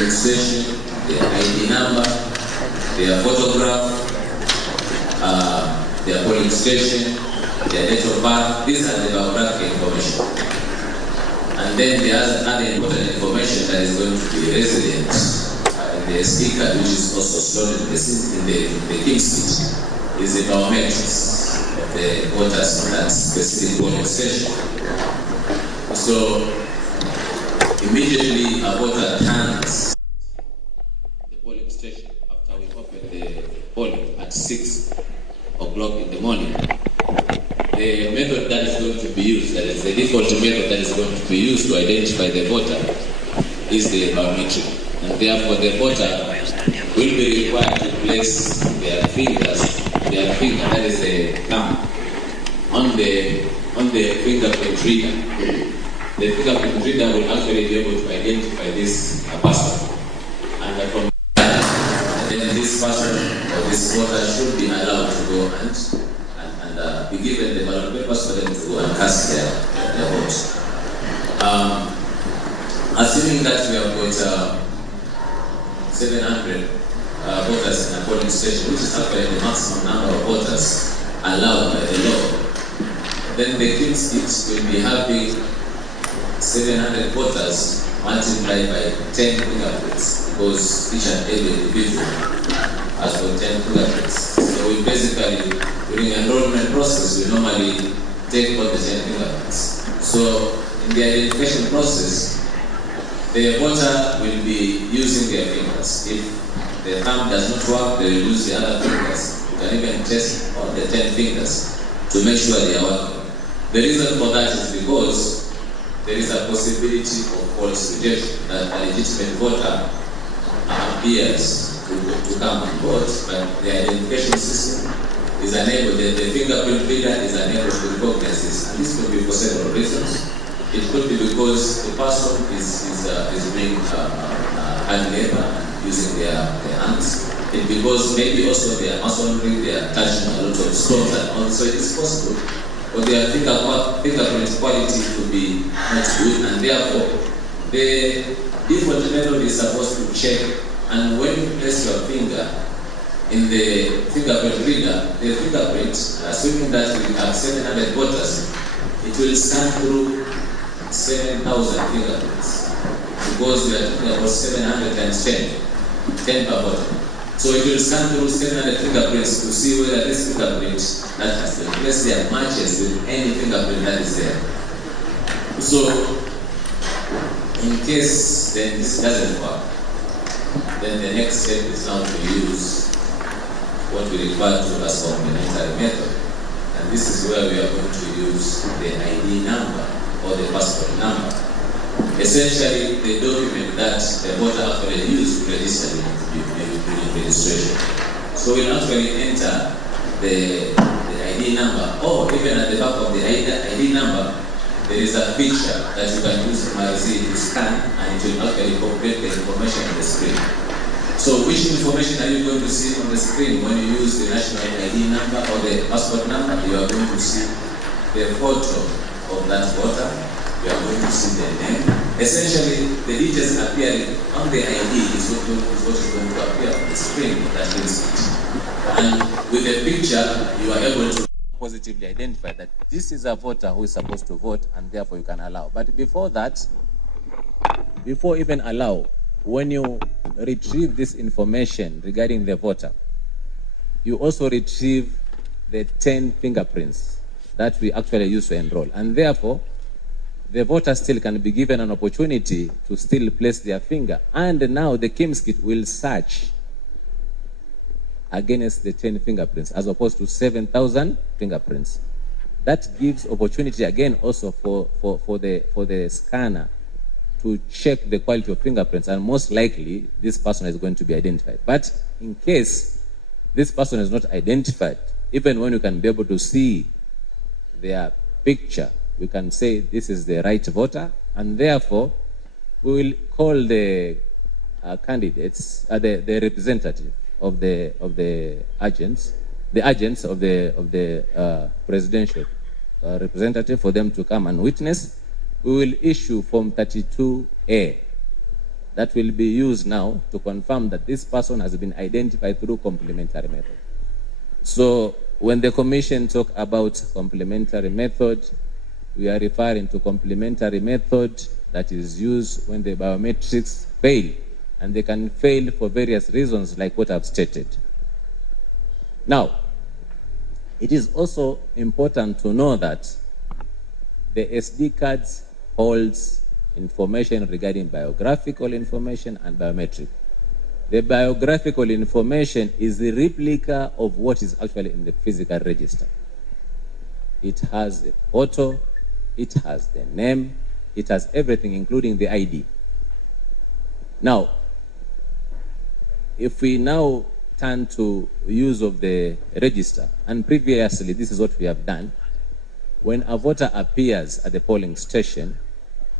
registration, their ID number, their photograph, their polling station, their date of birth. These are the biographic information. And then there is other important information that is going to be resident in the speaker, which is also stored in the King's Speech, is the biometrics of the voters on that specific polling station. So immediately a voter turns the polling station after we open the polling at 6 o'clock in the morning. The method that is going to be used, that is the default method that is going to be used to identify the voter, is the biometric. And therefore the voter will be required to place their finger, that is the thumb, on the fingerprint reader. The fingerprint reader will actually be able to identify this person. And from that, then this person or this voter should be allowed to go and be given the ballot papers for them to go and cast their vote. Assuming that we have got 700 voters in a polling station, which is actually the maximum number of voters allowed by the law, then the King's Speech will be having 700 voters multiplied by 10 fingerprints, because each and every individual has got 10 fingerprints. So we basically, during the enrollment process, we normally take all the 10 fingerprints. So in the identification process, the voter will be using their fingers. If the thumb does not work, they will use the other fingers. You can even test on the 10 fingers to make sure they are working. The reason for that is because there is a possibility of false rejection, that a legitimate voter appears to come and vote, but the identification system is unable, the fingerprint reader is unable to recognize this. And this could be for several reasons. It could be because the person is doing hand labor and using their hands. It because maybe also they are masonry, they are touching a lot of stones and all. So it is possible, but their fingerprint quality could be not good, and therefore the default method is supposed to check. And when you place your finger in the fingerprint reader, the fingerprint, assuming that we have 700 voters, it will scan through 7,000 fingerprints, because we are talking about 700 times 10 per voter. So it will scan through 700 fingerprints to see whether this fingerprint that has been placed there matches with any fingerprint that is there. So in case then this doesn't work, then the next step is now to use what we refer to as complementary method. And this is where we are going to use the ID number or the passport number. Essentially, the document that the voter actually used to register the registration. So we'll actually enter the ID number, or even at the back of the ID number, there is a feature that you can use MRC to scan, and it will actually complete the information on the screen. So which information are you going to see on the screen when you use the national ID number or the passport number? You are going to see the photo of that voter. You are going to see the name. Essentially, the details appearing on the ID is what is going to appear on the screen that is it. And with the picture, you are able to positively identify that this is a voter who is supposed to vote, and therefore you can allow. But before that, before even allow, when you retrieve this information regarding the voter, you also retrieve the 10 fingerprints that we actually use to enroll. And therefore, the voter still can be given an opportunity to still place their finger. And now the King's Kit will search against the 10 fingerprints as opposed to 7,000 fingerprints. That gives opportunity again also for the scanner to check the quality of fingerprints, and most likely this person is going to be identified. But in case this person is not identified, even when you can be able to see their picture, we can say this is the right voter, and therefore we will call the candidates, the representative of the agents of the presidential representative, for them to come and witness. We will issue Form 32A that will be used now to confirm that this person has been identified through complementary method. So when the Commission talk about complementary method, we are referring to complementary method that is used when the biometrics fail, and they can fail for various reasons like what I've stated. Now, it is also important to know that the SD cards holds information regarding biographical information and biometric. The biographical information is the replica of what is actually in the physical register. It has the photo, it has the name, it has everything, including the ID. Now, if we now turn to use of the register, and previously this is what we have done, when a voter appears at the polling station,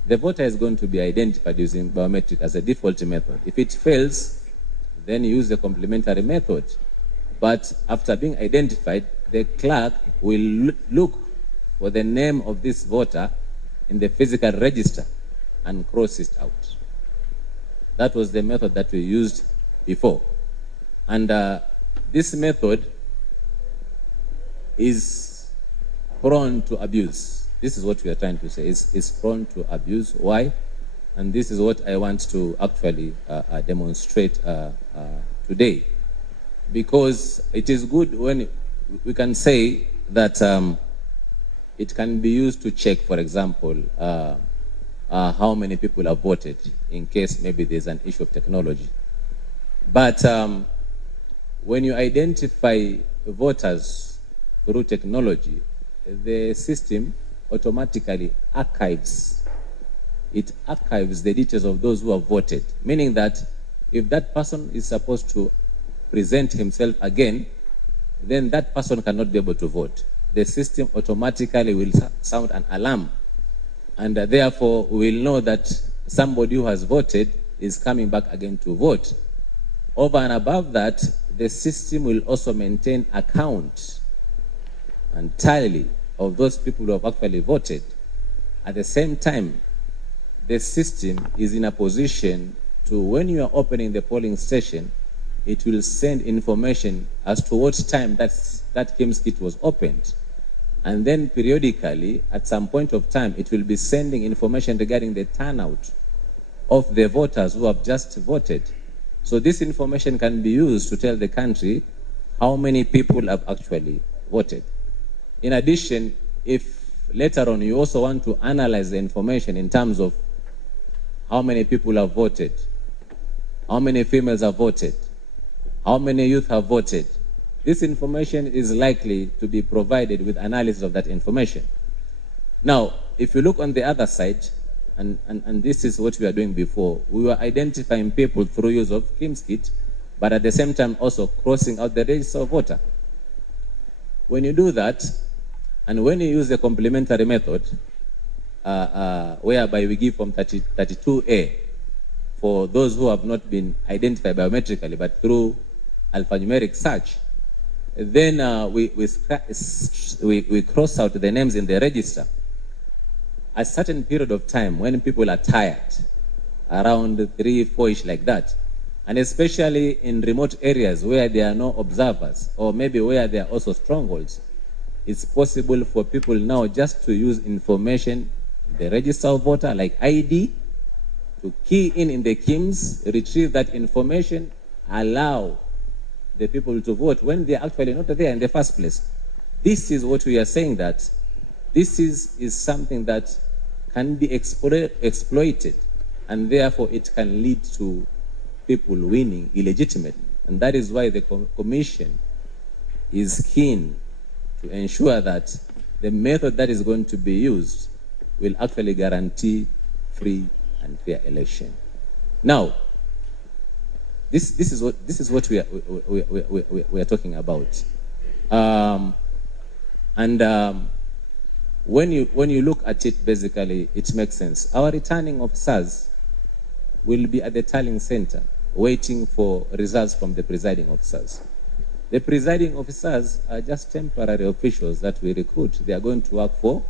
the voter is going to be identified using biometric as a default method. If it fails, then you use the complementary method. But after being identified, the clerk will look for the name of this voter in the physical register and cross it out. That was the method that we used before. And this method is prone to abuse. This is what we are trying to say. It's prone to abuse. Why? And this is what I want to actually demonstrate today. Because it is good when we can say that it can be used to check, for example, how many people have voted in case maybe there's an issue of technology. But when you identify voters through technology, the system automatically archives. It archives the details of those who have voted, meaning that if that person is supposed to present himself again, then that person cannot be able to vote. The system automatically will sound an alarm, and therefore we will know that somebody who has voted is coming back again to vote. Over and above that, the system will also maintain account and tally of those people who have actually voted. At the same time, the system is in a position to, when you are opening the polling station, it will send information as to what time that KIMS kit was opened. And then periodically, at some point of time, it will be sending information regarding the turnout of the voters who have just voted. So this information can be used to tell the country how many people have actually voted. In addition, if later on you also want to analyze the information in terms of how many people have voted, how many females have voted, how many youth have voted, this information is likely to be provided with analysis of that information. Now, if you look on the other side, and this is what we are doing before, we were identifying people through use of KIMS kit, but at the same time also crossing out the register of voter. When you do that, and when you use the complementary method, whereby we give from 32A for those who have not been identified biometrically, but through alphanumeric search, then we cross out the names in the register. A certain period of time when people are tired, around 3-4-ish like that, and especially in remote areas where there are no observers, or maybe where there are also strongholds, it's possible for people now just to use information in the register of voter, like ID, to key in the KIMS, retrieve that information, allow the people to vote when they're actually not there in the first place. This is what we are saying, that this is something that can be exploited, and therefore it can lead to people winning illegitimately. And that is why the Commission is keen to ensure that the method that is going to be used will actually guarantee free and fair election. Now, this is what we are talking about. When you look at it, basically, it makes sense. Our returning officers will be at the Tallying Center waiting for results from the presiding officers. The presiding officers are just temporary officials that we recruit. They are going to work for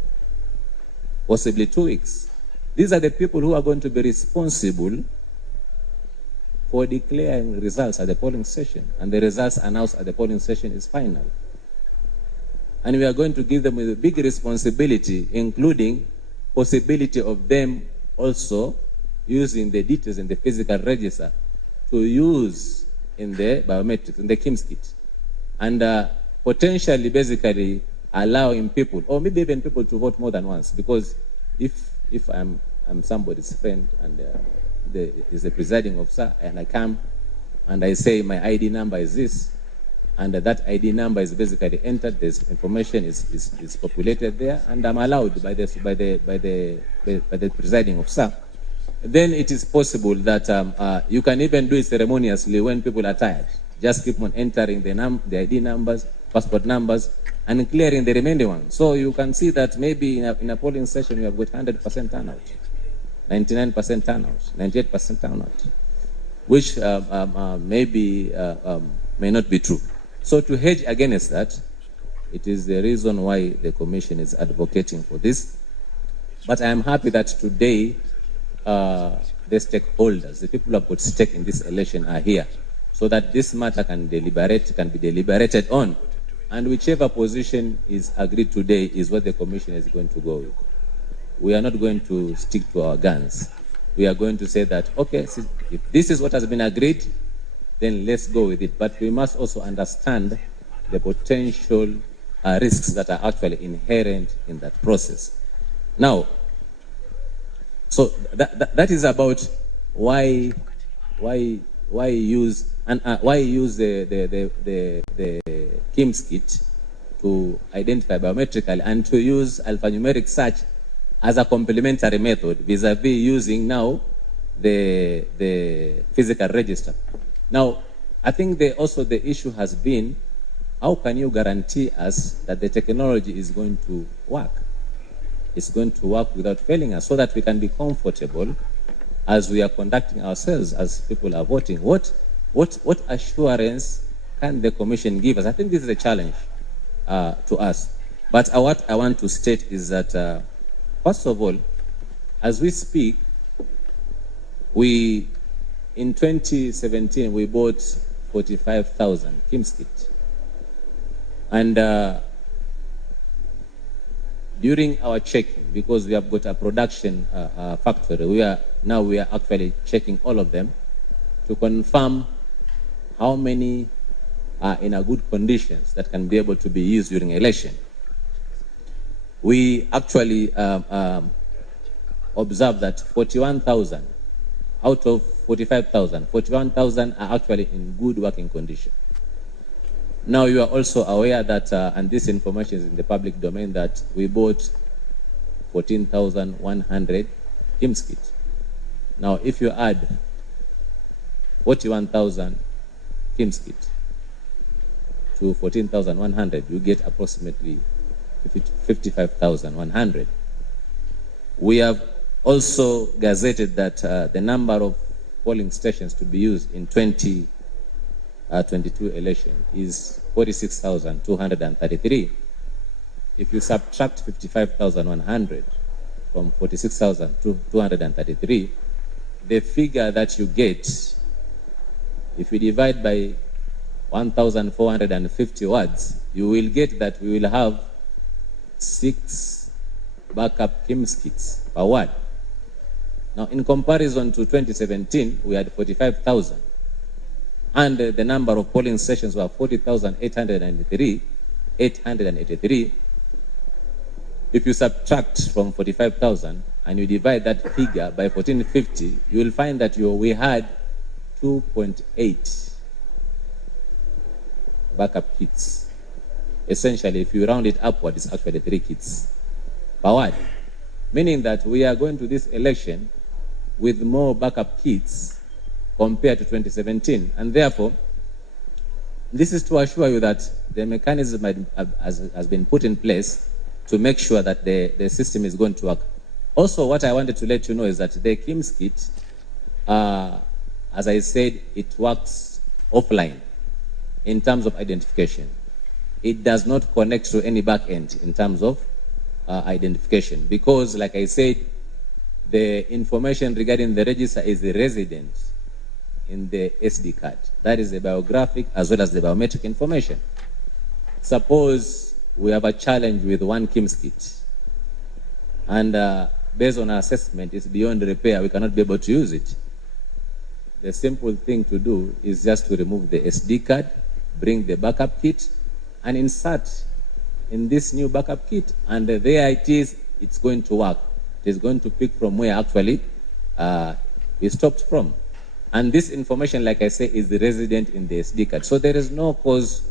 possibly 2 weeks. These are the people who are going to be responsible for declaring results at the polling station, and the results announced at the polling station is final. And we are going to give them a big responsibility, including possibility of them also using the details in the physical register to use in the biometrics, in the KIMS kit. And potentially, basically, allowing people, or maybe even people, to vote more than once. Because if I'm somebody's friend and is the presiding officer, and I come and I say my ID number is this, and that ID number is basically entered, this information is populated there, and I'm allowed by the presiding officer, then it is possible that you can even do it ceremoniously when people are tired. Just keep on entering the ID numbers, passport numbers, and clearing the remaining ones. So you can see that maybe in a polling session you have got 100% turnout, 99% turnout, 98% turnout, which maybe may not be true. So to hedge against that, it is the reason why the Commission is advocating for this. But I am happy that today the stakeholders, the people who have got stake in this election, are here, so that this matter can be deliberated on. And whichever position is agreed today is what the Commission is going to go with. We are not going to stick to our guns. We are going to say that, okay, if this is what has been agreed, then let's go with it. But we must also understand the potential risks that are actually inherent in that process. Now, so that is about why use the KIMS kit to identify biometrically, and to use alphanumeric search as a complementary method vis-a-vis using now the physical register. Now, I think also the issue has been, how can you guarantee us that the technology is going to work? It's going to work without failing us, so that we can be comfortable as we are conducting ourselves, as people are voting. What assurance can the Commission give us? I think this is a challenge to us. But what I want to state is that, first of all, as we speak, in 2017, we bought 45,000 KIMS kit. And during our checking, because we have got a production factory, we are actually checking all of them to confirm how many are in a good conditions that can be able to be used during election. We actually observed that 41,000 out of 45,000, 41,000 are actually in good working condition. Now, you are also aware that, and this information is in the public domain, that we bought 14,100 KIMS kits. Now, if you add 41,000 KIMS kits to 14,100, you get approximately 55,100. We have also gazetted that the number of polling stations to be used in 2022 election is 46,233. If you subtract 55,100 from 46,233, the figure that you get, if you divide by 1,450 words, you will get that we will have 6 backup KIMS kits per word. Now, in comparison to 2017, we had 45,000. And the number of polling stations were 40,883. If you subtract from 45,000 and you divide that figure by 1,450, you will find that we had 2.8 backup kits. Essentially, if you round it upward, it's actually 3 kits per word. Meaning that we are going to this election with more backup kits compared to 2017. And therefore, this is to assure you that the mechanism has been put in place to make sure that the system is going to work. Also, what I wanted to let you know is that the KIMS kit, as I said, it works offline in terms of identification. It does not connect to any back end in terms of identification, because, like I said, the information regarding the register is the resident in the SD card. That is the biographic as well as the biometric information. Suppose we have a challenge with one KIMS kit, and based on our assessment, it's beyond repair, we cannot be able to use it. The simple thing to do is just to remove the SD card, bring the backup kit, and insert in this new backup kit, and there it is, it's going to work. It is going to pick from where actually we stopped from. And this information, like I say, is the resident in the SD card. So there is no cause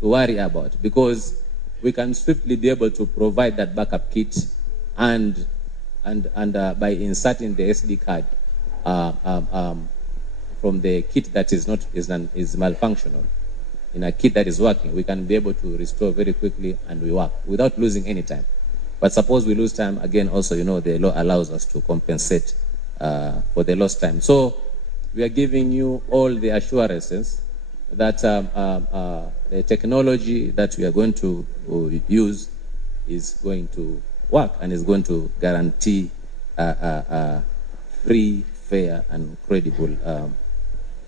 to worry about, because we can swiftly be able to provide that backup kit and by inserting the SD card from the kit that is malfunctional in a kit that is working, we can be able to restore very quickly, and we work without losing any time. But suppose we lose time, again, also, you know, the law allows us to compensate for the lost time. So we are giving you all the assurances that the technology that we are going to use is going to work and is going to guarantee free, fair, and credible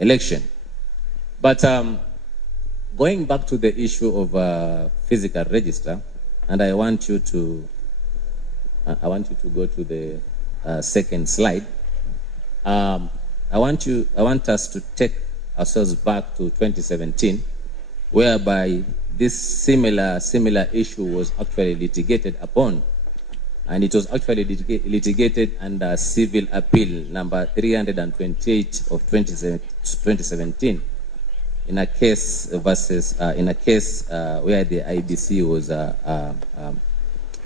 election. But going back to the issue of physical register, and I want you to go to the second slide. I want us to take ourselves back to 2017, whereby this similar issue was actually litigated upon, and it was actually litigated under civil appeal number 328 of 2017 in a case versus where the IEBC was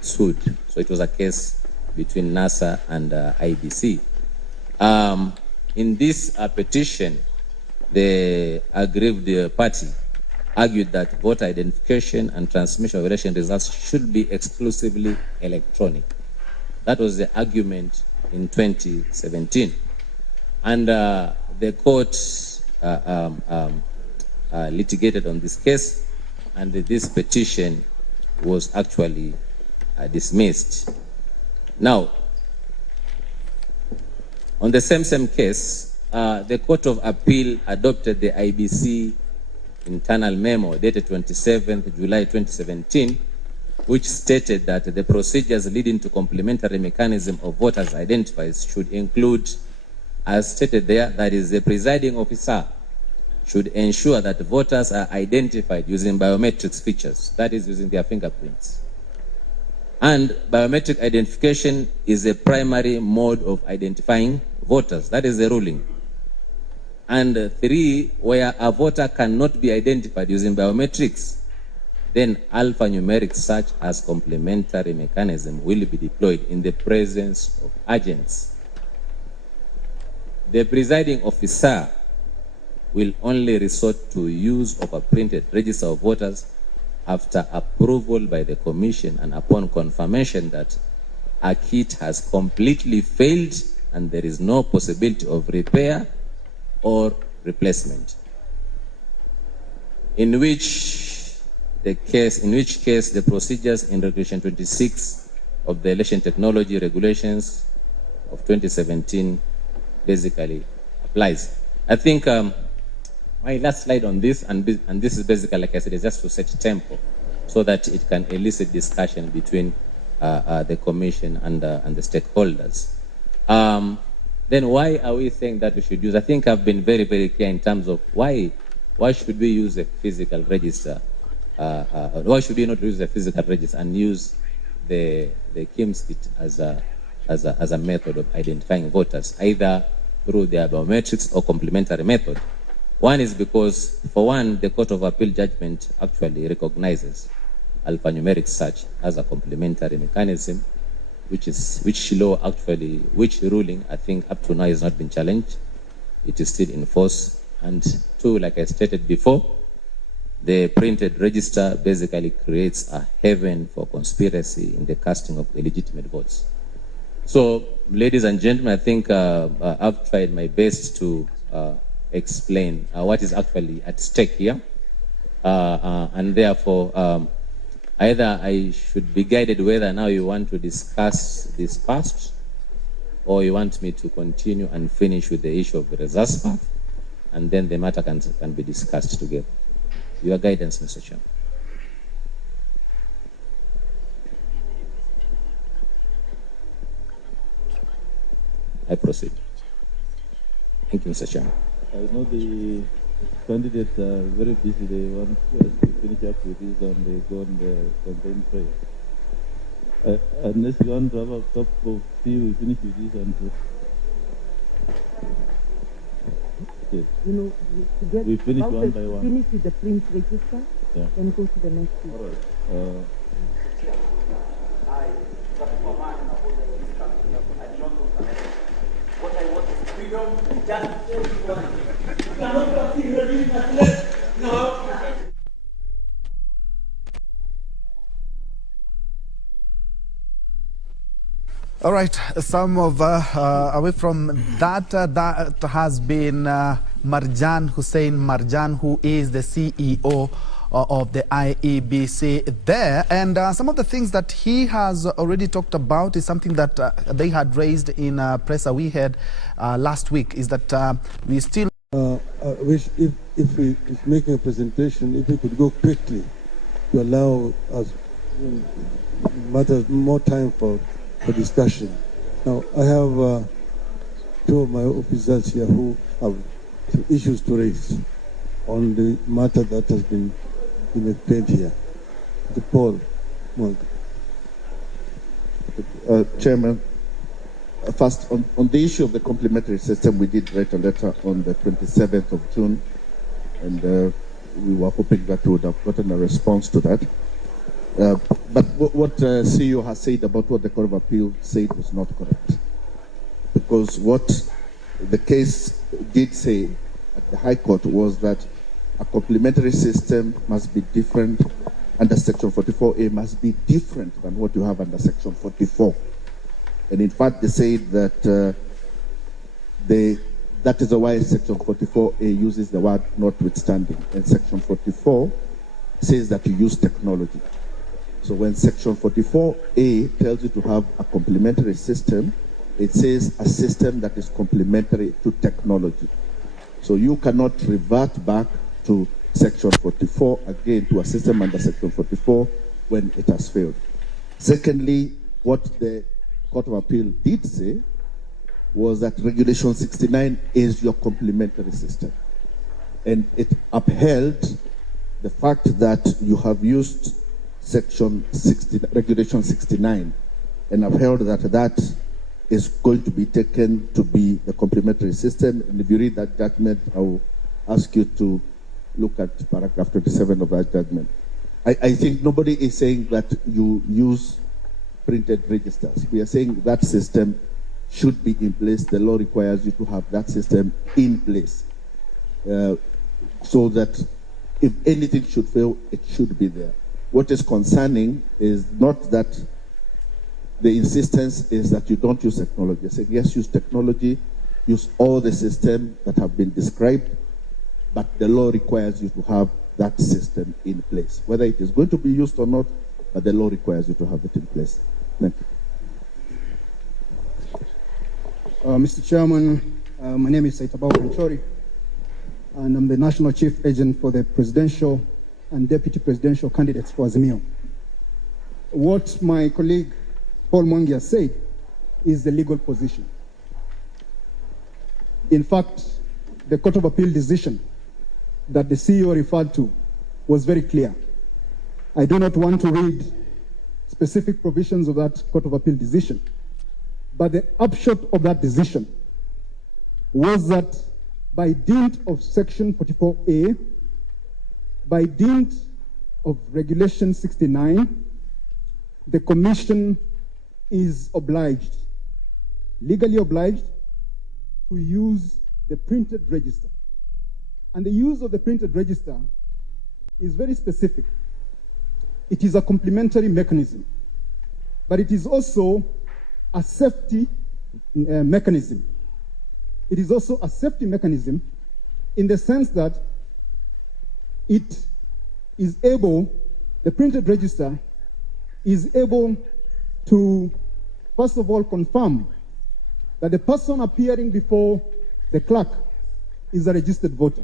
sued. So it was a case between NASA and IEBC. In this petition, the aggrieved party argued that voter identification and transmission of election results should be exclusively electronic. That was the argument in 2017. And the court litigated on this case, and this petition was actually dismissed. Now, on the same case, the Court of Appeal adopted the IEBC internal memo dated 27th July 2017, which stated that the procedures leading to complementary mechanism of voters' identifiers should include, as stated there, that is, the presiding officer should ensure that voters are identified using biometric features, that is, using their fingerprints. And biometric identification is a primary mode of identifying voters. That is the ruling. And 3, where a voter cannot be identified using biometrics, then alphanumeric search as complementary mechanism will be deployed in the presence of agents. The presiding officer will only resort to use of a printed register of voters after approval by the Commission and upon confirmation that a kit has completely failed and there is no possibility of repair or replacement. In which case the procedures in Regulation 26 of the Election Technology Regulations of 2017 basically applies. I think my last slide on this, and this is basically, like I said, is just to set tempo so that it can elicit discussion between the Commission and the stakeholders. Then why are we saying that we should use? I think I've been very, very clear in terms of why should we use a physical register? Why should we not use a physical register and use the KIMS kit as a method of identifying voters, either through their biometrics or complementary method? One is because, for one, the Court of Appeal judgment actually recognizes alphanumeric search as a complementary mechanism, which ruling I think up to now has not been challenged. It is still in force. And 2, like I stated before, the printed register basically creates a haven for conspiracy in the casting of illegitimate votes. So, ladies and gentlemen, I think I've tried my best to explain what is actually at stake here. And therefore, either I should be guided whether now you want to discuss this past, or you want me to continue and finish with the issue of the reverse path. and then the matter can be discussed together. Your guidance, Mr. Chairman. I proceed. Thank you, Mr. Chairman. I know the candidates are very busy. They want to finish up with this and they go on the campaign trail. Unless you want to have a cup of tea, we finish with this and okay. You know, to get we finish one by one. Finish with the print register, yeah. Then go to the next one. All right. All right, some of away from that, that has been Marjan Hussein Marjan, who is the CEO of the IEBC there. And some of the things that he has already talked about is something that they had raised in press we had last week, is that we still... I wish if we is making a presentation, if we could go quickly to allow us more time for discussion. Now, I have two of my officers here who have issues to raise on the matter that has been explained here. The Paul. Chairman, first, on the issue of the complementary system, we did write a letter on the 27th of June, and we were hoping that we would have gotten a response to that. But what CEO has said about what the Court of Appeal said was not correct. Because what the case did say at the High Court was that a complementary system must be different under Section 44A, must be different than what you have under Section 44. And in fact, they said that that is why Section 44A uses the word notwithstanding. And Section 44 says that you use technology. So when Section 44A tells you to have a complementary system, it says a system that is complementary to technology. So you cannot revert back to Section 44 again to a system under Section 44 when it has failed. Secondly, what the Court of Appeal did say was that Regulation 69 is your complementary system. And it upheld the fact that you have used Regulation 69, and I've heard that is going to be taken to be the complementary system. And if you read that judgment, I will ask you to look at paragraph 27 of that judgment. I think nobody is saying that you use printed registers. We are saying that system should be in place. The law requires you to have that system in place so that if anything should fail, it should be there. What is concerning is not that the insistence is that you don't use technology. I said, yes, use technology, use all the systems that have been described, but the law requires you to have that system in place. Whether it is going to be used or not, but the law requires you to have it in place. Thank you. Mr. Chairman, my name is Saitabao Kanchori, and I'm the National Chief Agent for the Presidential and Deputy Presidential candidates for Azimio. What my colleague Paul Mwangi said is the legal position. In fact, the Court of Appeal decision that the CEO referred to was very clear. I do not want to read specific provisions of that Court of Appeal decision, but the upshot of that decision was that by dint of Section 44A, by dint of Regulation 69, the Commission is obliged, legally obliged, to use the printed register. And the use of the printed register is very specific. It is a complementary mechanism, but it is also a safety mechanism. It is also a safety mechanism in the sense that it is able, the printed register is able to, first of all, confirm that the person appearing before the clerk is a registered voter.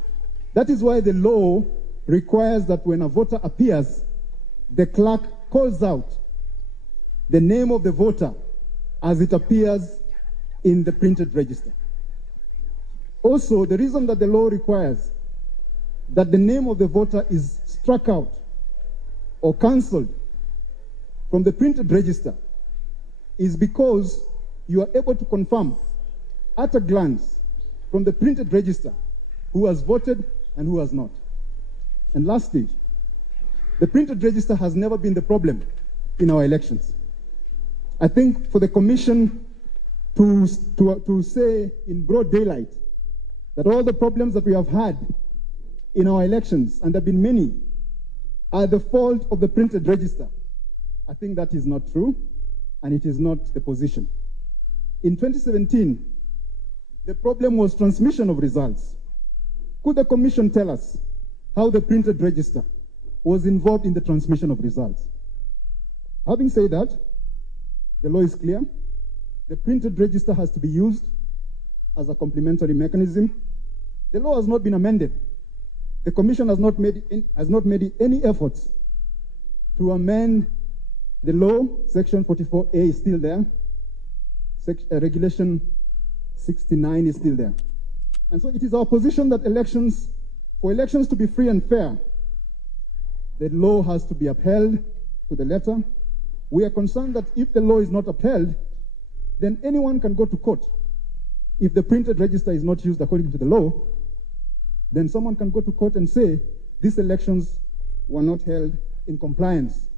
That is why the law requires that when a voter appears, the clerk calls out the name of the voter as it appears in the printed register. Also, the reason that the law requires that the name of the voter is struck out or cancelled from the printed register is because you are able to confirm at a glance from the printed register who has voted and who has not. And lastly, the printed register has never been the problem in our elections. I think for the Commission to say in broad daylight that all the problems that we have had in our elections, and there have been many, are the fault of the printed register, I think that is not true, and it is not the position. In 2017, the problem was transmission of results. Could the Commission tell us how the printed register was involved in the transmission of results? Having said that, the law is clear. The printed register has to be used as a complementary mechanism. The law has not been amended. The Commission has not made any efforts to amend the law. Section 44A is still there. Regulation 69 is still there. And so it is our position that for elections to be free and fair, the law has to be upheld to the letter. We are concerned that if the law is not upheld, then anyone can go to court. If the printed register is not used according to the law, then someone can go to court and say these elections were not held in compliance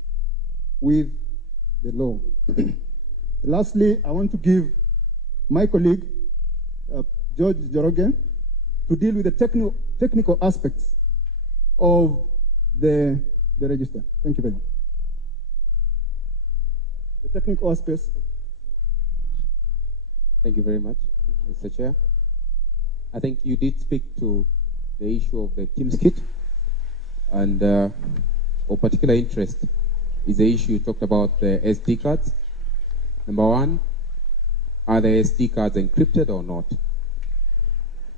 with the law. Lastly, I want to give my colleague, George Joroge, to deal with the technical aspects of the register. Thank you very much. The technical aspects. Thank you very much, Mr. Chair. I think you did speak to the issue of the KIMS kit, and of particular interest is the issue you talked about the SD cards. Number one, are the SD cards encrypted or not?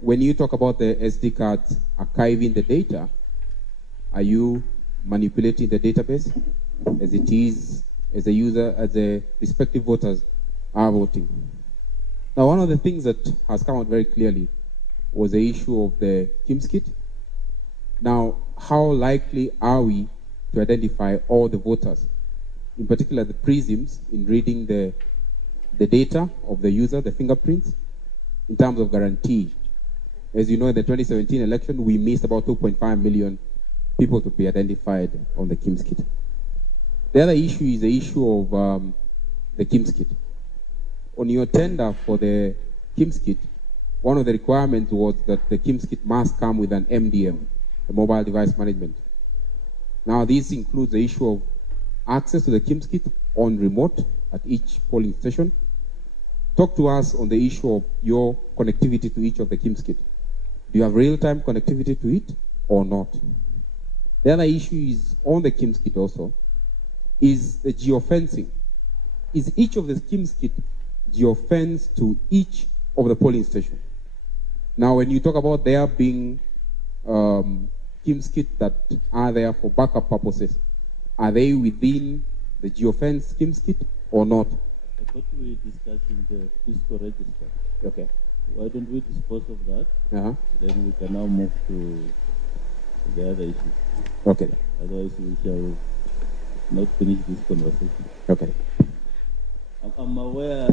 When you talk about the SD cards archiving the data, are you manipulating the database as it is, as the user, as the respective voters are voting? Now, one of the things that has come out very clearly was the issue of the KIMS kit. Now, how likely are we to identify all the voters, in particular the prisms, in reading the data of the user, the fingerprints, in terms of guarantee? As you know, in the 2017 election, we missed about 2.5 million people to be identified on the KIMS kit. The other issue is the issue of the KIMS kit. On your tender for the KIMS kit, one of the requirements was that the KIMS kit must come with an MDM, the mobile device management. Now, this includes the issue of access to the KIMS kit on remote at each polling station. Talk to us on the issue of your connectivity to each of the KIMS kit. Do you have real-time connectivity to it or not? The other issue is on the KIMS kit also, is the geofencing. Is each of the KIMS kit geofenced to each of the polling stations? Now, when you talk about there being KIMS kit that are there for backup purposes, are they within the geofence KIMS kit or not? I thought we were discussing the physical register. Okay. Why don't we dispose of that? Then we can now move to the other issue. Okay. Otherwise, we shall not finish this conversation. Okay. I'm aware,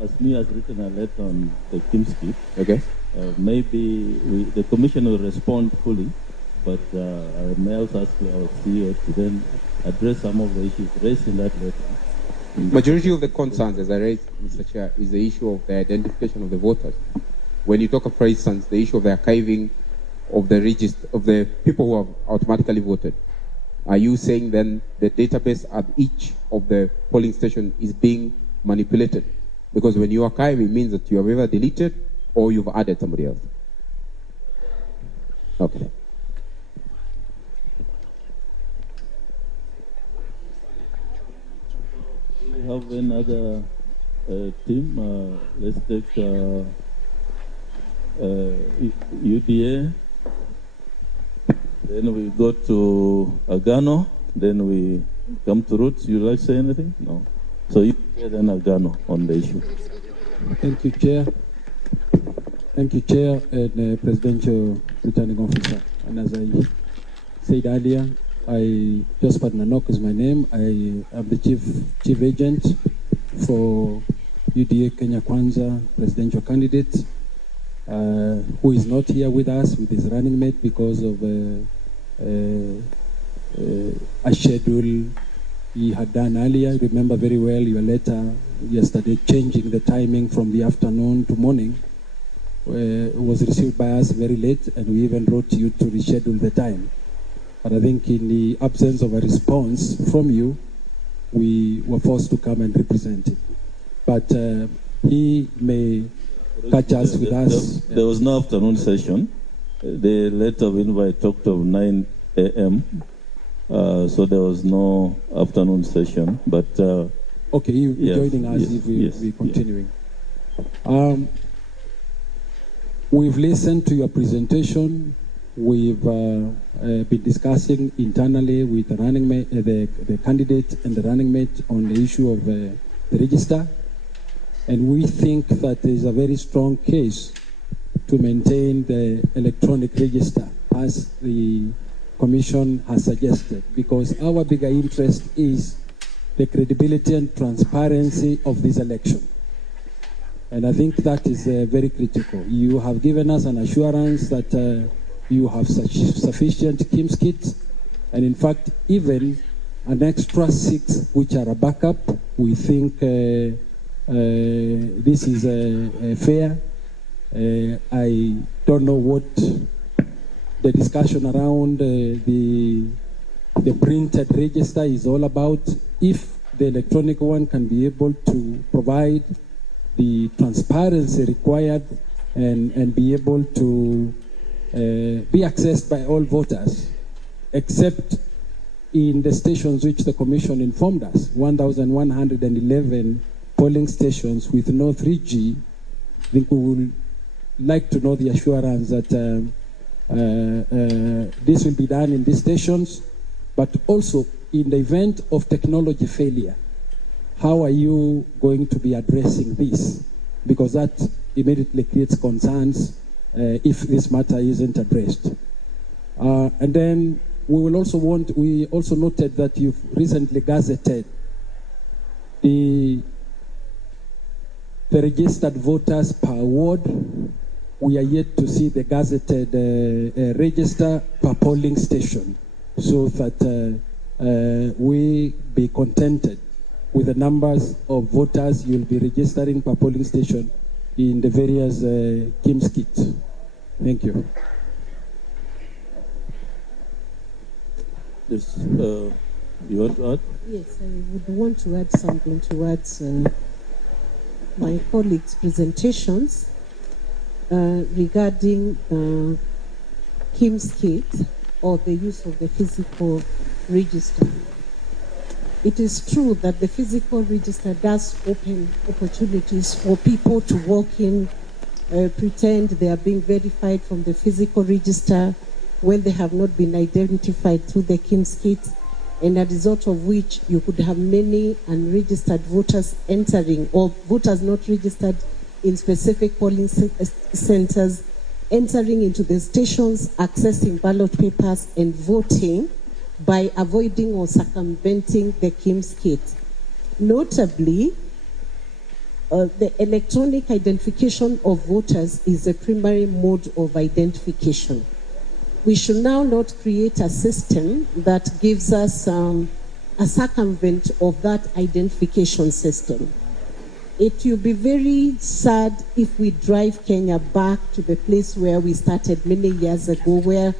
as me has written a letter on the KIMS kit. Okay. Maybe the Commission will respond fully, but I may also ask our CEO to then address some of the issues raised in that letter. Majority of the concerns, as I raised, Mr. Chair, is the issue of the identification of the voters. When you talk of, for instance, the issue of the archiving of the register of the people who have automatically voted, are you saying then the database at each of the polling station is being manipulated? Because when you archive, it means that you have either deleted or you've added somebody else. Okay. We have another team. Let's take UDA, then we go to Agano, then we come to Roots. You like to say anything? No. So UDA, then Agano on the issue. Thank you, Chair. Thank you, Chair and Presidential Returning Officer. And as I said earlier, Josephat Nanok is my name. I am the chief agent for UDA Kenya Kwanza presidential candidate, who is not here with us with his running mate because of a schedule he had done earlier. Remember very well your letter yesterday changing the timing from the afternoon to morning. Was received by us very late, and we even wrote you to reschedule the time. But I think in the absence of a response from you, we were forced to come and represent it. But he may catch us with us. There was no afternoon session. The letter of invite talked of 9 a.m., so there was no afternoon session. But okay, you're yes, joining us yes, if we're yes, continuing. We've listened to your presentation. We've been discussing internally with the running mate, the candidate and the running mate on the issue of the register. And we think that there is a very strong case to maintain the electronic register as the Commission has suggested, because our bigger interest is the credibility and transparency of this election. And I think that is very critical. You have given us an assurance that you have sufficient KIMS kits, and in fact, even an extra 6 which are a backup. We think this is fair. I don't know what the discussion around the printed register is all about. If the electronic one can be able to provide the transparency required and be able to be accessed by all voters, except in the stations which the Commission informed us, 1,111 polling stations with no 3G. I think we would like to know the assurance that this will be done in these stations, but also in the event of technology failure. How are you going to be addressing this? Because that immediately creates concerns if this matter isn't addressed. And then we also noted that you've recently gazetted the registered voters per ward. We are yet to see the gazetted register per polling station, so that we be contented with the numbers of voters you'll be registering per polling station in the various KIMS kits. Thank you. Yes, you want to add? Yes, I would want to add something towards my colleagues' presentations regarding KIMS kit or the use of the physical register. It is true that the physical register does open opportunities for people to walk in, pretend they are being verified from the physical register when they have not been identified through the KIMS kit, and as a result of which you could have many unregistered voters entering, or voters not registered in specific polling centers, entering into the stations, accessing ballot papers and voting by avoiding or circumventing the KIMS kit. Notably, the electronic identification of voters is the primary mode of identification. We should now not create a system that gives us a circumvent of that identification system. It will be very sad if we drive Kenya back to the place where we started many years ago, where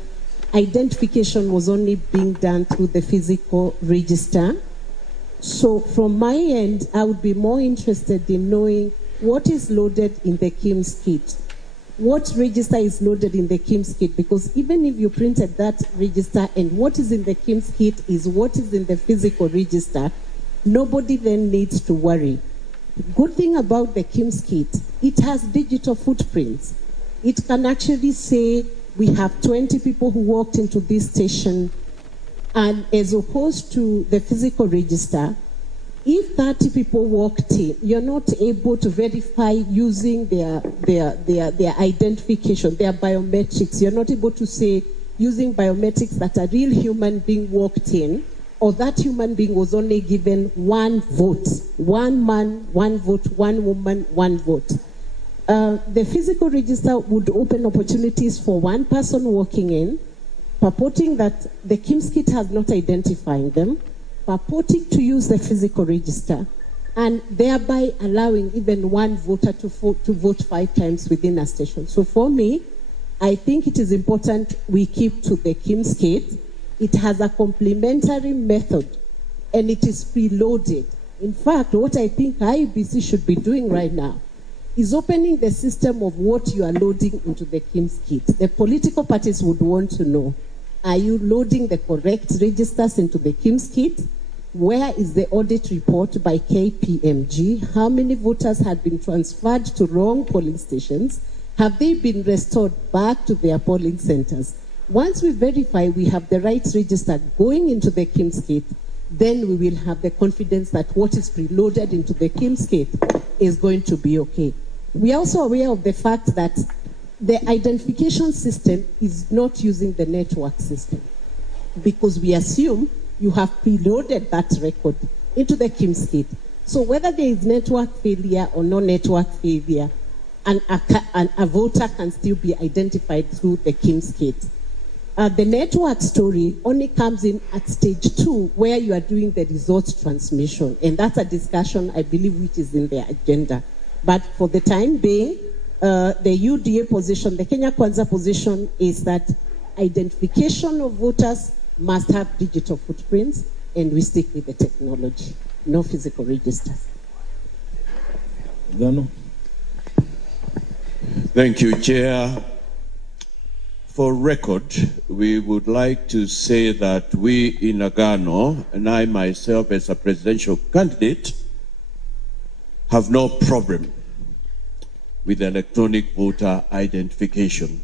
identification was only being done through the physical register. So from my end, I would be more interested in knowing what is loaded in the KIMS kit. What register is loaded in the KIMS kit? Because even if you printed that register and what is in the KIMS kit is what is in the physical register, nobody then needs to worry. Good thing about the KIMS kit, it has digital footprints. It can actually say we have 20 people who walked into this station, and as opposed to the physical register, if 30 people walked in, you're not able to verify using their identification, their biometrics. You're not able to say using biometrics that a real human being walked in, or that human being was only given one vote. One man, one vote, one woman, one vote. The physical register would open opportunities for one person walking in, purporting that the KIMS kit has not identified them, purporting to use the physical register, and thereby allowing even one voter to vote 5 times within a station. So for me, I think it is important we keep to the KIMS kit. It has a complementary method, and it is preloaded. In fact, what I think IEBC should be doing right now is opening the system of what you are loading into the KIMS kit. The political parties would want to know, are you loading the correct registers into the KIMS kit? Where is the audit report by KPMG? How many voters had been transferred to wrong polling stations? Have they been restored back to their polling centers? Once we verify we have the right register going into the KIMS kit, then we will have the confidence that what is preloaded into the KIMS kit is going to be okay. We are also aware of the fact that the identification system is not using the network system, because we assume you have preloaded that record into the KIMS kit. So whether there is network failure or no network failure, a voter can still be identified through the KIMS kit. The network story only comes in at stage 2, where you are doing the results transmission. And that's a discussion, I believe, which is in the agenda. But for the time being, the UDA position, the Kenya Kwanza position, is that identification of voters must have digital footprints, and we stick with the technology, no physical registers. Gano. Thank you, Chair. For record, we would like to say that we in Agano, and I myself as a presidential candidate, have no problem with electronic voter identification.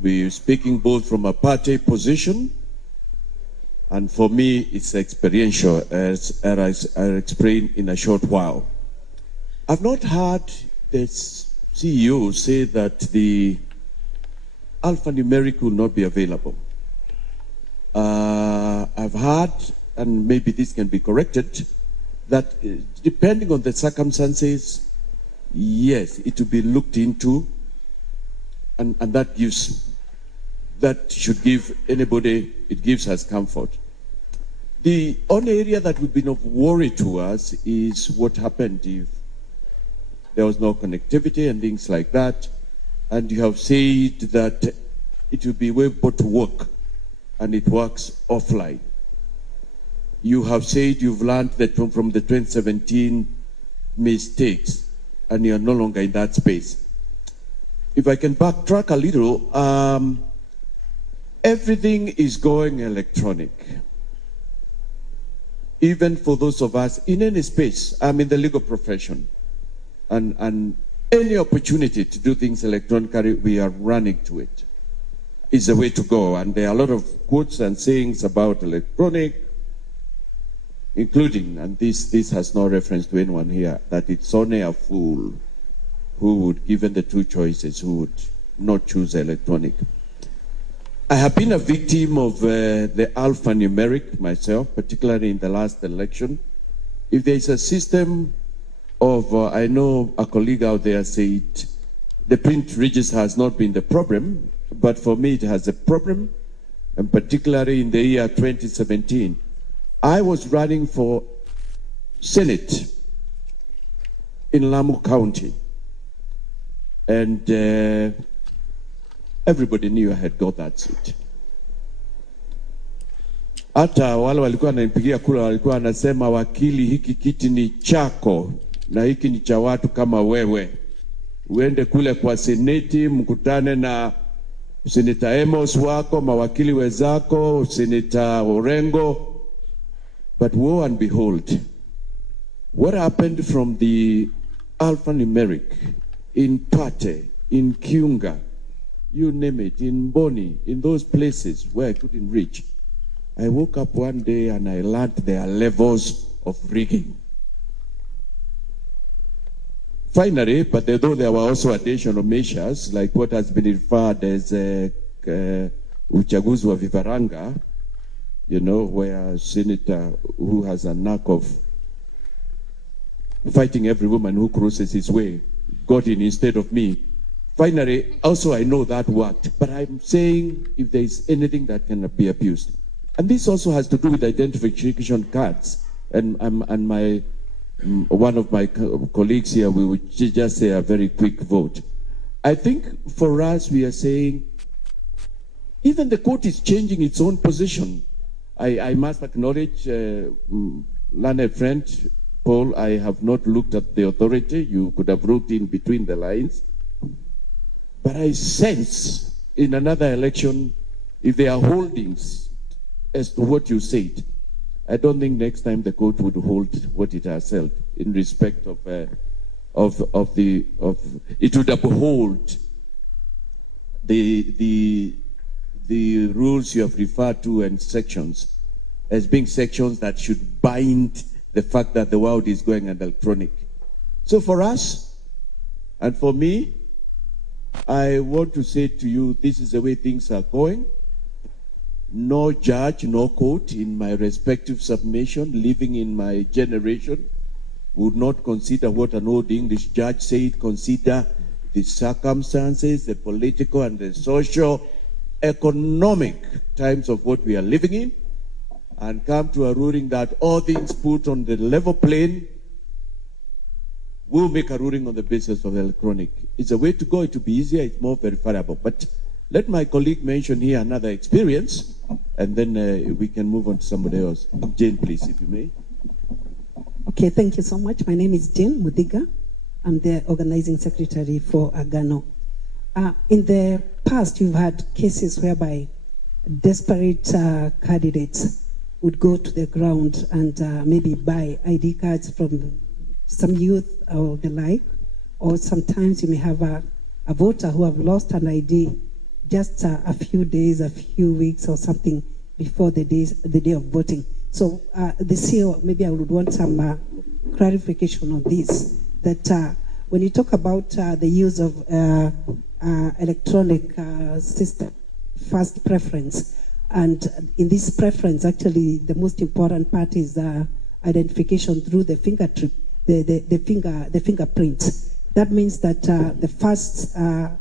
We're speaking both from a party position, and for me, it's experiential, as I'll explain in a short while. I've not heard the CEO say that the alphanumeric will not be available. I've heard, and maybe this can be corrected, that depending on the circumstances, yes, it will be looked into, and that should give anybody, it gives us comfort. The only area that would be of worry to us is what happened if there was no connectivity and things like that. And you have said that it will be able to work, and it works offline. You have said you've learned that from the 2017 mistakes, and you're no longer in that space. If I can backtrack a little, everything is going electronic. Even for those of us in any space, I'm in the legal profession, and any opportunity to do things electronically, we are running to it. It's the way to go. And there are a lot of quotes and sayings about electronic, including, and this has no reference to anyone here, that it's only a fool who would, given the two choices, who would not choose electronic. I have been a victim of the alphanumeric myself, particularly in the last election. If there is a system of, I know a colleague out there said, the print register has not been the problem, but for me it has a problem, and particularly in the year 2017. I was running for Senate in Lamu County, and everybody knew I had got that seat. Hata wale walikuwa wananipigia kura walikuwa wanasema, wakili, hiki kiti ni chako na hiki ni cha watu kama wewe. Uende kule kwa seneti, mkutane na Senator Amos wako, mawakili wezako, Senator Orengo. But woe and behold, what happened from the alphanumeric in Pate, in Kiunga, you name it, in Boni, in those places where I couldn't reach. I woke up one day and I learned there are levels of rigging. Finally, but though there were also additional measures, like what has been referred as uchaguzi wa vifaranga, you know, where a senator who has a knack of fighting every woman who crosses his way got in instead of me. Finally, also I know that worked, but I'm saying if there is anything that can be abused, and this also has to do with identification cards, and my one of my colleagues here, we would just say a very quick vote. I think for us, we are saying, even the court is changing its own position. I must acknowledge, learned friend, Paul, I have not looked at the authority. You could have wrote in between the lines. But I sense in another election, if there are holdings as to what you said, I don't think next time the court would hold what it has held in respect of it would uphold the rules you have referred to and sections as being sections that should bind the fact that the world is going electronic. So for us and for me, I want to say to you, this is the way things are going. No judge, no court in my respective submission, living in my generation, would not consider what an old English judge said, consider the circumstances, the political and the social, economic times of what we are living in, and come to a ruling that all things put on the level plane will make a ruling on the basis of electronic. It's a way to go. It will be easier. It's more verifiable. But let my colleague mention here another experience, and then we can move on to somebody else. Jane, please, if you may. Okay, thank you so much. My name is Jane Mudiga. I'm the organizing secretary for Agano. In the past, you've had cases whereby desperate candidates would go to the ground and maybe buy ID cards from some youth or the like, or sometimes you may have a voter who have lost an ID just a few days, a few weeks or something before the day of voting. So the CEO, maybe I would want some clarification on this, that when you talk about the use of electronic system, first preference, and in this preference, actually, the most important part is identification through the fingerprint, the fingerprints. That means that the first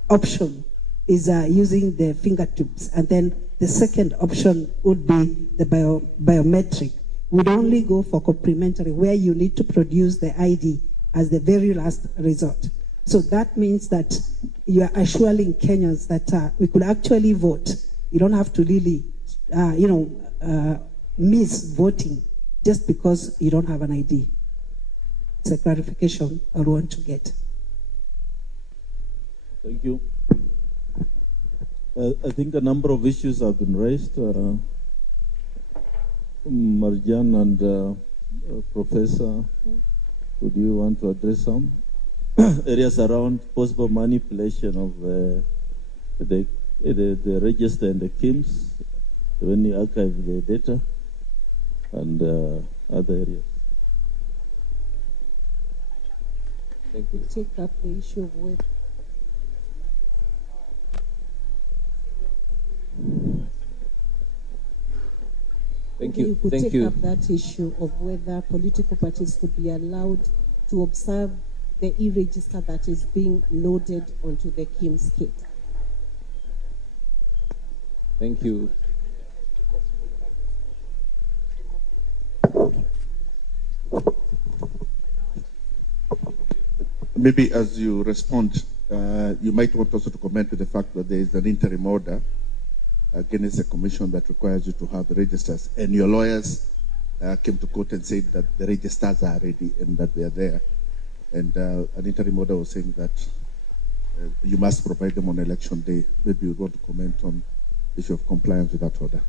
option is using the fingertips, and then the second option would be the biometric. Would only go for complementary, where you need to produce the ID as the very last resort. So that means that you are assuring Kenyans that we could actually vote. You don't have to really, miss voting just because you don't have an ID. It's a clarification I want to get. Thank you. I think a number of issues have been raised. Marjan and Professor, would you want to address some areas around possible manipulation of the register and the KIMS when you archive the data and other areas? Thank you. Take up the issue of whether you could take up that issue of whether political parties could be allowed to observe the e-register that is being loaded onto the KIMS kit. Thank you. Maybe as you respond, you might want also to comment to the fact that there is an interim order against a commission that requires you to have the registers. And your lawyers came to court and said that the registers are ready and that they are there. And an interim order was saying that you must provide them on election day. Maybe you want to comment on the issue of compliance with that order.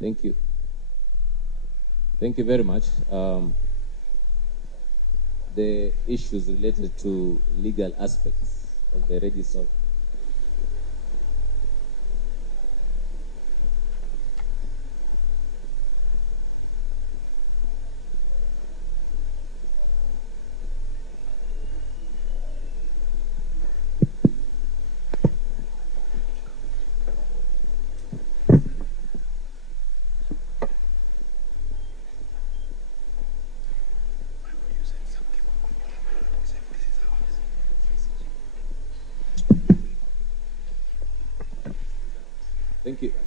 Thank you. Thank you very much. The the issues related to legal aspects of the register.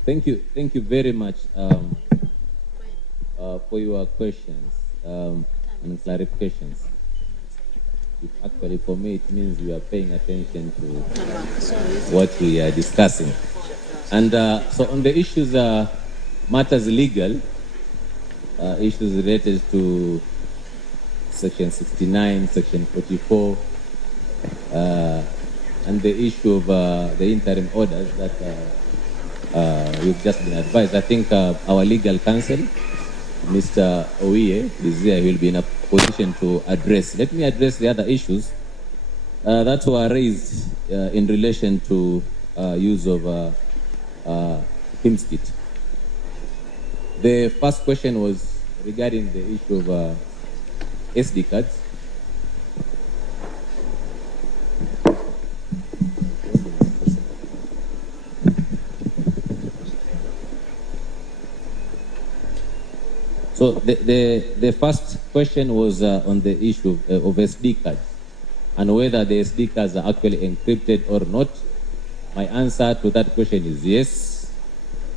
Thank you very much for your questions and clarifications. Actually, for me, it means you are paying attention to what we are discussing. And so on the issues, matters legal, issues related to Section 69, Section 44, and the issue of the interim orders that we've just been advised. I think our legal counsel, Mr. Oye, is here. He will be in a position to address. Let me address the other issues that were raised in relation to use of KIMS-KIT. The first question was regarding the issue of SD cards. So the first question was on the issue of SD cards and whether the SD cards are actually encrypted or not. My answer to that question is yes.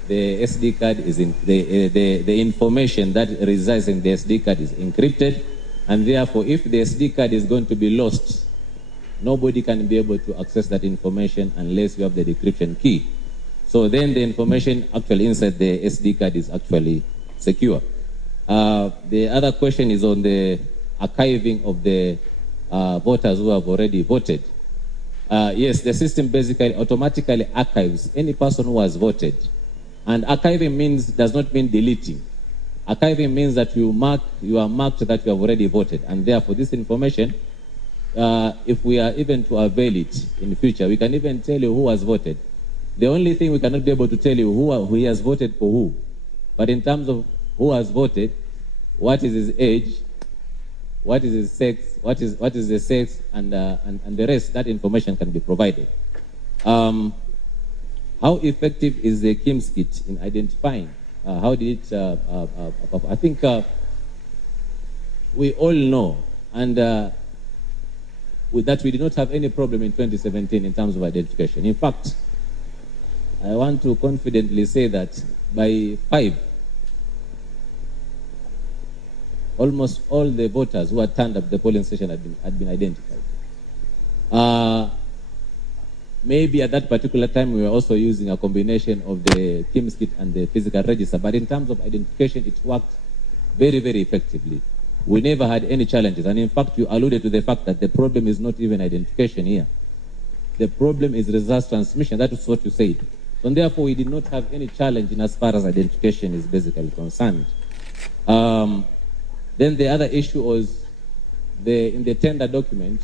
The SD card is in the information that resides in the SD card is encrypted, and therefore, if the SD card is going to be lost, nobody can be able to access that information unless you have the decryption key. So then the information actually inside the SD card is actually secure. The other question is on the archiving of the voters who have already voted. Yes, the system basically automatically archives any person who has voted. And archiving does not mean deleting. Archiving means that you are marked that you have already voted. And therefore, this information, if we are even to avail it in the future, we can even tell you who has voted. The only thing we cannot be able to tell you who he has voted for who. But in terms of who has voted, what is his age, what is his sex, what is the sex, and the rest, that information can be provided. How effective is the KIMS-KIT in identifying? How did it, I think we all know, and with that we did not have any problem in 2017 in terms of identification. In fact, I want to confidently say that by 5, almost all the voters who had turned up the polling station had been identified. Maybe at that particular time we were also using a combination of the KIMS-KIT and the physical register, but in terms of identification, it worked very, very effectively. We never had any challenges, and in fact, you alluded to the fact that the problem is not even identification here. The problem is results transmission. That is what you said. So therefore, we did not have any challenge in as far as identification is basically concerned. Then the other issue was in the tender document,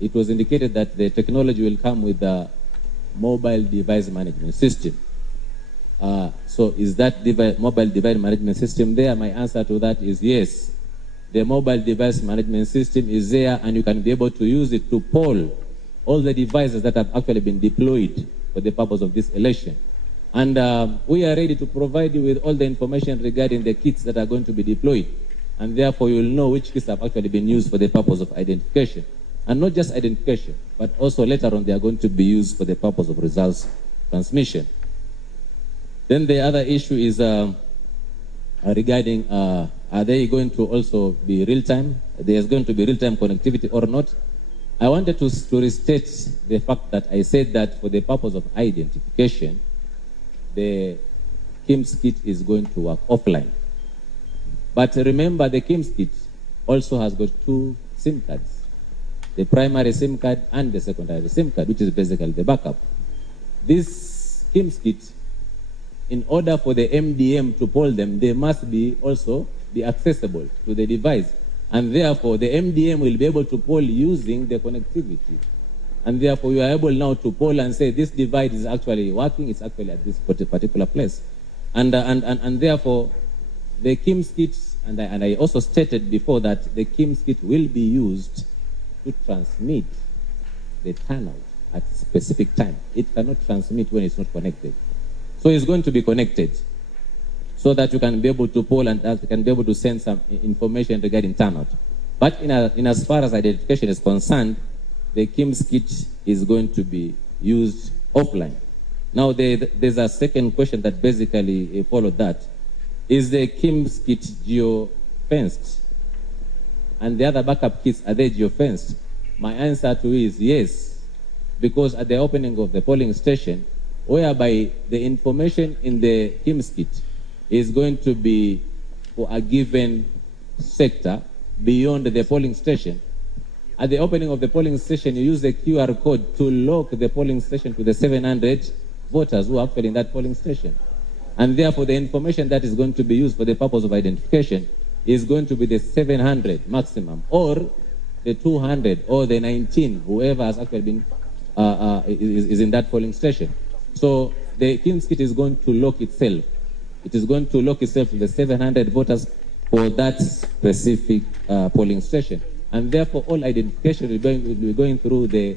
it was indicated that the technology will come with the mobile device management system. So is that mobile device management system there? My answer to that is yes. The mobile device management system is there, and you can be able to use it to poll all the devices that have actually been deployed for the purpose of this election. And we are ready to provide you with all the information regarding the kits that are going to be deployed. And therefore, you'll know which kits have actually been used for the purpose of identification. And not just identification, but also later on, they are going to be used for the purpose of results transmission. Then the other issue is regarding, are they going to also be real-time? There's going to be real-time connectivity or not? I wanted to restate the fact that I said that for the purpose of identification, the KIMS-KIT is going to work offline. But remember, the KIMS-KIT also has got 2 SIM cards. The primary SIM card and the secondary SIM card, which is basically the backup. This KIMS-KIT, in order for the MDM to poll them, they must also be accessible to the device. And therefore, the MDM will be able to poll using the connectivity. And therefore, you are able now to poll and say this divide is actually working, it's actually at this particular place. And therefore, the KIMS kits, and I also stated before that the KIMS kit will be used to transmit the turnout at a specific time. It cannot transmit when it's not connected. So it's going to be connected so that you can be able to poll and that you can be able to send some information regarding turnout. But in as far as identification is concerned, the KIMS kit is going to be used offline. Now, there's a second question that basically followed that. Is the KIMS kit geo-fenced? And the other backup kits, are they geo-fenced? My answer to it is yes, because at the opening of the polling station, whereby the information in the KIMS kit is going to be for a given sector beyond the polling station. At the opening of the polling station, you use the QR code to lock the polling station to the 700 voters who are actually in that polling station. And therefore, the information that is going to be used for the purpose of identification is going to be the 700 maximum, or the 200, or the 19, whoever has actually been is in that polling station. So the KIMS kit is going to lock itself. It is going to lock itself to the 700 voters for that specific polling station. And therefore, all identification will be going through the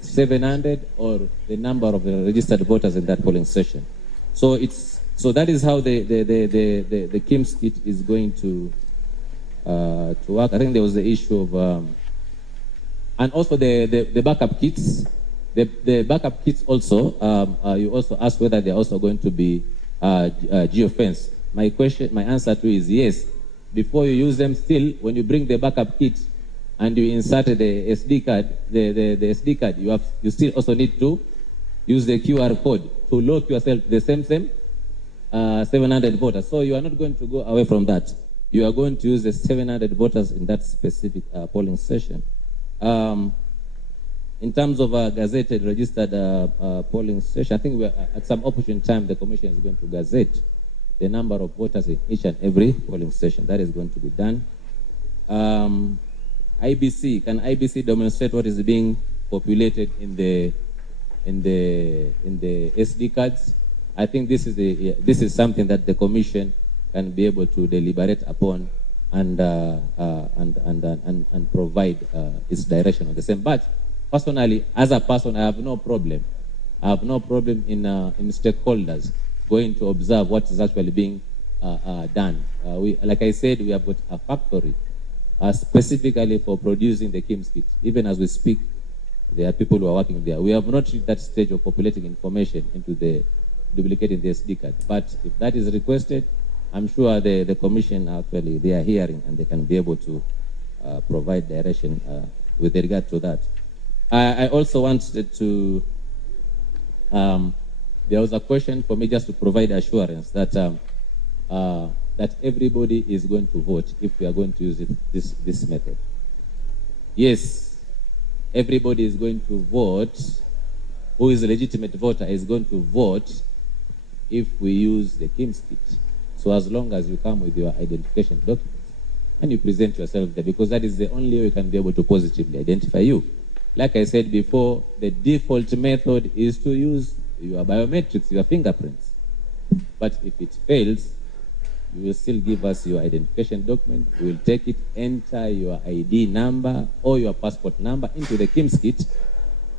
700 or the number of the registered voters in that polling station. So that is how the KIMS kit is going to work. I think there was the issue of and also the backup kits. The backup kits also, you also asked whether they're also going to be geofenced. My answer to is yes. Before you use them, still, when you bring the backup kit and you insert the SD card, the SD card, you still also need to use the QR code to lock yourself to the same 700 voters. So you are not going to go away from that. You are going to use the 700 voters in that specific polling station. In terms of a gazetted registered polling station, I think at some opportune time the Commission is going to gazette the number of voters in each and every polling station. That is going to be done. IBC, can IBC demonstrate what is being populated in the SD cards? I think this is something that the Commission can be able to deliberate upon and provide its direction on the same. But personally, as a person, I have no problem. I have no problem in stakeholders going to observe what is actually being done. Like I said, we have got a factory specifically for producing the KIMS kit. Even as we speak, there are people who are working there. We have not reached that stage of populating information into the duplicating the SD card. But if that is requested, I'm sure the Commission actually, they are hearing and they can be able to provide direction with regard to that. I also wanted to, there was a question for me just to provide assurance that that everybody is going to vote if we are going to use this method. Yes, everybody is going to vote. Who is a legitimate voter is going to vote if we use the KIMS kit. So as long as you come with your identification documents and you present yourself there, because that is the only way we can be able to positively identify you. Like I said before, the default method is to use your biometrics, your fingerprints. But if it fails, you will still give us your identification document. We will take it, enter your ID number or your passport number into the KIMS kit,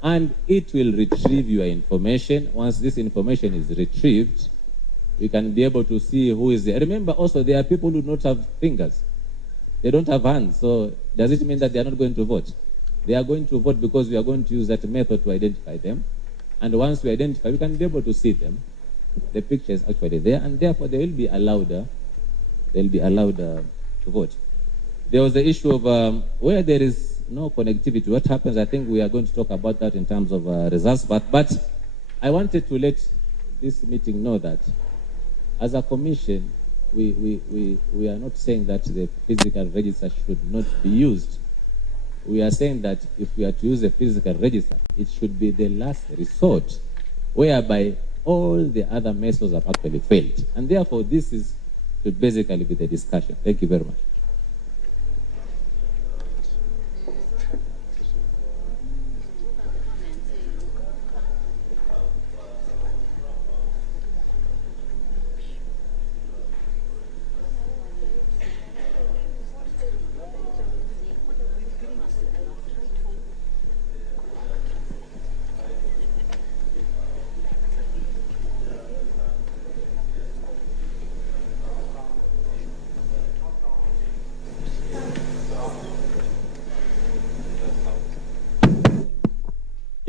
and it will retrieve your information. Once this information is retrieved, we can be able to see who is there. Remember also, there are people who do not have fingers. They don't have hands. So does it mean that they are not going to vote? They are going to vote because we are going to use that method to identify them. And once we identify, we can be able to see them. The picture is actually there, and therefore they will be allowed. To vote. There was the issue of where there is no connectivity. What happens? I think we are going to talk about that in terms of results. But I wanted to let this meeting know that as a commission, we are not saying that the physical register should not be used. We are saying that if we are to use a physical register, it should be the last resort, whereby all the other methods have actually failed. And therefore, this should basically be the discussion. Thank you very much.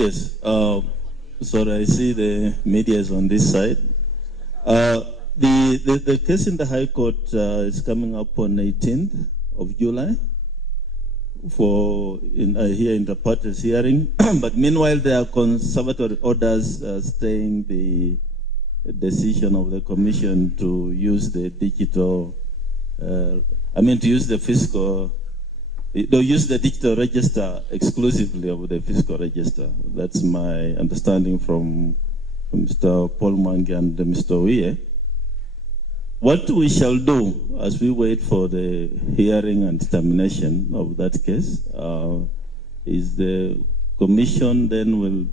Yes. Sorry, I see the media is on this side. The case in the High Court is coming up on 18th of July here in the parties hearing. But meanwhile, there are conservatory orders staying the decision of the Commission to use the digital, to use the fiscal. They'll use the digital register exclusively of the fiscal register. That's my understanding from Mr. Paul Mangi and Mr. Uye. What we shall do as we wait for the hearing and determination of that case is the Commission then will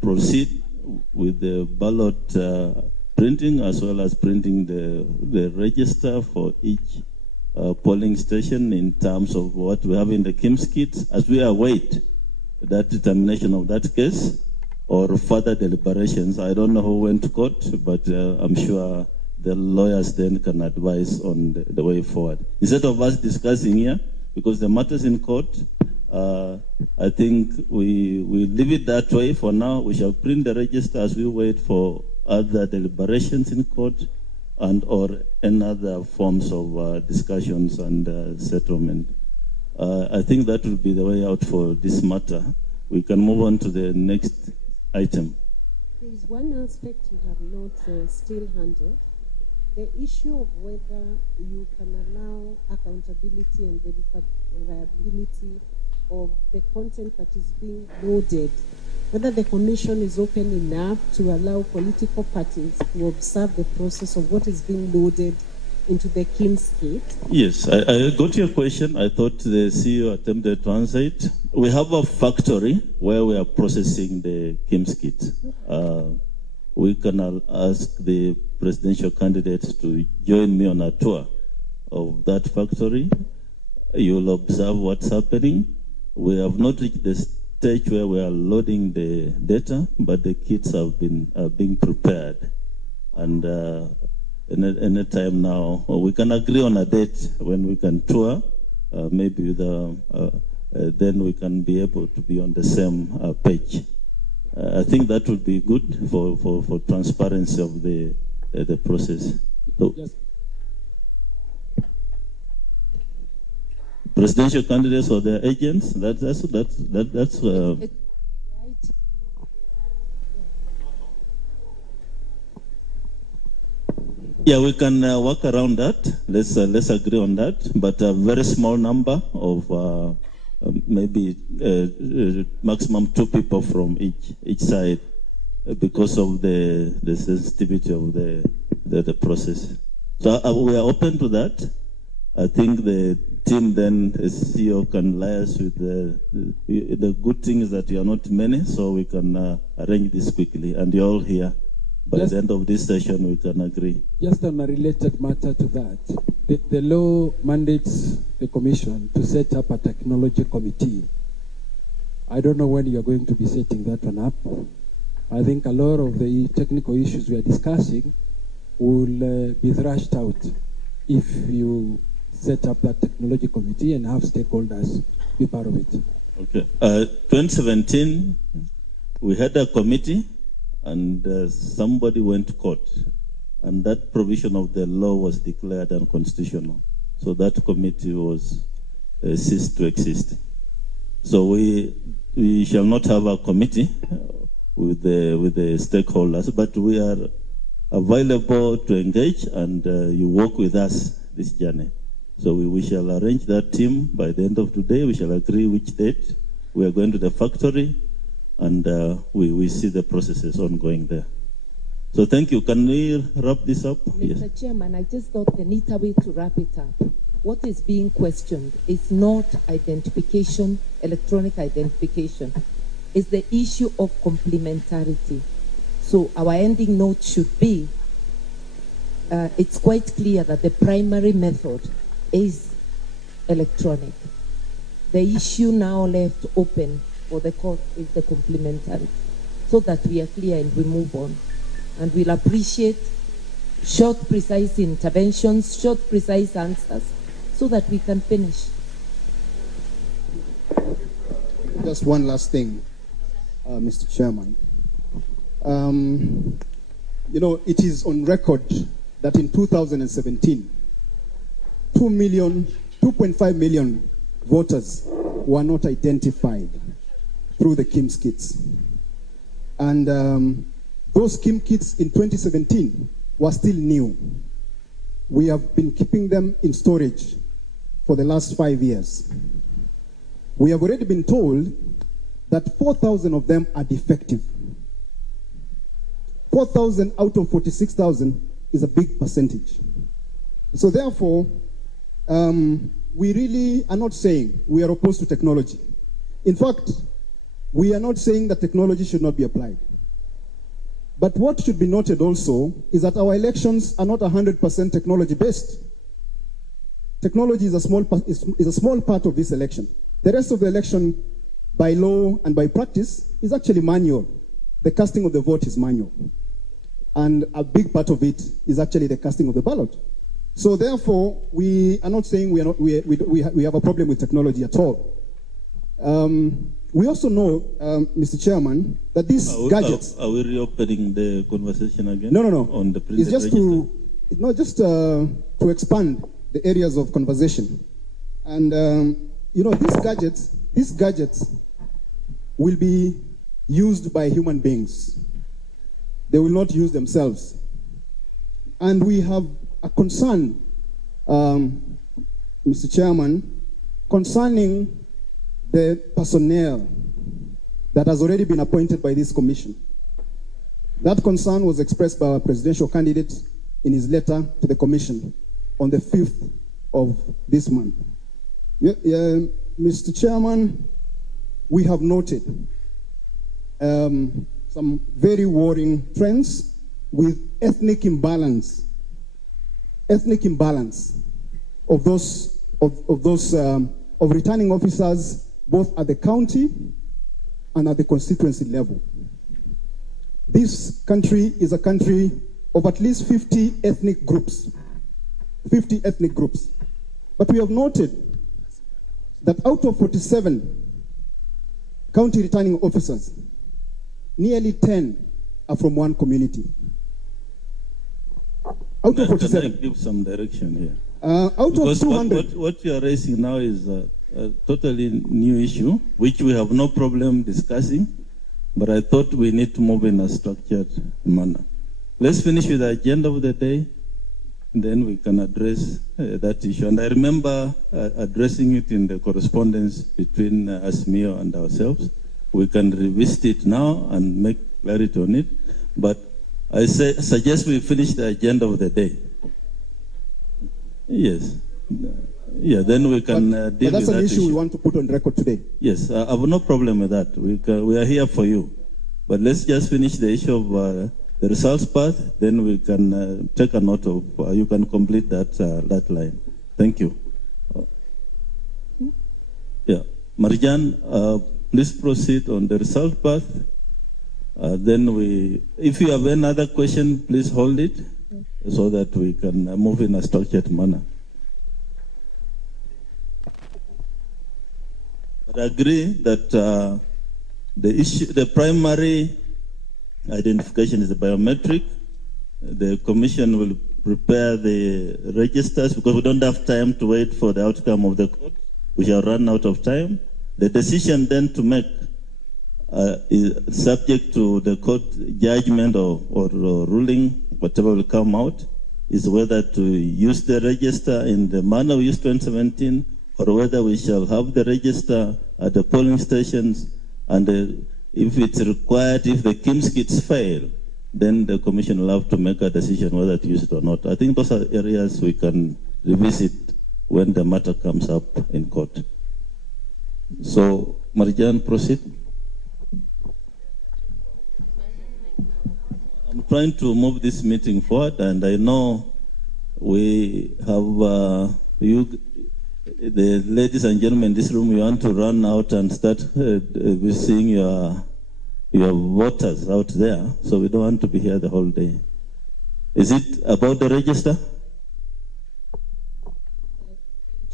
proceed with the ballot printing as well as printing the register for each polling station in terms of what we have in the KIMS kit as we await that determination of that case or further deliberations. I don't know who went to court, but I'm sure the lawyers then can advise on the way forward. Instead of us discussing here, because the matter's in court, I think we leave it that way for now. We shall print the register as we wait for other deliberations in court and or any other forms of discussions and settlement. I think that will be the way out for this matter. We can move on to the next item. There is one aspect you have not still handled, the issue of whether you can allow accountability and verifiability of the content that is being loaded, whether the Commission is open enough to allow political parties to observe the process of what is being loaded into the KIMS kit. Yes, I got your question. I thought the CEO attempted to answer it. We have a factory where we are processing the KIMS kit. We can ask the presidential candidates to join me on a tour of that factory. You'll observe what's happening. We have not reached the stage where we are loading the data, but the kits have been being prepared. And any time now, we can agree on a date when we can tour. Maybe then we can be able to be on the same page. I think that would be good for transparency of the process. So, presidential candidates or their agents, that's yeah, we can work around that. Let's agree on that. But a very small number of maybe maximum 2 people from each side, because of the sensitivity of the process. So we are open to that. I think the team then, as CEO, can liaise with the good thing is that you are not many, so we can arrange this quickly, and you're all here. By the end of this session, we can agree. Just on a related matter to that, the law mandates the Commission to set up a technology committee. I don't know when you're going to be setting that one up. I think a lot of the technical issues we are discussing will be thrashed out if you set up that technology committee and have stakeholders be part of it. Okay. 2017, we had a committee, and somebody went to court, and that provision of the law was declared unconstitutional. So that committee was ceased to exist. So we shall not have a committee with the stakeholders, but we are available to engage, and you work with us this journey. So we shall arrange that team by the end of today. We shall agree which date we are going to the factory, and we see the processes ongoing there. So thank you. Can we wrap this up? Mr. Yes. Chairman, I just thought the neater way to wrap it up. What is being questioned is not identification, electronic identification. It's the issue of complementarity. So our ending note should be, it's quite clear that the primary method is electronic. The issue now left open for the court is the complementary, so that we are clear and we move on. And we'll appreciate short, precise interventions, short, precise answers, so that we can finish. Just one last thing. Mr. Chairman. It is on record that in 2017, 2.5 million voters were not identified through the KIMS kits. And those KIMS kits in 2017 were still new. We have been keeping them in storage for the last 5 years. We have already been told that 4,000 of them are defective. 4,000 out of 46,000 is a big percentage. So therefore, we really are not saying we are opposed to technology. In fact, we are not saying that technology should not be applied. But what should be noted also is that our elections are not 100% technology-based. Technology is a small part of this election. The rest of the election, by law and by practice, is actually manual. The casting of the vote is manual. And a big part of it is actually the casting of the ballot. So therefore, we are not saying we have a problem with technology at all. We also know, Mr. Chairman, that these gadgets... Are we reopening the conversation again? No. On the printed it's just to expand the areas of conversation. And, these gadgets will be used by human beings. They will not use themselves. And we have a concern, Mr. Chairman, concerning the personnel that has already been appointed by this commission. That concern was expressed by our presidential candidate in his letter to the commission on the 5th of this month. Mr. Chairman, we have noted some very worrying trends with ethnic imbalance of returning officers both at the county and at the constituency level. This country is a country of at least 50 ethnic groups. 50 ethnic groups. But we have noted that out of 47 county returning officers, nearly 10 are from one community. Out of 47. Can I give some direction here? Out of 200. What you are raising now is a totally new issue, which we have no problem discussing, but I thought we need to move in a structured manner. Let's finish with the agenda of the day, then we can address that issue. And I remember addressing it in the correspondence between Asmio and ourselves. We can revisit it now and make clarity on it, but I suggest we finish the agenda of the day. Yes. Yeah, then we can deal with that. But that's an issue we want to put on record today. Yes, I have no problem with that. We are here for you. But let's just finish the issue of the results part, then we can take a note of, you can complete that line. Thank you. Yeah, Marjan, please proceed on the result part. Then if you have any other question, please hold it so that we can move in a structured manner. But I agree that the primary identification is the biometric. The commission will prepare the registers because we don't have time to wait for the outcome of the court. We shall run out of time. The decision then to make is subject to the court judgment or ruling, whatever will come out, is whether to use the register in the manner we used 2017 or whether we shall have the register at the polling stations, and if it's required, if the KIMS kits fail, then the commission will have to make a decision whether to use it or not. I think those are areas we can revisit when the matter comes up in court. So, Marjan, proceed. I'm trying to move this meeting forward, and I know we have the ladies and gentlemen in this room, we want to run out and start seeing your voters out there, so we don't want to be here the whole day. Is it about the register?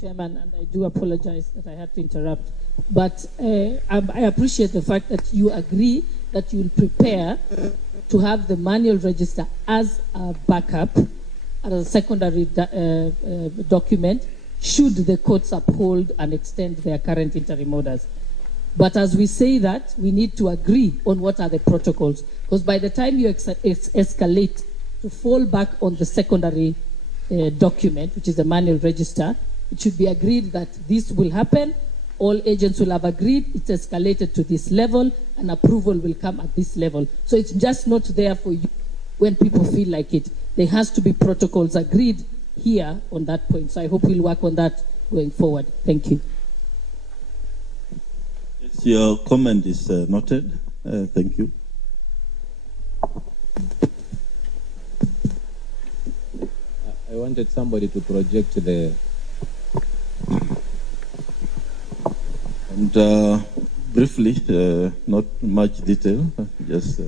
Chairman, and I do apologize that I had to interrupt. But I appreciate the fact that you agree that you will prepare to have the manual register as a backup, as a secondary document, should the courts uphold and extend their current interim orders. But as we say that, we need to agree on what are the protocols. Because by the time you escalate to fall back on the secondary document, which is the manual register, it should be agreed that this will happen. All agents will have agreed, it's escalated to this level, and approval will come at this level. So it's just not there for you when people feel like it. There has to be protocols agreed here on that point. So I hope we'll work on that going forward. Thank you. Yes, your comment is noted. Thank you. I wanted somebody to project the... And briefly, not much detail, just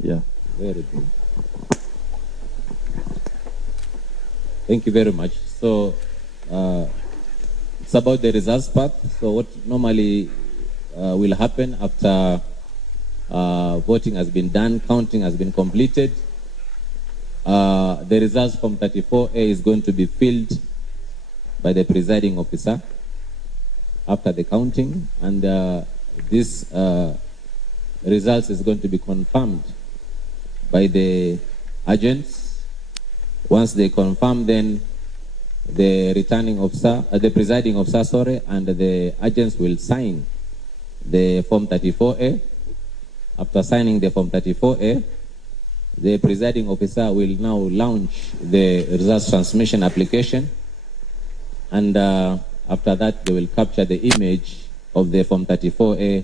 yeah. Very good. Thank you very much. So it's about the results part. So what normally will happen after voting has been done, counting has been completed, the results from 34A is going to be filled by the presiding officer after the counting, and this results is going to be confirmed by the agents. Once they confirm, then the returning officer, the presiding officer, sorry, and the agents will sign the Form 34A. After signing the Form 34A, the presiding officer will now launch the results transmission application, and after that, they will capture the image of the Form 34A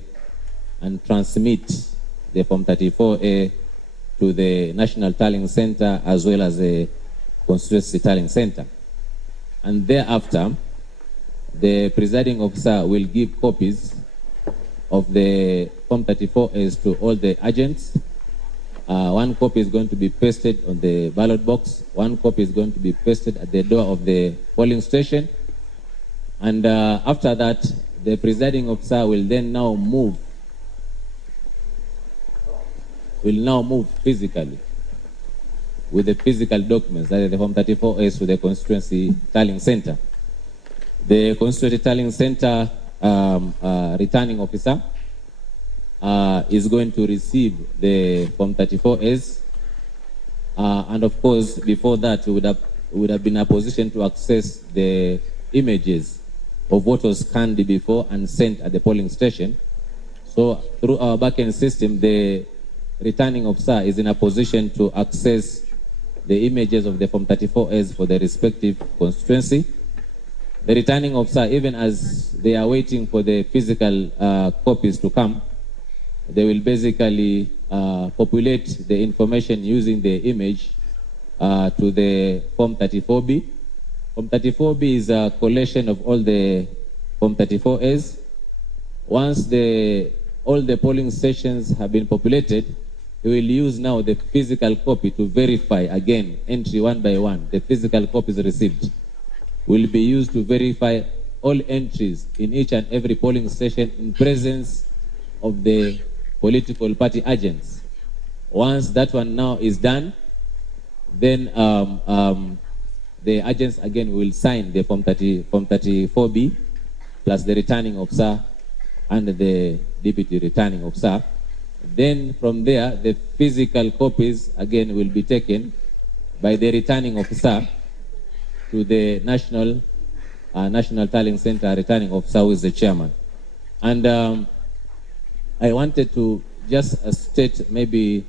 and transmit the Form 34A to the National Tallying Center as well as the Constituency Tallying Center. And thereafter, the presiding officer will give copies of the Form 34As to all the agents. One copy is going to be pasted on the ballot box. One copy is going to be pasted at the door of the polling station. And after that, the presiding officer will then now move physically with the physical documents, that is the Form 34As, to the Constituency Tallying Center. The Constituency Tallying Center returning officer is going to receive the Form 34As, and of course, before that, we would have been in a position to access the images of what was scanned before and sent at the polling station. So through our backend system, the returning officer is in a position to access the images of the Form 34As for the respective constituency. The returning officer, even as they are waiting for the physical copies to come, they will basically populate the information using the image to the Form 34B. Form 34B is a collation of all the Form 34As. Once all the polling stations have been populated, we will use now the physical copy to verify again, entry one by one. The physical copies received will be used to verify all entries in each and every polling station in presence of the political party agents. Once that one now is done, then the agents again will sign the Form 34B plus the returning officer and the deputy returning officer. Then from there, the physical copies again will be taken by the returning officer to the National Tallying Center returning officer, who is the chairman. And I wanted to just state maybe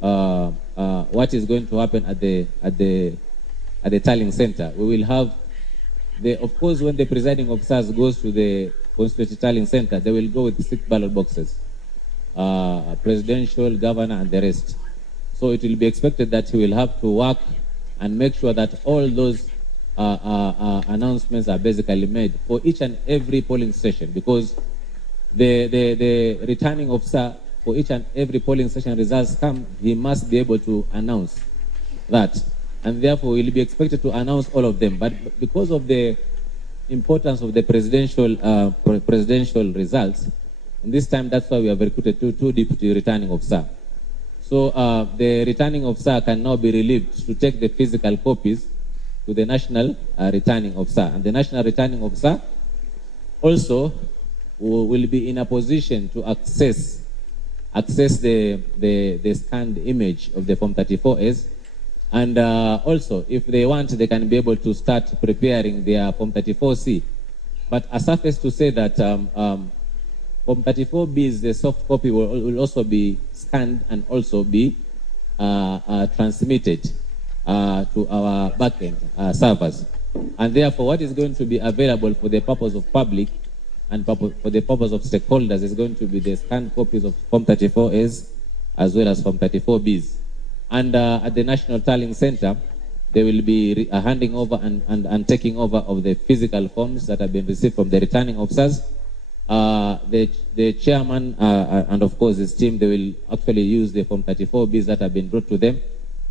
what is going to happen at the tallying center. We will have of course, when the presiding officers goes to the constituency tallying center, they will go with 6 ballot boxes, presidential, governor, and the rest. So it will be expected that he will have to work and make sure that all those announcements are basically made for each and every polling station, because the returning officer for each and every polling station results come, he must be able to announce that. And therefore, he will be expected to announce all of them. But because of the importance of the presidential results, and this time that's why we have recruited two deputy returning officers. So the returning officer can now be relieved to take the physical copies to the national returning officer, and the national returning officer also will be in a position to access the scanned image of the Form 34S, and also if they want, they can be able to start preparing their Form 34C. But a suffice to say that Form 34B is the soft copy will also be scanned and also be transmitted to our backend servers. And therefore, what is going to be available for the purpose of public and for the purpose of stakeholders is going to be the scanned copies of Form 34As as well as Form 34Bs. And at the National Tallying Center, they will be handing over and taking over of the physical forms that have been received from the returning officers. The chairman and of course his team, they will actually use the Form 34Bs that have been brought to them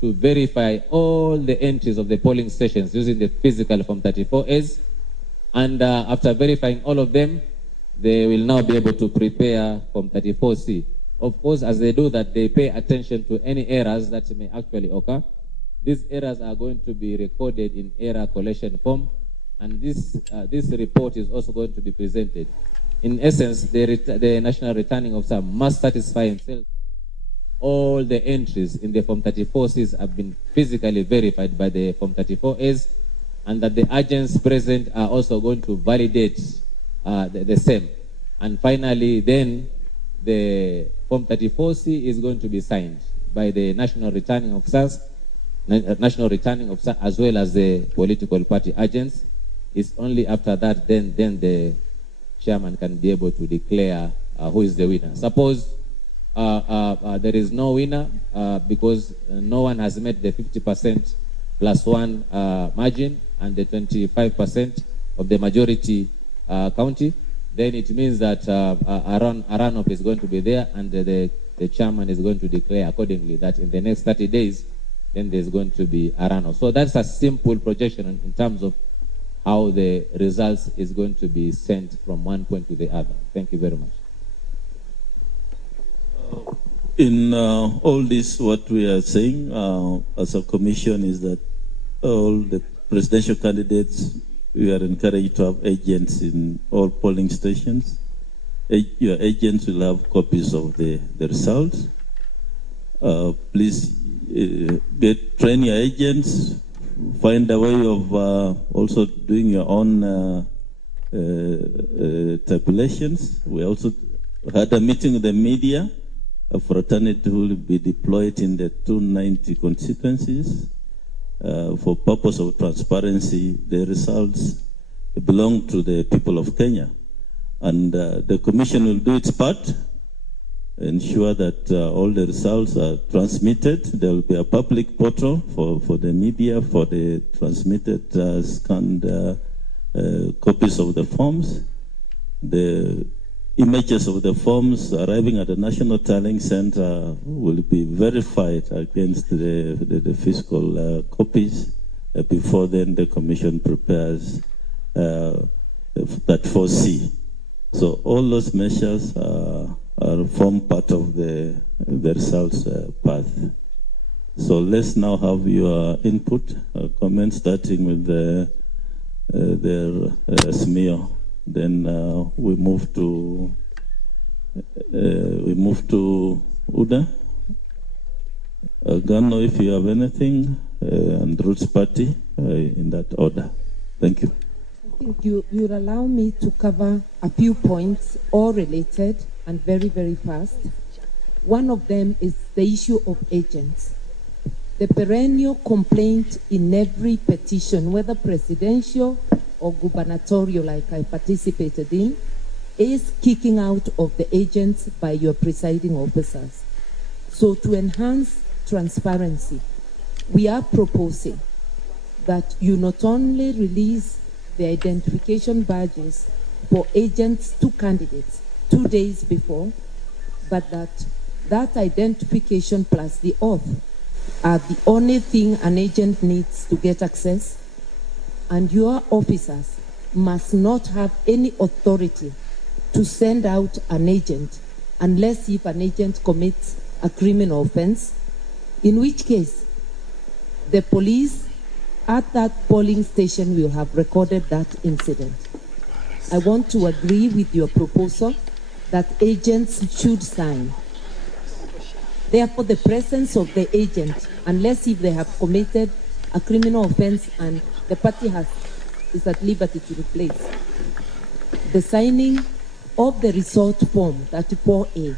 to verify all the entries of the polling stations using the physical Form 34As. And after verifying all of them, they will now be able to prepare Form 34C. Of course, as they do that, they pay attention to any errors that may actually occur. These errors are going to be recorded in error collection form, and this report is also going to be presented. In essence, the National Returning Officer must satisfy himself all the entries in the Form 34Cs have been physically verified by the Form 34As, and that the agents present are also going to validate the same. And finally, then the Form 34C is going to be signed by the National Returning Officer as well as the political party agents. It's only after that then the chairman can be able to declare who is the winner. Suppose there is no winner because no one has met the 50% plus one margin and the 25% of the majority county, then it means that a run-up is going to be there, and the chairman is going to declare accordingly that in the next 30 days, then there's going to be a run-up. So that's a simple projection in terms of how the results is going to be sent from one point to the other. Thank you very much. In all this, what we are saying as a commission is that all the presidential candidates, we are encouraged to have agents in all polling stations. Your agents will have copies of the results. Please train your agents, find a way of also doing your own tabulations. We also had a meeting with the media. A fraternity will be deployed in the 290 constituencies. For purpose of transparency, the results belong to the people of Kenya. And the commission will do its part, ensure that all the results are transmitted. There will be a public portal for the media, for the transmitted scanned copies of the forms. The images of the forms arriving at the National Tallying Center will be verified against the physical copies. Before then, the commission prepares that 4C. So all those measures form part of the results path. So let's now have your input, comments, starting with the SMEO. Then we move to Uda. Gano, if you have anything, and Roots Party in that order. Thank you. I think you'll allow me to cover a few points, all related and very, very fast. One of them is the issue of agents. The perennial complaint in every petition, whether presidential or gubernatorial, like I participated in, is kicking out of the agents by your presiding officers. So to enhance transparency, we are proposing that you not only release the identification badges for agents to candidates 2 days before, but that identification plus the oath are the only thing an agent needs to get access, and your officers must not have any authority to send out an agent unless if an agent commits a criminal offense, in which case the police at that polling station will have recorded that incident. I want to agree with your proposal that agents should sign. Therefore, the presence of the agent, unless if they have committed a criminal offense and the party is at liberty to replace, the signing of the result form 34A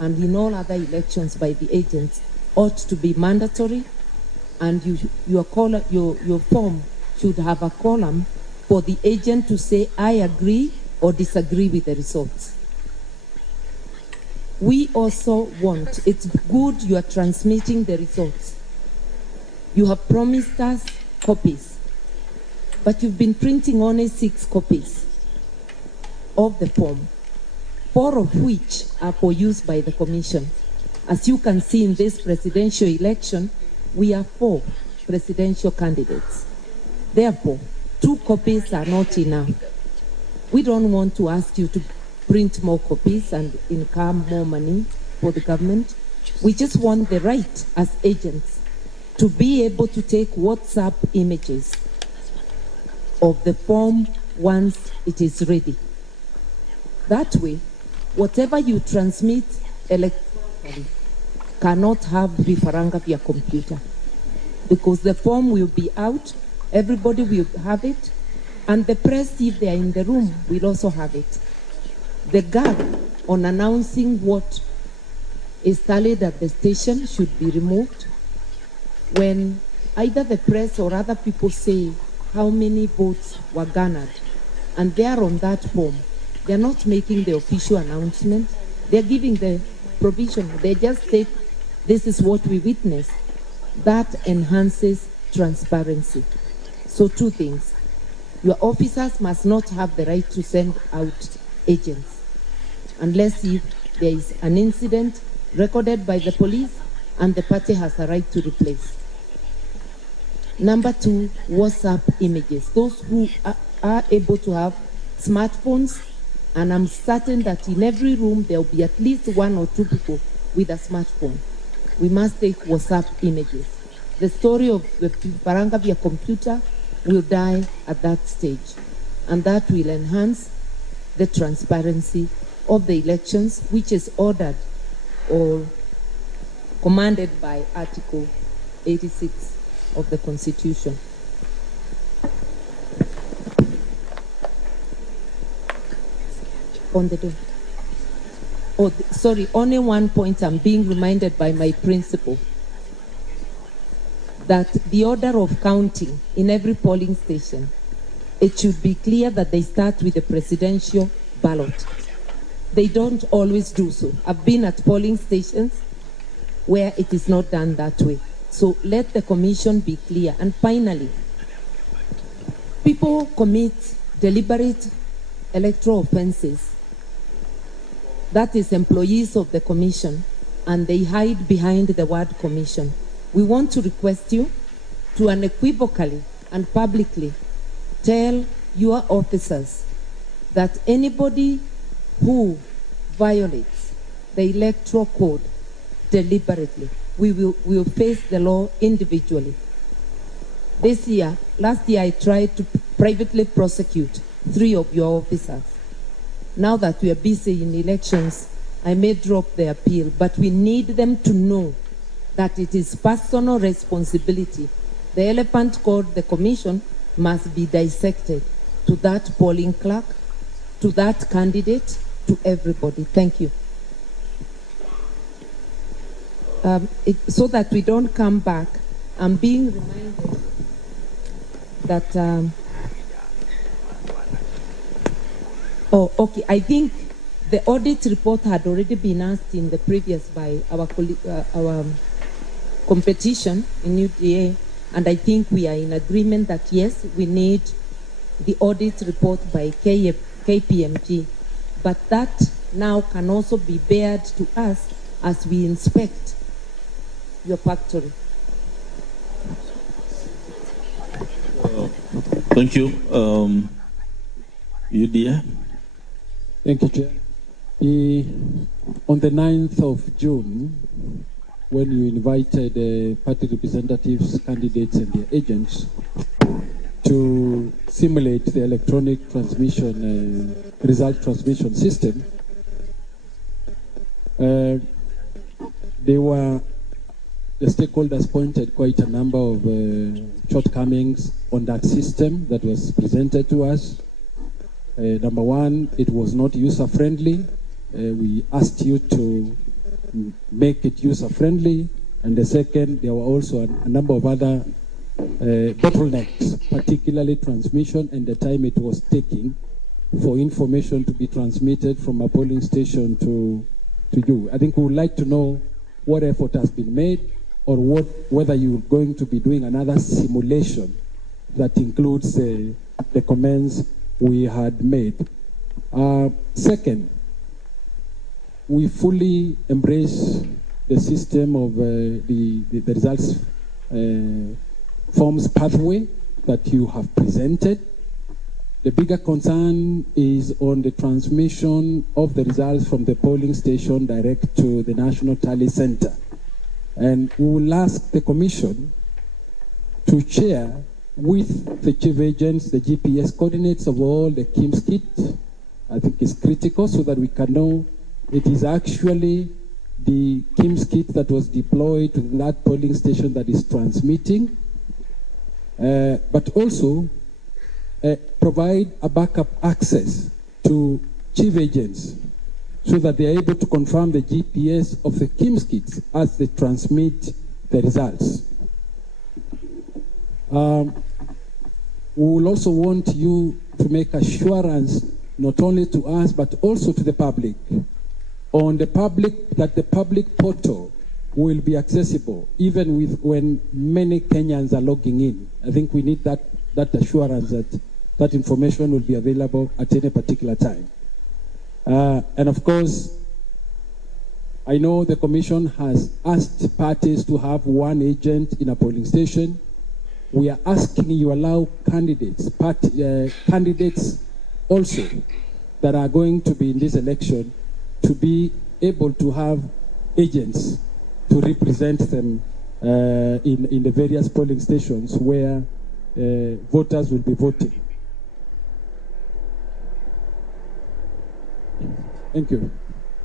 and in all other elections by the agents ought to be mandatory, and your form should have a column for the agent to say, I agree or disagree with the results. We also want, it's good you are transmitting the results. You have promised us copies, but you've been printing only 6 copies of the form, 4 of which are for use by the Commission. As you can see in this presidential election, we have 4 presidential candidates. Therefore, 2 copies are not enough. We don't want to ask you to print more copies and incur more money for the government. We just want the right as agents to be able to take WhatsApp images of the form once it is ready. That way, whatever you transmit electronically cannot have vifaranga via computer, because the form will be out, everybody will have it, and the press, if they are in the room, will also have it. The gag on announcing what is tallied at the station should be removed. When either the press or other people say how many votes were garnered, and they are on that form, they are not making the official announcement. They are giving the provision. They just say, this is what we witnessed. That enhances transparency. So 2 things. Your officers must not have the right to send out agents unless if there is an incident recorded by the police and the party has a right to replace. Number 2, WhatsApp images. Those who are able to have smartphones, and I'm certain that in every room there will be at least 1 or 2 people with a smartphone. We must take WhatsApp images. The story of the Paranga via computer will die at that stage, and that will enhance the transparency of the elections, which is ordered or commanded by Article 86 of the Constitution. On the day. Oh, sorry, only 1 point. I'm being reminded by my principal that the order of counting in every polling station, it should be clear that they start with the presidential ballot. They don't always do so. I've been at polling stations where it is not done that way. So let the commission be clear. And finally, people commit deliberate electoral offenses. That is employees of the commission, and they hide behind the word commission. We want to request you to unequivocally and publicly tell your officers that anybody who violates the electoral code deliberately, we will face the law individually. Last year I tried to privately prosecute 3 of your officers. Now that we are busy in elections, I may drop the appeal, but we need them to know that it is personal responsibility. The elephant called the commission must be dissected to that polling clerk, to that candidate, to everybody. Thank you. So that we don't come back, I'm being reminded that oh, okay. I think the audit report had already been asked in the previous by our competition in UDA, and I think we are in agreement that yes, we need the audit report by KPMG, but that now can also be bared to us as we inspect your factory. Thank you. You dear? Thank you, Chair. On the 9th of June, when you invited party representatives, candidates, and their agents to simulate the electronic transmission, result transmission system, the stakeholders pointed quite a number of shortcomings on that system that was presented to us. Number one, it was not user-friendly. We asked you to make it user-friendly. And the second, there were also a number of other bottlenecks, particularly transmission and the time it was taking for information to be transmitted from a polling station to you. I think we would like to know what effort has been made, or whether you're going to be doing another simulation that includes the comments we had made. Second, we fully embrace the system of the results forms pathway that you have presented. The bigger concern is on the transmission of the results from the polling station direct to the National Tally Center. And we will ask the Commission to share with the chief agents the GPS coordinates of all the KIMS kit. I think it's critical so that we can know it is actually the KIMS kit that was deployed to that polling station that is transmitting, but also provide a backup access to chief agents so that they are able to confirm the GPS of the KIMS kits as they transmit the results. We will also want you to make assurance not only to us but also to the public on the public portal will be accessible even when many Kenyans are logging in. I think we need that assurance that information will be available at any particular time. And of course, I know the Commission has asked parties to have one agent in a polling station. We are asking you allow candidates also that are going to be in this election to be able to have agents to represent them in the various polling stations where voters will be voting. Thank you.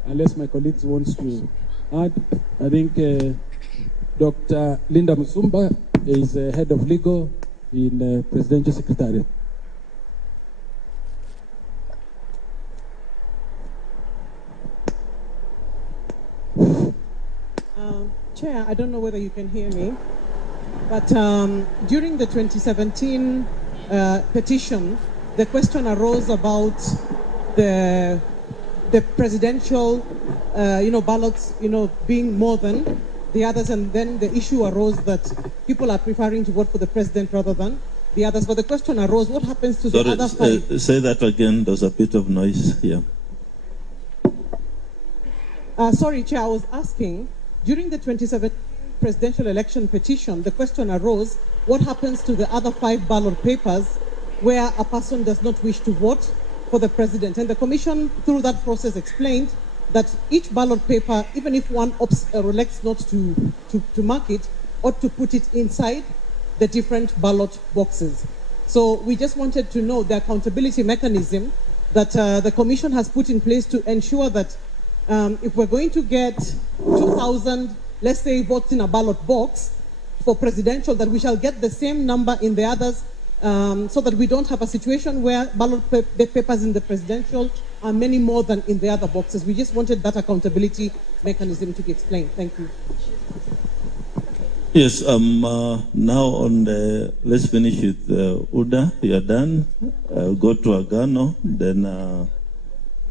Unless my colleagues wants to add, I think Dr. Linda Musumba is head of legal in Presidential Secretariat. Chair, I don't know whether you can hear me, but during the 2017 petition, the question arose about the presidential, ballots, being more than the others, and then the issue arose that people are preferring to vote for the president rather than the others. But the question arose, what happens to the other five? Say that again. There's a bit of noise here. Sorry, Chair, I was asking, during the 2017 presidential election petition, the question arose, what happens to the other 5 ballot papers where a person does not wish to vote for the president? And the Commission, through that process, explained that each ballot paper, even if one elects not to mark it, ought to put it inside the different ballot boxes. So we just wanted to know the accountability mechanism that the Commission has put in place to ensure that if we're going to get 2,000, let's say, votes in a ballot box for presidential, that we shall get the same number in the others, so that we don't have a situation where ballot papers in the presidential are many more than in the other boxes. We just wanted that accountability mechanism to be explained. Thank you. Yes, now on the, let's finish with Uda, you're done. I'll go to Agano, then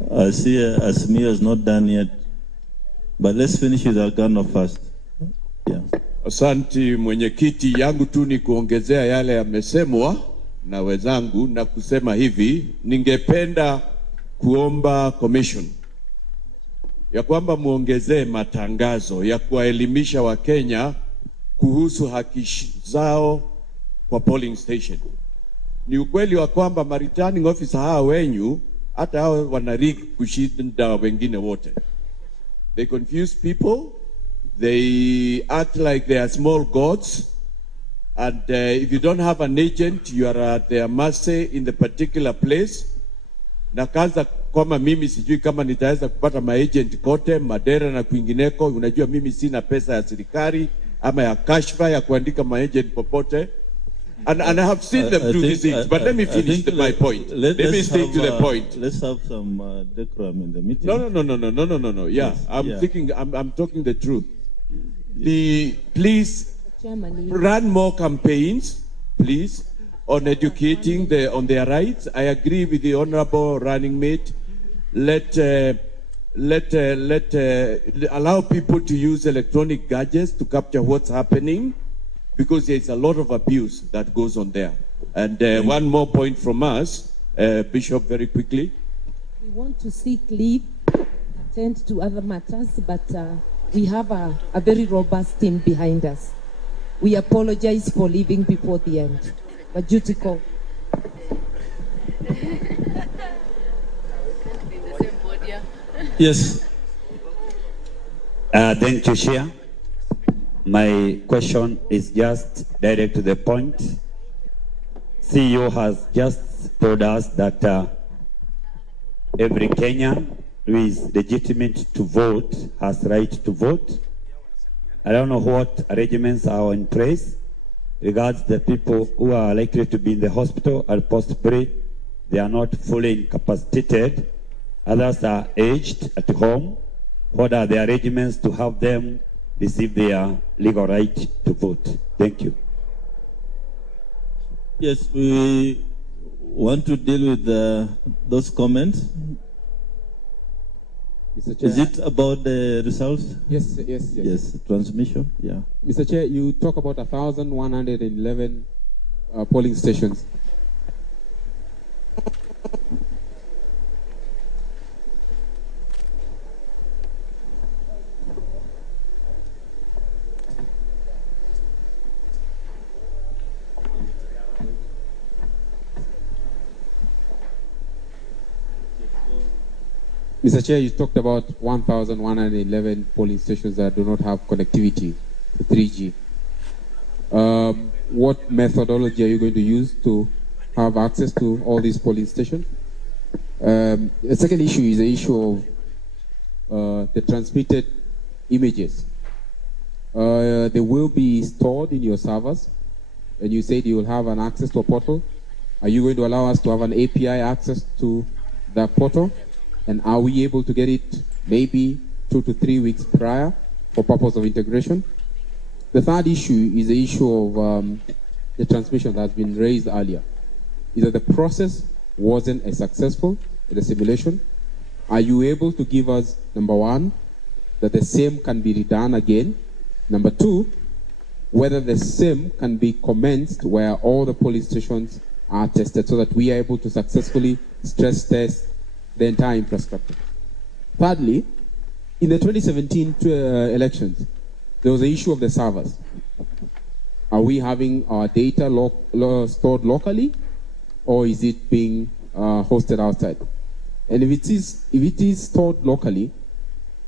I see Asmia is not done yet. But let's finish with Agano first. Yeah. Asanti mwenyekiti, yangu tu ni kuongezea yale yamesemwa na wenzangu na kusema hivi, ningependa kuomba commission ya kwamba muongezee matangazo ya kuwaelimisha Wakenya kuhusu haki zao kwa polling station. Ni ukweli wa kwamba returning officer hawa wenyu hata hao wanarig kushinda wengine wote. They confuse people. They act like they are small gods. And if you don't have an agent, you are at their mercy in the particular place. Na kaza kama mimi sijui kama nitaweza kupata maagent kote, Madera na kwingineko. Unajua mimi sina pesa ya serikali ama ya kashfa ya kuandika maagent popote. And I have seen them do these things. But let me finish my point. Let me stick to the point. Let's have some decorum in the meeting. No. Yeah, yes. I'm talking the truth. Please run more campaigns, please, on educating on their rights. I agree with the honorable running mate. Allow people to use electronic gadgets to capture what's happening, because there's a lot of abuse that goes on there. And one more point from us, Bishop, very quickly. We want to seek leave, attend to other matters, but we have a very robust team behind us. We apologize for leaving before the end. Wajackoyah. Yes. Thank you, Chair. My question is just direct to the point. CEO has just told us that every Kenyan who is legitimate to vote has right to vote. I don't know what arrangements are in place regards the people who are likely to be in the hospital or possibly they are not fully incapacitated. Others are aged at home. What are the arrangements to have them receive their legal right to vote? Thank you. Yes, we want to deal with those comments. Mr. Chair. Is it about the results? Yes. Yes, transmission, yeah. Mr. Chair, you talk about 1,111 polling stations. Mr. Chair, you talked about 1,111 polling stations that do not have connectivity to 3G. What methodology are you going to use to have access to all these polling stations? The second issue is the issue of the transmitted images. They will be stored in your servers, and you said you will have an access to a portal. Are you going to allow us to have an API access to that portal? And are we able to get it maybe 2 to 3 weeks prior for purpose of integration? The third issue is the issue of the transmission that has been raised earlier. Is that the process wasn't as successful in the simulation? Are you able to give us, number one, that the same can be redone again? Number two, whether the same can be commenced where all the polling stations are tested so that we are able to successfully stress test the entire infrastructure. Thirdly, in the 2017 elections, there was the issue of the servers. Are we having our data stored locally, or is it being hosted outside? And if it is stored locally,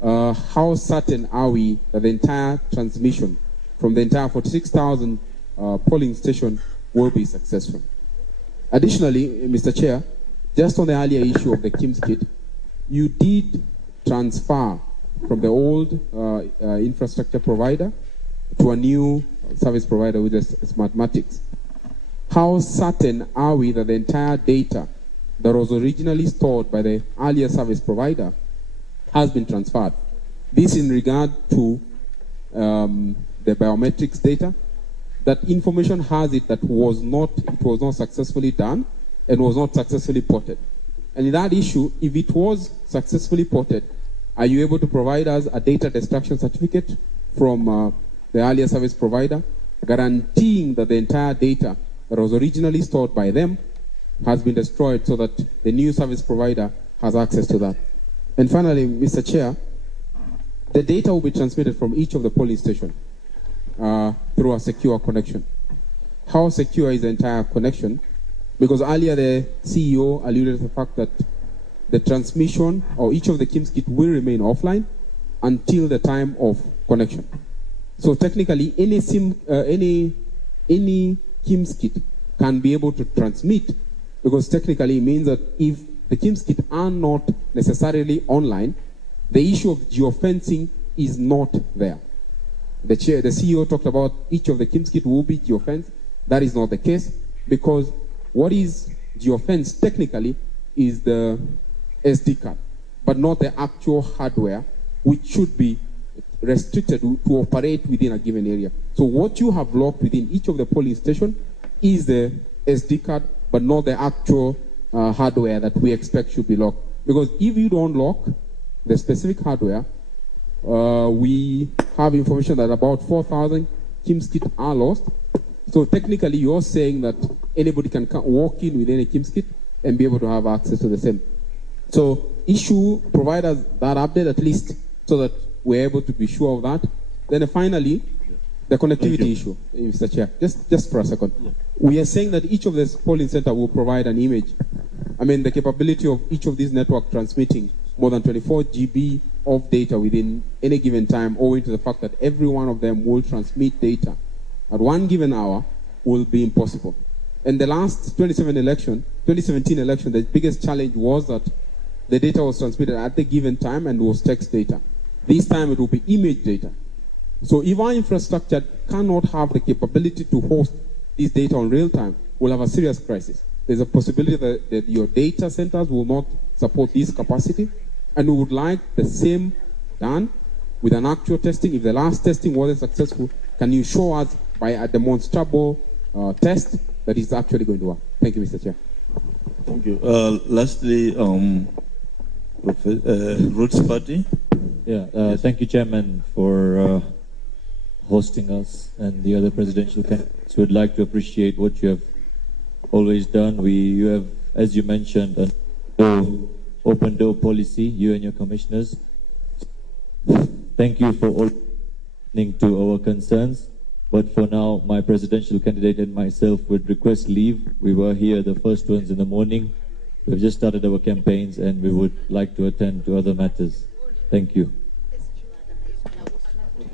how certain are we that the entire transmission from the entire 46,000 polling station will be successful? Additionally, Mr. Chair, just on the earlier issue of the KIMS kit, you did transfer from the old infrastructure provider to a new service provider with the Smartmatics. How certain are we that the entire data that was originally stored by the earlier service provider has been transferred? This in regard to the biometrics data. That information has it that it was not successfully done and was not successfully ported. And in that issue, if it was successfully ported, are you able to provide us a data destruction certificate from the earlier service provider, guaranteeing that the entire data that was originally stored by them has been destroyed so that the new service provider has access to that? And finally, Mr. Chair, the data will be transmitted from each of the polling stations through a secure connection. How secure is the entire connection? Because earlier the CEO alluded to the fact that the transmission or each of the KIMS kit will remain offline until the time of connection. So technically, any KIMS kit can be able to transmit, because technically it means that if the KIMS kit are not necessarily online, the issue of geofencing is not there. The CEO talked about each of the KIMS kit will be geofenced. That is not the case, because what is geofenced technically is the SD card, but not the actual hardware, which should be restricted to operate within a given area. So what you have locked within each of the polling stations is the SD card, but not the actual hardware that we expect should be locked. Because if you don't lock the specific hardware, we have information that about 4,000 KIMS kits are lost. So technically, you're saying that anybody can walk in with any KIMS kit and be able to have access to the same. So provide us that update at least, so that we're able to be sure of that. Then finally, the connectivity issue, Mr. Chair. Just for a second. Yeah. We are saying that each of the polling center will provide an image. I mean, the capability of each of these network transmitting more than 24 GB of data within any given time, owing to the fact that every one of them will transmit data at one given hour, will be impossible. And the last 2017 election, the biggest challenge was that the data was transmitted at the given time and was text data. This time it will be image data. So if our infrastructure cannot have the capability to host this data on real time, we'll have a serious crisis. There's a possibility that your data centers will not support this capacity, and we would like the same done with an actual testing. If the last testing wasn't successful, can you show us by a demonstrable test that is actually going to work? Thank you, Mr. Chair. Thank you. Lastly, Roots Party. Yeah, yes. Thank you, Chairman, for hosting us and the other presidential candidates. We'd like to appreciate what you have always done. You have, as you mentioned, an open door policy, you and your commissioners. Thank you for all listening to our concerns. But for now, my presidential candidate and myself would request leave. We were here the first ones in the morning. We've just started our campaigns and we would like to attend to other matters. Thank you.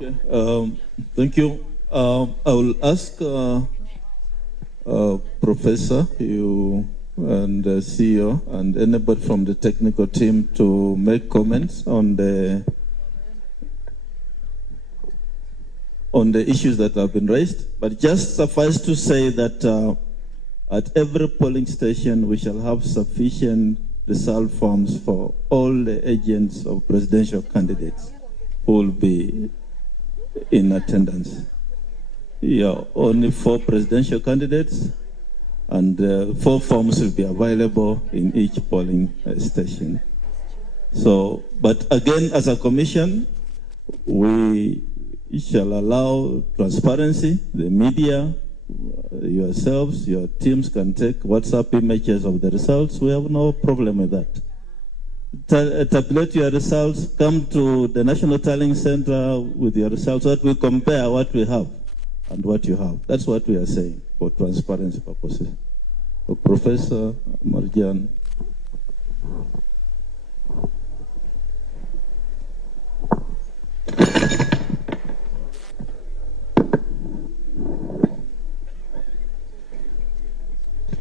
Okay. Thank you. I will ask Professor, you and the CEO and anybody from the technical team to make comments on the issues that have been raised. But just suffice to say that at every polling station we shall have sufficient result forms for all the agents of presidential candidates who will be in attendance. Yeah, only 4 presidential candidates, and 4 forms will be available in each polling station. So, but again, as a commission, we shall allow transparency. The media, yourselves, your teams can take WhatsApp images of the results. We have no problem with that. Tabulate your results, come to the National Tallying Center with your results, so that we compare what we have and what you have. That's what we are saying for transparency purposes. So Professor Marjan.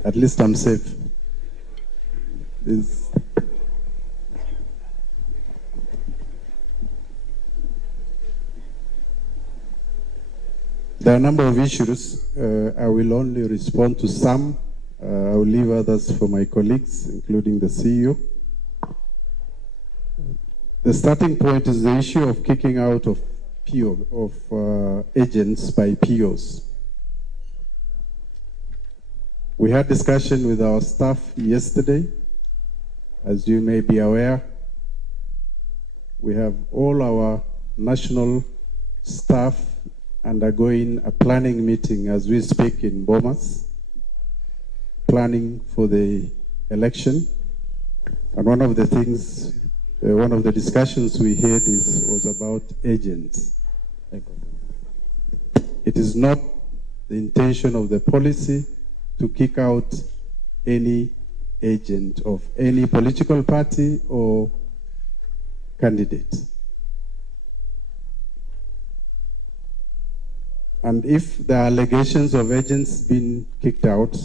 At least I'm safe. There are a number of issues. I will only respond to some. I will leave others for my colleagues, including the CEO. The starting point is the issue of kicking out of agents by POs. We had discussion with our staff yesterday. As you may be aware, we have all our national staff undergoing a planning meeting as we speak in Bomas, planning for the election. And one of the things, one of the discussions we had was about agents. It is not the intention of the policy to kick out any agent of any political party or candidate. And if the allegations of agents being kicked out,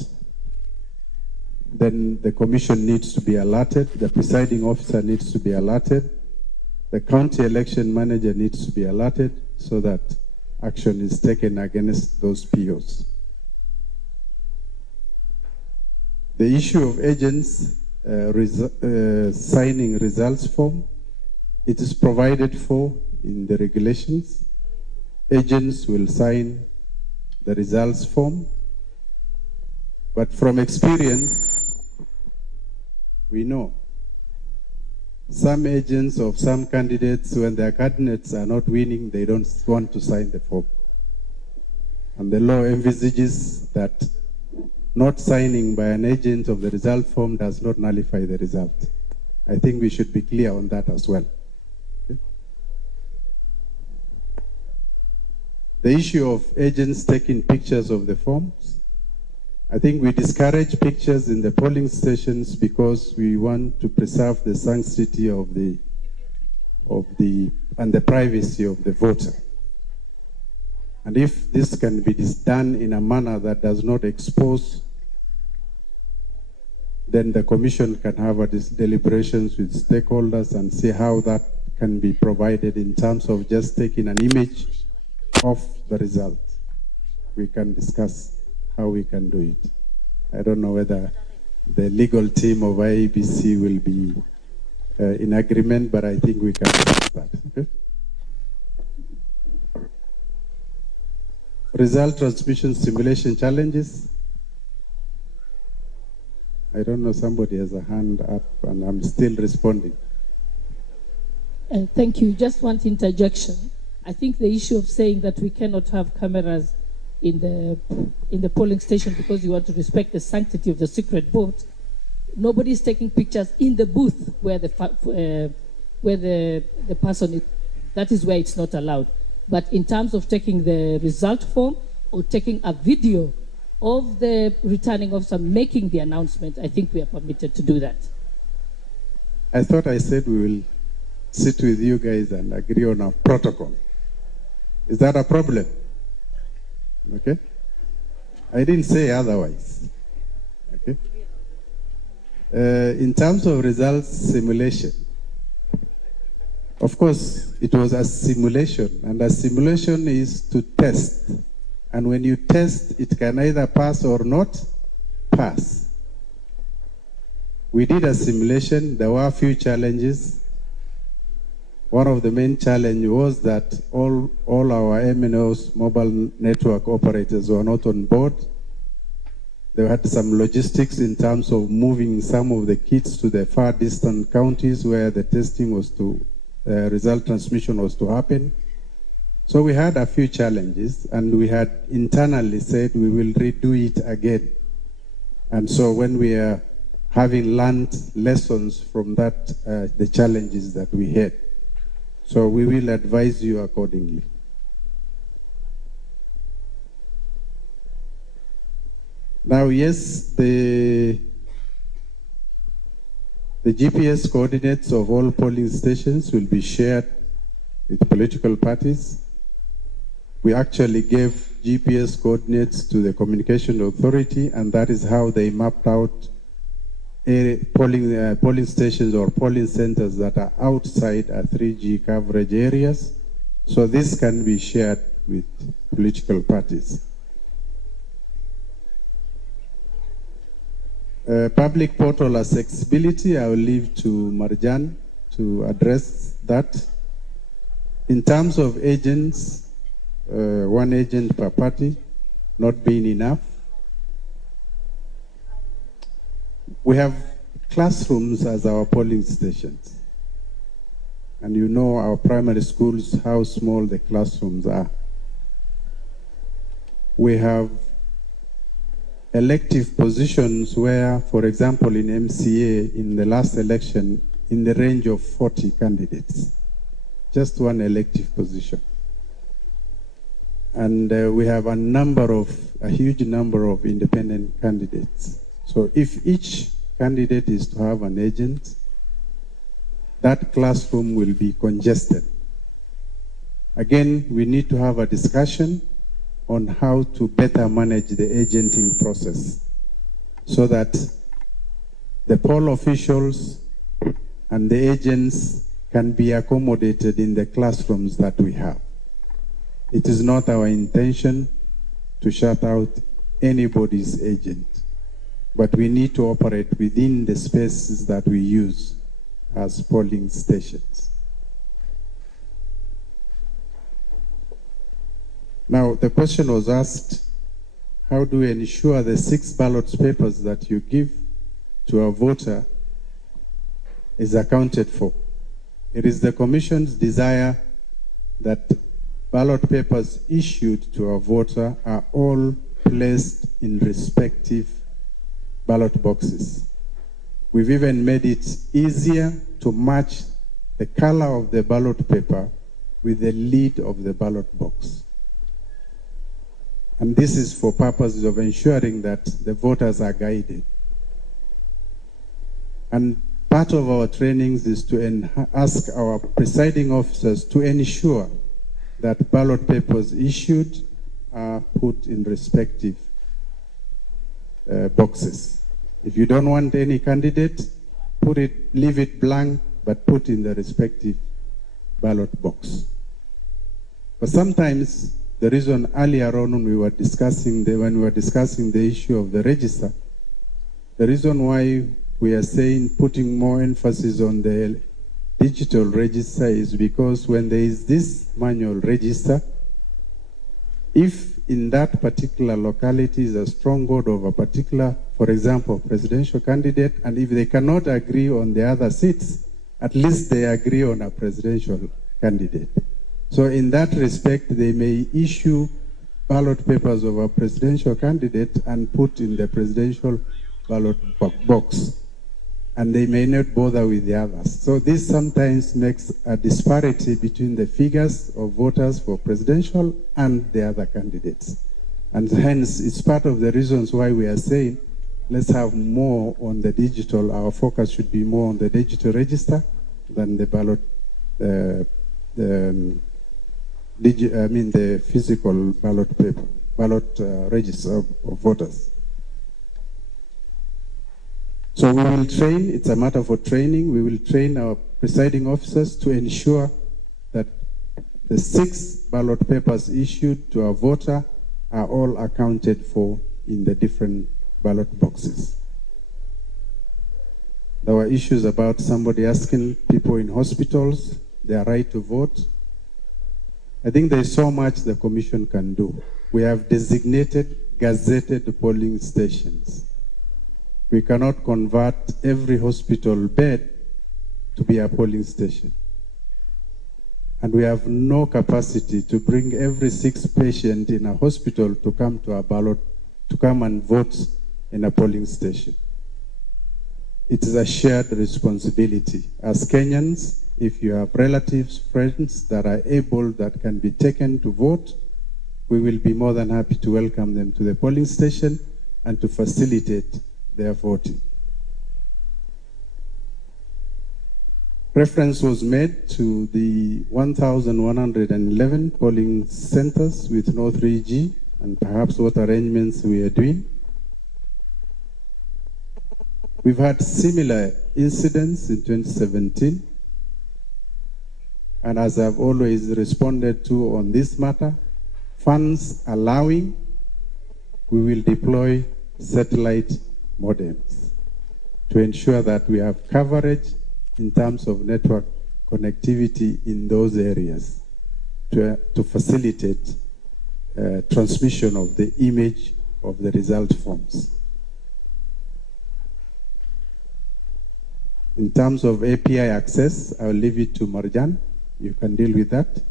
then the commission needs to be alerted, the presiding officer needs to be alerted, the county election manager needs to be alerted so that action is taken against those POs. The issue of agents signing results form, it is provided for in the regulations. Agents will sign the results form, but from experience, we know some agents of some candidates, when their candidates are not winning, they don't want to sign the form. And the law envisages that not signing by an agent of the result form does not nullify the result. I think we should be clear on that as well. Okay? The issue of agents taking pictures of the forms, I think we discourage pictures in the polling stations because we want to preserve the sanctity of the and the privacy of the voter. And if this can be done in a manner that does not expose, then the commission can have deliberations with stakeholders and see how that can be provided in terms of just taking an image of the result. We can discuss how we can do it. I don't know whether the legal team of IEBC will be in agreement, but I think we can discuss that. Okay? Result transmission simulation challenges. I don't know, somebody has a hand up and I'm still responding. Thank you. Just one interjection. I think the issue of saying that we cannot have cameras in the polling station because you want to respect the sanctity of the secret vote. Nobody is taking pictures in the booth where the person is. That is where it's not allowed. But in terms of taking the result form or taking a video of the returning officer making the announcement, I think we are permitted to do that. I thought I said we will sit with you guys and agree on a protocol. Is that a problem? Okay? I didn't say otherwise. Okay? In terms of results simulation, of course, it was a simulation, and a simulation is to test. And when you test, it can either pass or not pass. We did a simulation. There were a few challenges. One of the main challenges was that all our MNOs, mobile network operators, were not on board. They had some logistics in terms of moving some of the kits to the far distant counties where the testing was to, result transmission was to happen. So we had a few challenges, and we had internally said we will redo it again. And so when we are having learned lessons from that, the challenges that we had, so we will advise you accordingly. Now, yes, the GPS coordinates of all polling stations will be shared with political parties. We actually gave GPS coordinates to the Communication Authority, and that is how they mapped out polling stations or polling centers that are outside 3G coverage areas. So this can be shared with political parties. Public portal accessibility, I will leave to Marjan to address that. In terms of agents, one agent per party not being enough. We have classrooms as our polling stations. And you know our primary schools, how small the classrooms are. We have elective positions where, for example, in MCA, in the last election, in the range of 40 candidates. Just one elective position. And we have a huge number of independent candidates. So if each candidate is to have an agent, that classroom will be congested. Again, we need to have a discussion on how to better manage the agenting process so that the poll officials and the agents can be accommodated in the classrooms that we have. It is not our intention to shut out anybody's agent, but we need to operate within the spaces that we use as polling stations. Now, the question was asked, how do we ensure the 6 ballot papers that you give to a voter is accounted for? It is the Commission's desire that ballot papers issued to a voter are all placed in respective ballot boxes. We've even made it easier to match the color of the ballot paper with the lid of the ballot box. And this is for purposes of ensuring that the voters are guided. And part of our trainings is to ask our presiding officers to ensure that ballot papers issued are put in respective boxes. If you don't want any candidate, leave it blank, but put in the respective ballot box. But sometimes the reason earlier on when we were discussing the issue of the register, the reason why we are saying putting more emphasis on the digital register is because when there is this manual register, if in that particular locality is a stronghold of a particular, for example, presidential candidate, and if they cannot agree on the other seats, at least they agree on a presidential candidate. So in that respect, they may issue ballot papers of a presidential candidate and put in the presidential ballot box, and they may not bother with the others. So this sometimes makes a disparity between the figures of voters for presidential and the other candidates. And hence, it's part of the reasons why we are saying, let's have more on the digital. Our focus should be more on the digital register than the ballot, the physical ballot paper, ballot register of voters. So we will train, it's a matter for training, we will train our presiding officers to ensure that the 6 ballot papers issued to a voter are all accounted for in the different ballot boxes. There were issues about somebody asking people in hospitals their right to vote. I think there is so much the Commission can do. We have designated, gazetted polling stations. We cannot convert every hospital bed to be a polling station. And we have no capacity to bring every 6 patient in a hospital to come to a ballot, to come and vote in a polling station. It is a shared responsibility. As Kenyans, if you have relatives, friends that are able, that can be taken to vote, we will be more than happy to welcome them to the polling station and to facilitate their voting. Reference was made to the 1,111 polling centers with no 3G and perhaps what arrangements we are doing. We've had similar incidents in 2017, and as I've always responded to on this matter, funds allowing, we will deploy satellite modems to ensure that we have coverage in terms of network connectivity in those areas to facilitate transmission of the image of the result forms. In terms of API access, I'll leave it to Marjan. You can deal with that.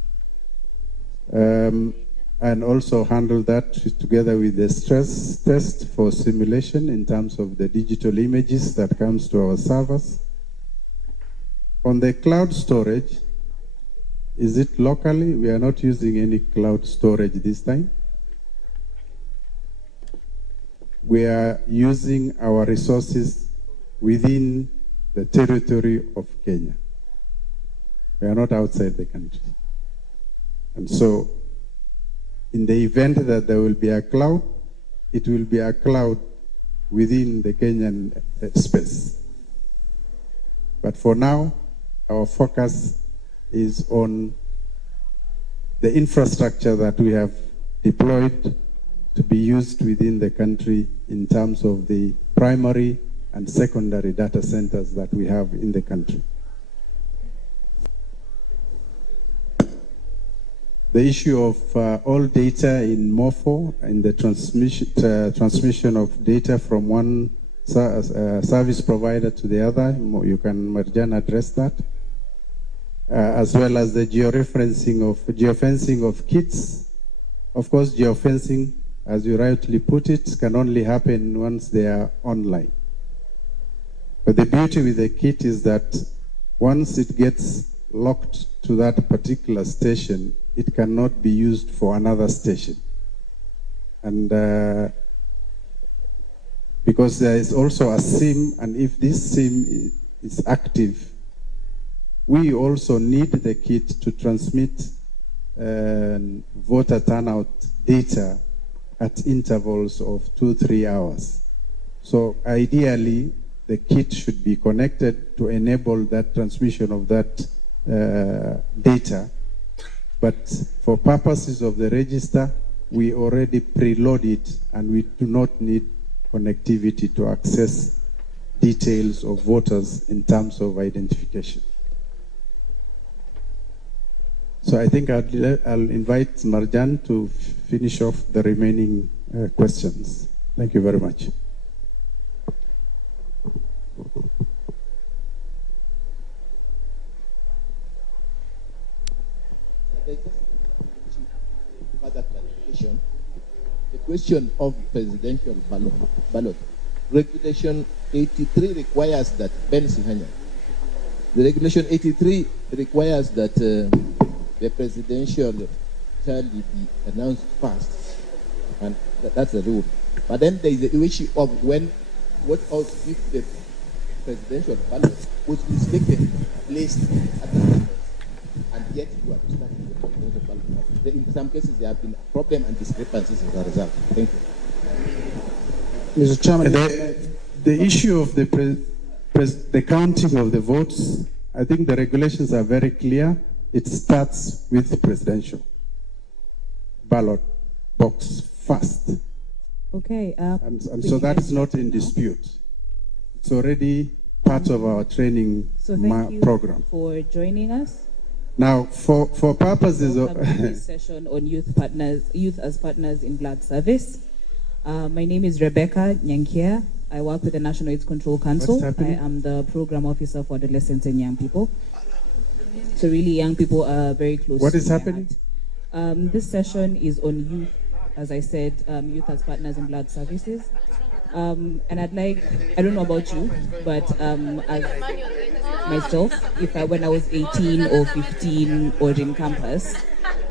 And also handle that together with the stress test for simulation in terms of the digital images that comes to our servers. On the cloud storage, is it locally? We are not using any cloud storage this time. we are using our resources within the territory of Kenya. We are not outside the country. And so, in the event that there will be a cloud, it will be a cloud within the Kenyan space. But for now, our focus is on the infrastructure that we have deployed to be used within the country in terms of the primary and secondary data centers that we have in the country. The issue of all data in MOFO and the transmission of data from one service provider to the other, you can, Marjan, address that. As well as the geofencing of kits. Of course, geofencing, as you rightly put it, can only happen once they are online. But the beauty with the kit is that once it gets locked to that particular station, it cannot be used for another station. And because there is also a SIM, and if this SIM is active, we also need the kit to transmit voter turnout data at intervals of 2-3 hours. So ideally, the kit should be connected to enable that transmission of that data. But for purposes of the register, we already preload it, and we do not need connectivity to access details of voters in terms of identification. So I think I'll invite Marjan to finish off the remaining questions. Thank you very much. Further clarification. The question of presidential ballot. Regulation 83 requires that, Ben Sihanya, the regulation 83 requires that the presidential shall be announced first, and that's the rule. But then there is the issue of what if the presidential ballot was mistakenly placed at the ballot, and yet you are starting the presidential ballot. In some cases, there have been problems and discrepancies as a result. Thank you. Mr. Chairman, the issue of the counting of the votes, I think the regulations are very clear. It starts with the presidential ballot box first. Okay. And so that is not in dispute. It's already part of our training program. For joining us. Now, for purposes of this session on youth as partners in Black service. My name is Rebecca Nyankia. I work with the National AIDS Control Council. I am the program officer for adolescents and young people. So really, young people are very close. What is happening? This session is on youth, as I said, youth as partners in Black services. And I'd like, I don't know about you, but as myself, when I was 18 or 15 or in campus,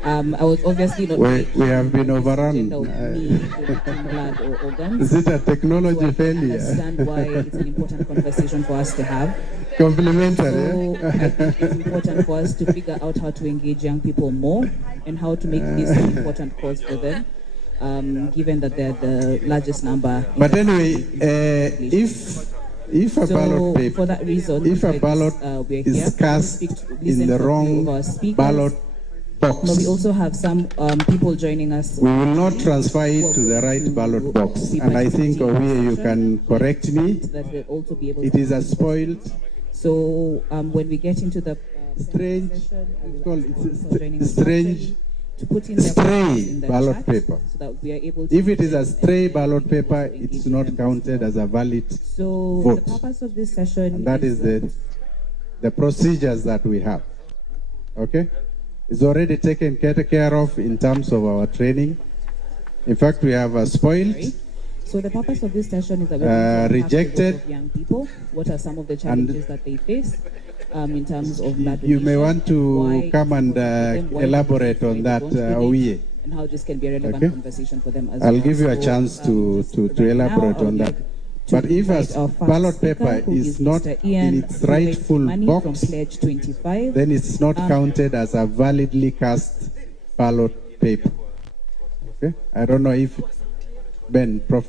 I was obviously not. We have been overrun. Blood or organs. Is it a technology failure? I understand why it's an important conversation for us to have. Complementary. So I think it's important for us to figure out how to engage young people more and how to make this an important cause for them. Given that they're the largest number. But anyway, if a ballot paper, for that reason, if a ballot is cast in the wrong ballot box, but we also have some people joining us. We will not transfer it to the right ballot box, and I think over here you can correct me. It is a spoiled. So when we get into the strange, to put in stray ballot paper. So that we are able to if it is a stray ballot paper, it's not counted as a valid vote. The purpose of this session and that is the procedures that we have. Okay? It's already taken care of in terms of our training. In fact, we have spoiled. So the purpose of this session is that we rejected young people. What are some of the challenges that they face? In terms of blood you may want to come and elaborate on that, Oye. and how this can be a relevant conversation for them as I'll well. give you a chance to elaborate on that. But if a ballot paper is not in its rightful box, then it's not counted as a validly cast ballot paper. Okay? I don't know if Ben, Prof,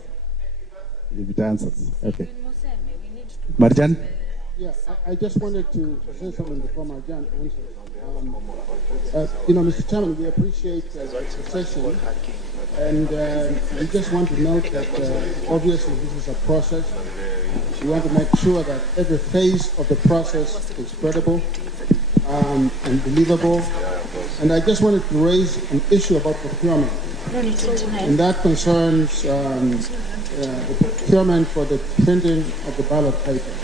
if it answers. Okay. Marjan? Yeah, I just wanted to say something before Marjan answers. Mr. Chairman, we appreciate the session, and we just want to note that obviously this is a process. We want to make sure that every phase of the process is credible and believable. And I just wanted to raise an issue about procurement, and that concerns the procurement for the printing of the ballot papers.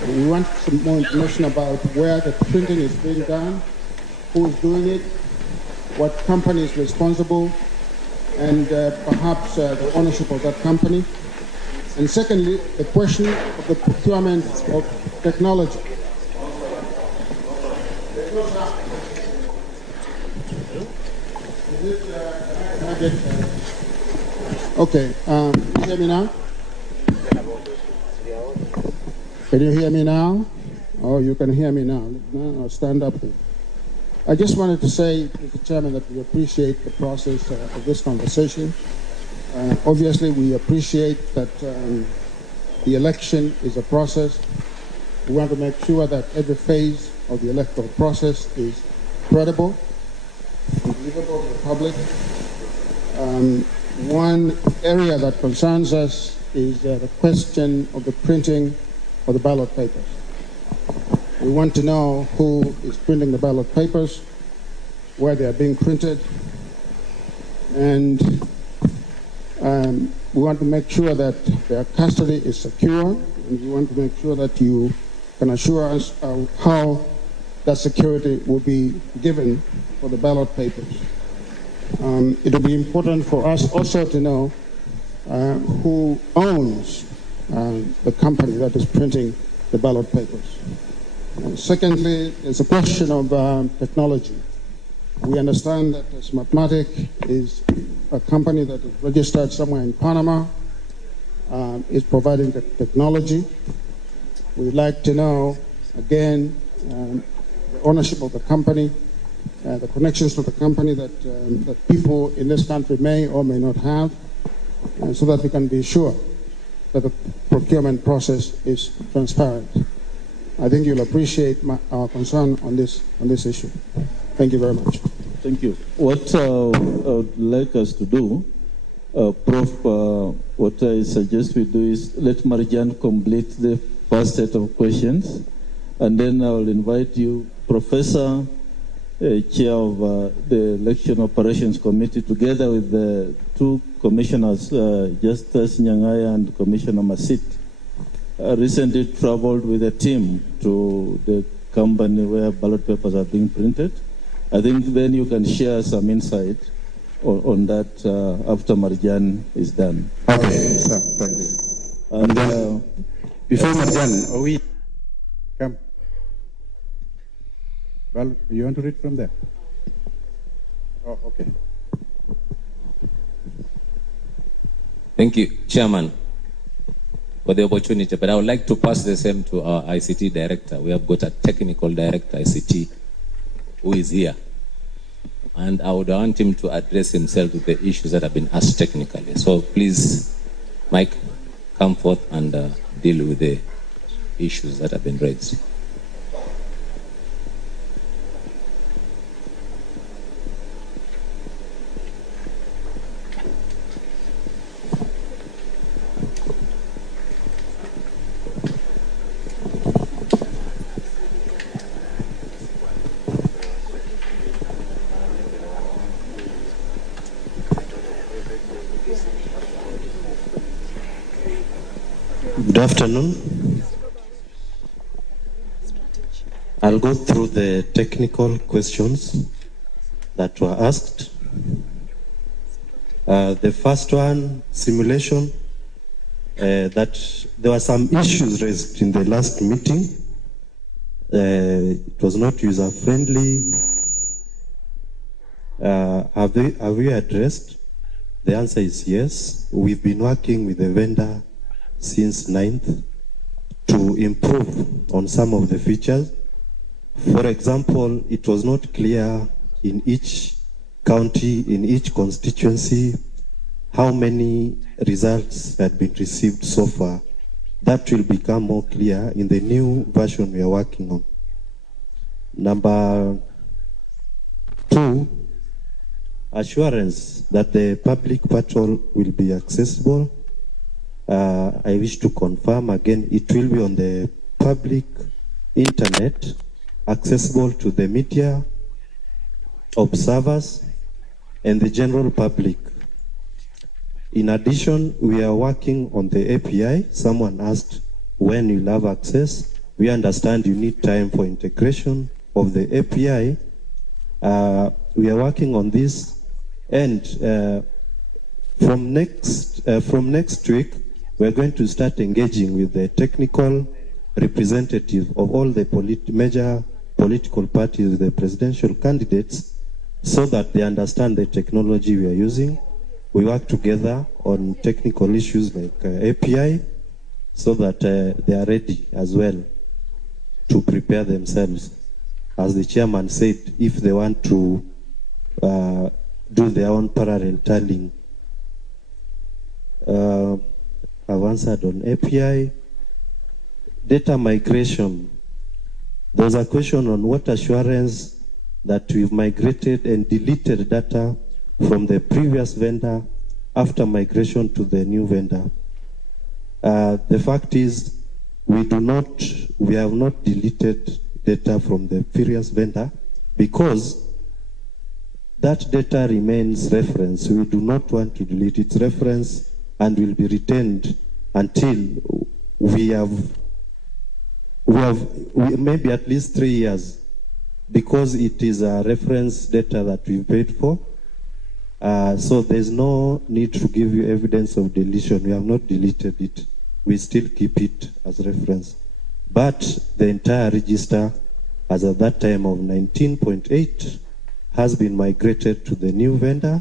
We want some more information about where the printing is being done, who is doing it, what company is responsible, and perhaps the ownership of that company. And secondly, the question of the procurement of technology. Okay, can you hear me now? Can you hear me now? Oh, you can hear me now. No, stand up. I just wanted to say, Mr. Chairman, that we appreciate the process of this conversation. Obviously, we appreciate that the election is a process. We want to make sure that every phase of the electoral process is credible and believable to the public. One area that concerns us is the question of the printing of the ballot papers. We want to know who is printing the ballot papers, where they are being printed, and we want to make sure that their custody is secure, and we want to make sure that you can assure us how that security will be given for the ballot papers. It will be important for us also to know who owns the company that is printing the ballot papers. Secondly, there's a question of technology. We understand that Smartmatic is a company that is registered somewhere in Panama, is providing the technology. We'd like to know, again, the ownership of the company, the connections to the company that people in this country may or may not have, so that we can be sure that the procurement process is transparent. I think you'll appreciate our concern on this issue. Thank you very much. Thank you. What I would like us to do, Prof, what I suggest we do is let Marjan complete the first set of questions, and then I will invite you, Professor, Chair of the Election Operations Committee, together with the two commissioners, Justice Nyang'aya and Commissioner Masit, recently traveled with a team to the company where ballot papers are being printed. I think then you can share some insight on that after Marjan is done. Okay, sir, thank you. And then, before Marjan, we come. Well, you want to read from there? Oh, okay. Thank you, Chairman, for the opportunity. But I would like to pass the same to our ICT director. We have got a technical director, ICT, who is here. And I would want him to address himself to the issues that have been asked technically. So please, Mike, come forth and deal with the issues that have been raised. Good afternoon. I'll go through the technical questions that were asked. The first one, simulation, that there were some issues raised in the last meeting. It was not user-friendly. Have we addressed? The answer is yes. We've been working with the vendor since 9th to improve on some of the features. For example, it was not clear in each county, in each constituency, how many results had been received so far. That will become more clear in the new version we are working on. Number 2, assurance that the public portal will be accessible. I wish to confirm again, it will be on the public internet, accessible to the media, observers, and the general public. In addition, we are working on the API. Someone asked when you'll have access. We understand you need time for integration of the API. We are working on this, and from next week, we're going to start engaging with the technical representative of all the major political parties, the presidential candidates, so that they understand the technology we are using. We work together on technical issues like API, so that they are ready as well to prepare themselves. As the chairman said, if they want to do their own parallel tallying. I've answered on API. Data migration. There's a question on what assurance that we've migrated and deleted data from the previous vendor after migration to the new vendor. The fact is, we have not deleted data from the previous vendor because that data remains reference. We do not want to delete its reference and will be retained until we have maybe at least 3 years, because it is a reference data that we paid for. So there's no need to give you evidence of deletion. We have not deleted it. We still keep it as reference. But the entire register, as at that time of 19.8, has been migrated to the new vendor.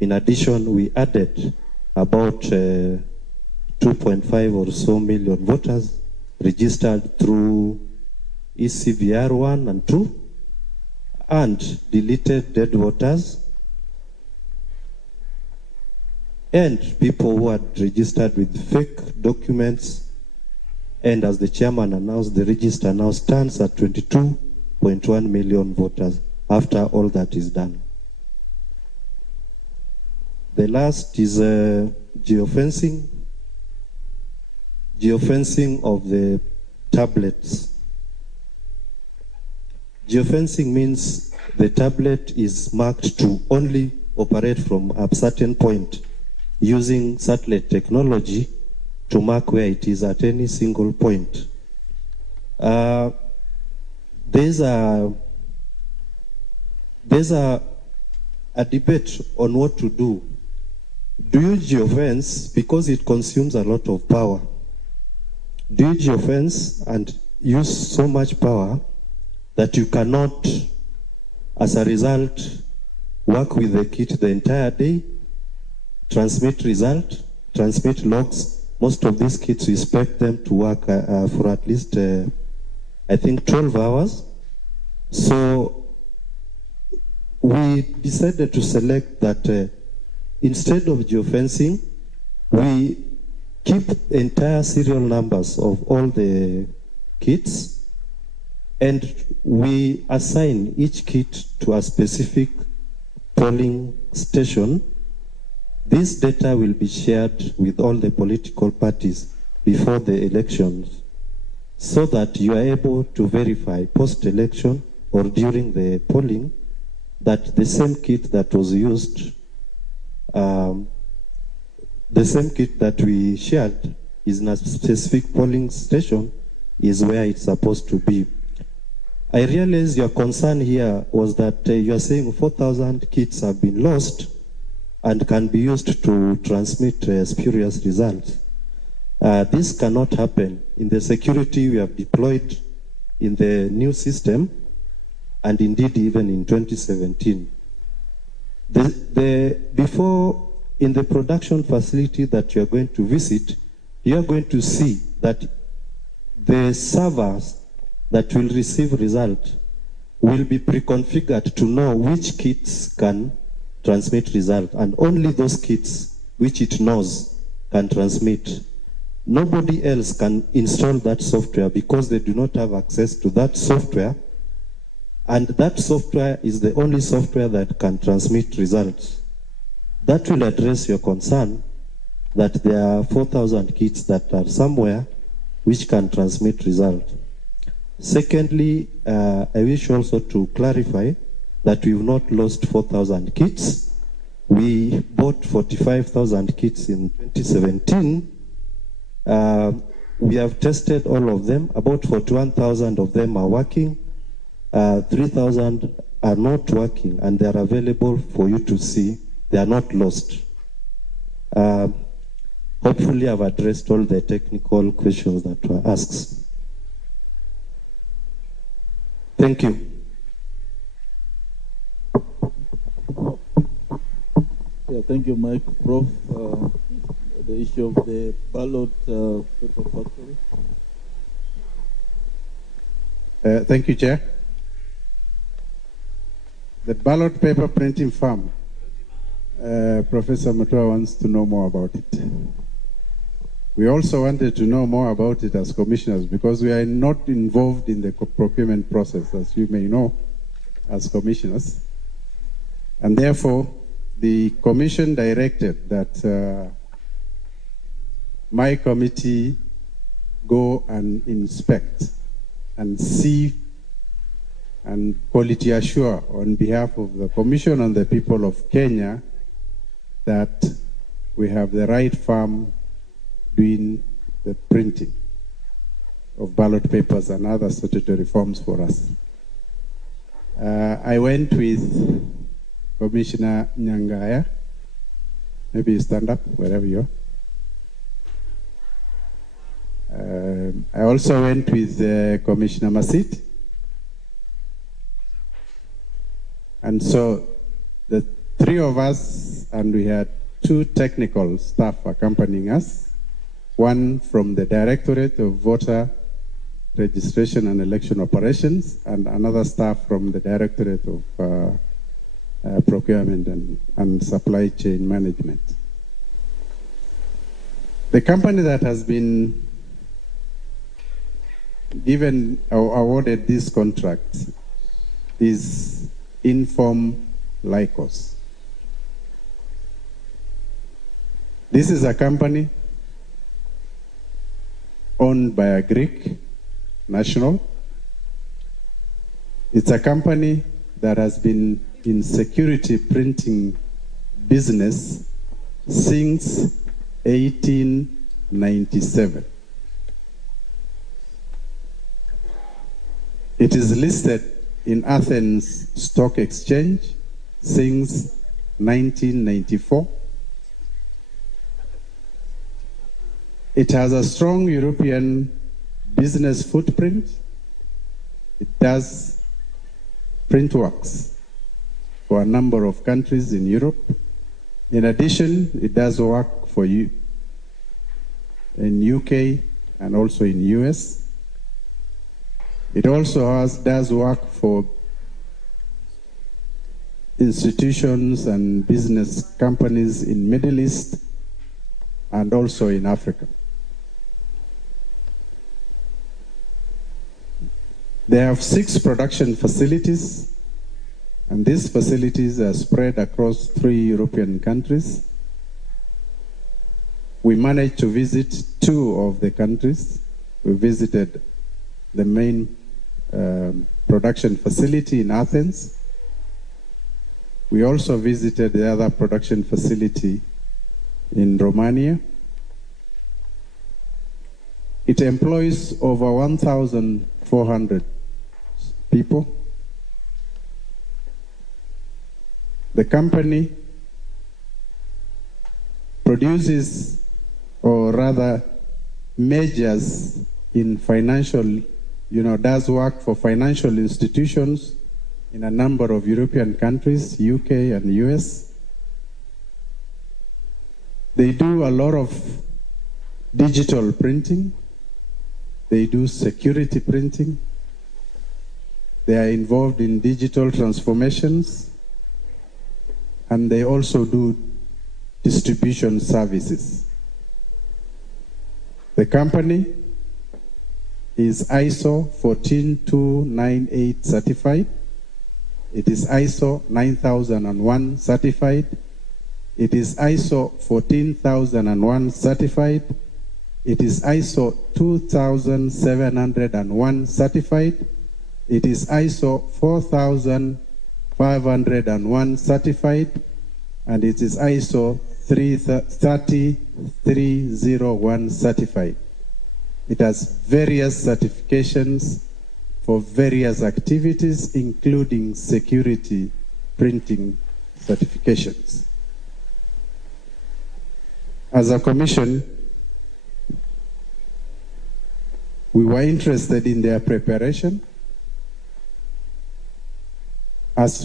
In addition, we added about 2.5 or so million voters registered through ECVR 1 and 2, and deleted dead voters, and people who had registered with fake documents. And as the chairman announced, the register now stands at 22.1 million voters after all that is done. The last is geofencing. Geofencing of the tablets. Geofencing means the tablet is marked to only operate from a certain point, using satellite technology to mark where it is at any single point. There's a debate on what to do. Do you geofence because it consumes a lot of power? Do you geofence and use so much power that you cannot, as a result, work with the kit the entire day, transmit result, transmit logs? Most of these kits, we expect them to work for at least, I think, 12 hours. So we decided to select that instead of geofencing, we keep entire serial numbers of all the kits, and we assign each kit to a specific polling station. This data will be shared with all the political parties before the elections, so that you are able to verify post-election or during the polling that the same kit that was used, the same kit that we shared is in a specific polling station is where it's supposed to be. I realize your concern here was that you are saying 4,000 kits have been lost and can be used to transmit spurious results. This cannot happen. In the security we have deployed in the new system, and indeed even in 2017, Before, in the production facility that you are going to visit, you are going to see that the servers that will receive result will be pre-configured to know which kits can transmit result, and only those kits which it knows can transmit. Nobody else can install that software because they do not have access to that software, and that software is the only software that can transmit results. That will address your concern that there are 4,000 kits that are somewhere which can transmit result. Secondly, I wish also to clarify that we've not lost 4,000 kits. We bought 45,000 kits in 2017. We have tested all of them. About 41,000 of them are working. 3,000 are not working, and they are available for you to see. They are not lost. Hopefully I've addressed all the technical questions that were asked. Thank you. Yeah, thank you, Mike. Prof, the issue of the ballot paper factory. Thank you, Chair. The ballot paper printing farm, Professor Mwaure wants to know more about it. We also wanted to know more about it as commissioners because we are not involved in the procurement process, as you may know, as commissioners. And therefore, the commission directed that my committee go and inspect and see and quality assure on behalf of the commission and the people of Kenya that we have the right firm doing the printing of ballot papers and other statutory forms for us. I went with Commissioner Nyangaya. Maybe you stand up wherever you are. I also went with Commissioner Masit. And so the three of us, and we had two technical staff accompanying us, one from the Directorate of Voter Registration and Election Operations, and another staff from the Directorate of Procurement and Supply Chain Management. The company that has been given or awarded this contract is Inform Lycos. This is a company owned by a Greek national. It's a company that has been in security printing business since 1897. It is listed in Athens Stock Exchange since 1994. It has a strong European business footprint. It does print works for a number of countries in Europe. In addition, it does work for you in UK and also in US. It also does work for institutions and business companies in Middle East and also in Africa. They have 6 production facilities, and these facilities are spread across 3 European countries. We managed to visit 2 of the countries. We visited the main production facility in Athens. We also visited the other production facility in Romania. It employs over 1,400 people. The company produces, or rather measures in financial, does work for financial institutions in a number of European countries, UK and US. They do a lot of digital printing. They do security printing. They are involved in digital transformations. And they also do distribution services. The company is ISO 14298 certified. It is ISO 9001 certified. It is ISO 14001 certified. It is ISO 2701 certified. It is ISO 4501 certified. And it is ISO 30301 certified. It has various certifications for various activities, including security printing certifications. As a commission, we were interested in their preparation. As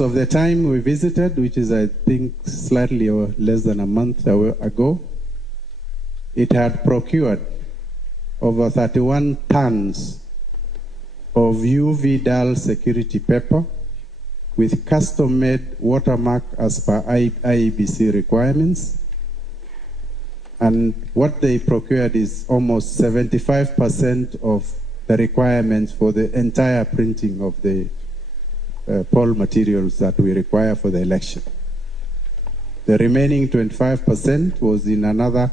of the time we visited, which is I think slightly or less than a month ago, it had procured over 31 tons of UV dull security paper with custom-made watermark as per IEBC requirements. And what they procured is almost 75% of the requirements for the entire printing of the poll materials that we require for the election. The remaining 25% was in another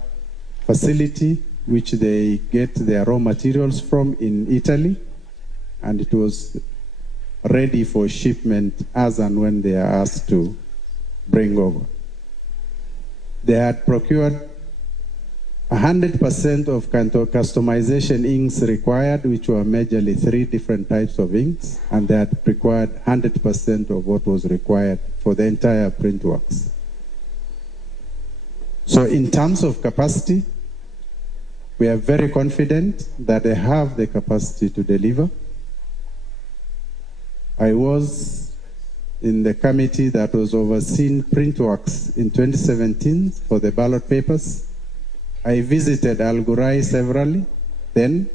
facility which they get their raw materials from in Italy, and it was ready for shipment as and when they are asked to bring over. They had procured 100% of customization inks required, which were majorly 3 different types of inks, and they had required 100% of what was required for the entire print works. So in terms of capacity, we are very confident that they have the capacity to deliver. I was in the committee that was overseeing print works in 2017 for the ballot papers. I visited Al-Ghurair severally then,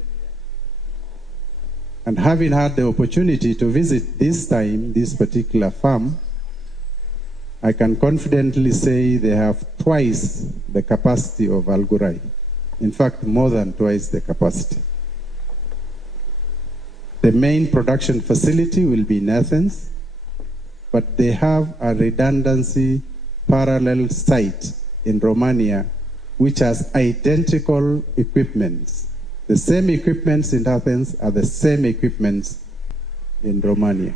and having had the opportunity to visit this time, this particular farm, I can confidently say they have twice the capacity of Al-Ghurair. In fact, more than twice the capacity. The main production facility will be in Athens, but they have a redundancy parallel site in Romania which has identical equipments. The same equipments in Athens are the same equipments in Romania.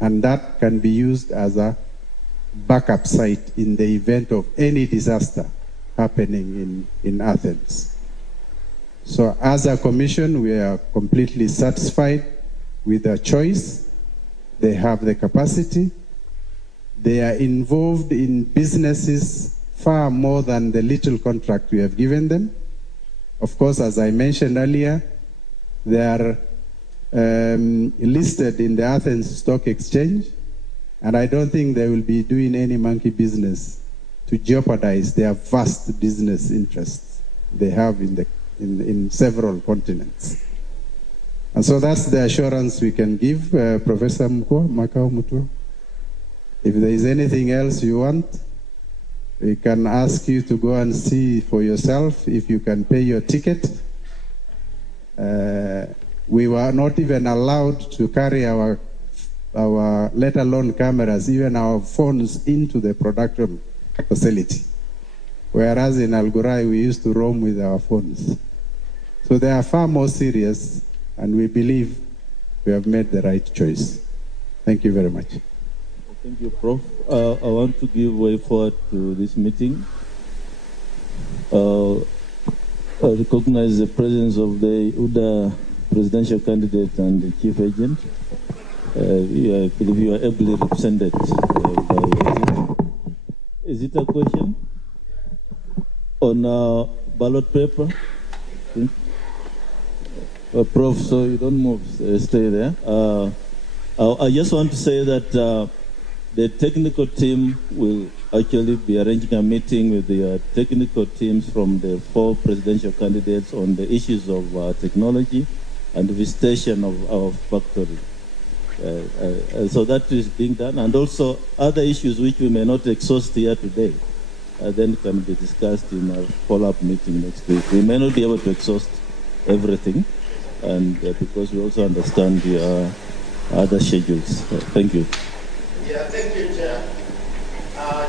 And that can be used as a backup site in the event of any disaster happening in Athens. So as a commission, we are completely satisfied with their choice. They have the capacity. They are involved in businesses far more than the little contract we have given them. Of course, as I mentioned earlier, they are listed in the Athens Stock Exchange, and I don't think they will be doing any monkey business to jeopardize their vast business interests they have in several continents. And so that's the assurance we can give, Professor Makao Mutua. If there is anything else you want, we can ask you to go and see for yourself if you can pay your ticket. We were not even allowed to carry our let alone cameras, even our phones into the production facility. Whereas in Al-Ghurair, we used to roam with our phones. So they are far more serious, and we believe we have made the right choice. Thank you very much. Thank you, Prof. I want to give way forward to this meeting. I recognize the presence of the UDA presidential candidate and the chief agent. I believe you are ably represented. Is it a question on ballot paper? Prof, so you don't move, stay there. I just want to say that the technical team will actually be arranging a meeting with the technical teams from the 4 presidential candidates on the issues of technology and visitation of our factory. So that is being done, and also other issues which we may not exhaust here today, then can be discussed in a follow-up meeting next week. We may not be able to exhaust everything, and because we also understand the other schedules. Thank you. Yeah, thank you, Chair.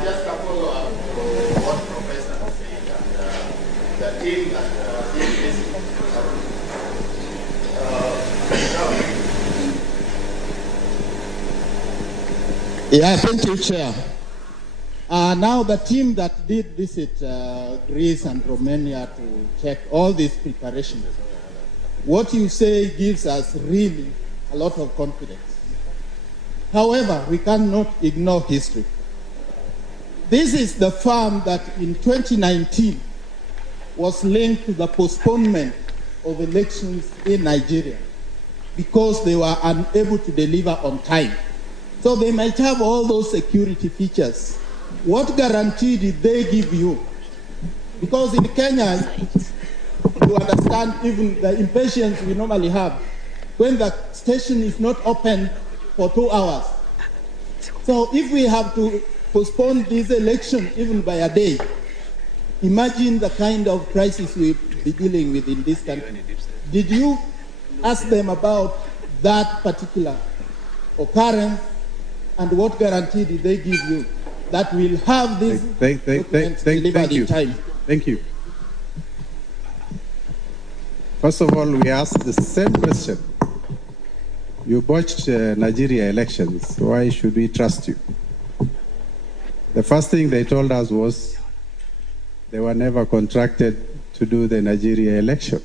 Just a follow-up to what Professor said, and the team that is busy. Yeah, thank you, Chair. Now the team that did visit Greece and Romania to check all these preparations, what you say gives us really a lot of confidence. However, we cannot ignore history. This is the firm that in 2019 was linked to the postponement of elections in Nigeria because they were unable to deliver on time. So they might have all those security features. What guarantee did they give you? Because in Kenya, you understand even the impatience we normally have when the station is not open for 2 hours. So if we have to postpone this election even by a day, imagine the kind of crisis we'll be dealing with in this country. Did you ask them about that particular occurrence, and what guarantee did they give you that we'll have these documents delivered in time? Thank you. First of all, we asked the same question. You botched Nigeria elections. Why should we trust you? The first thing they told us was they were never contracted to do the Nigeria election.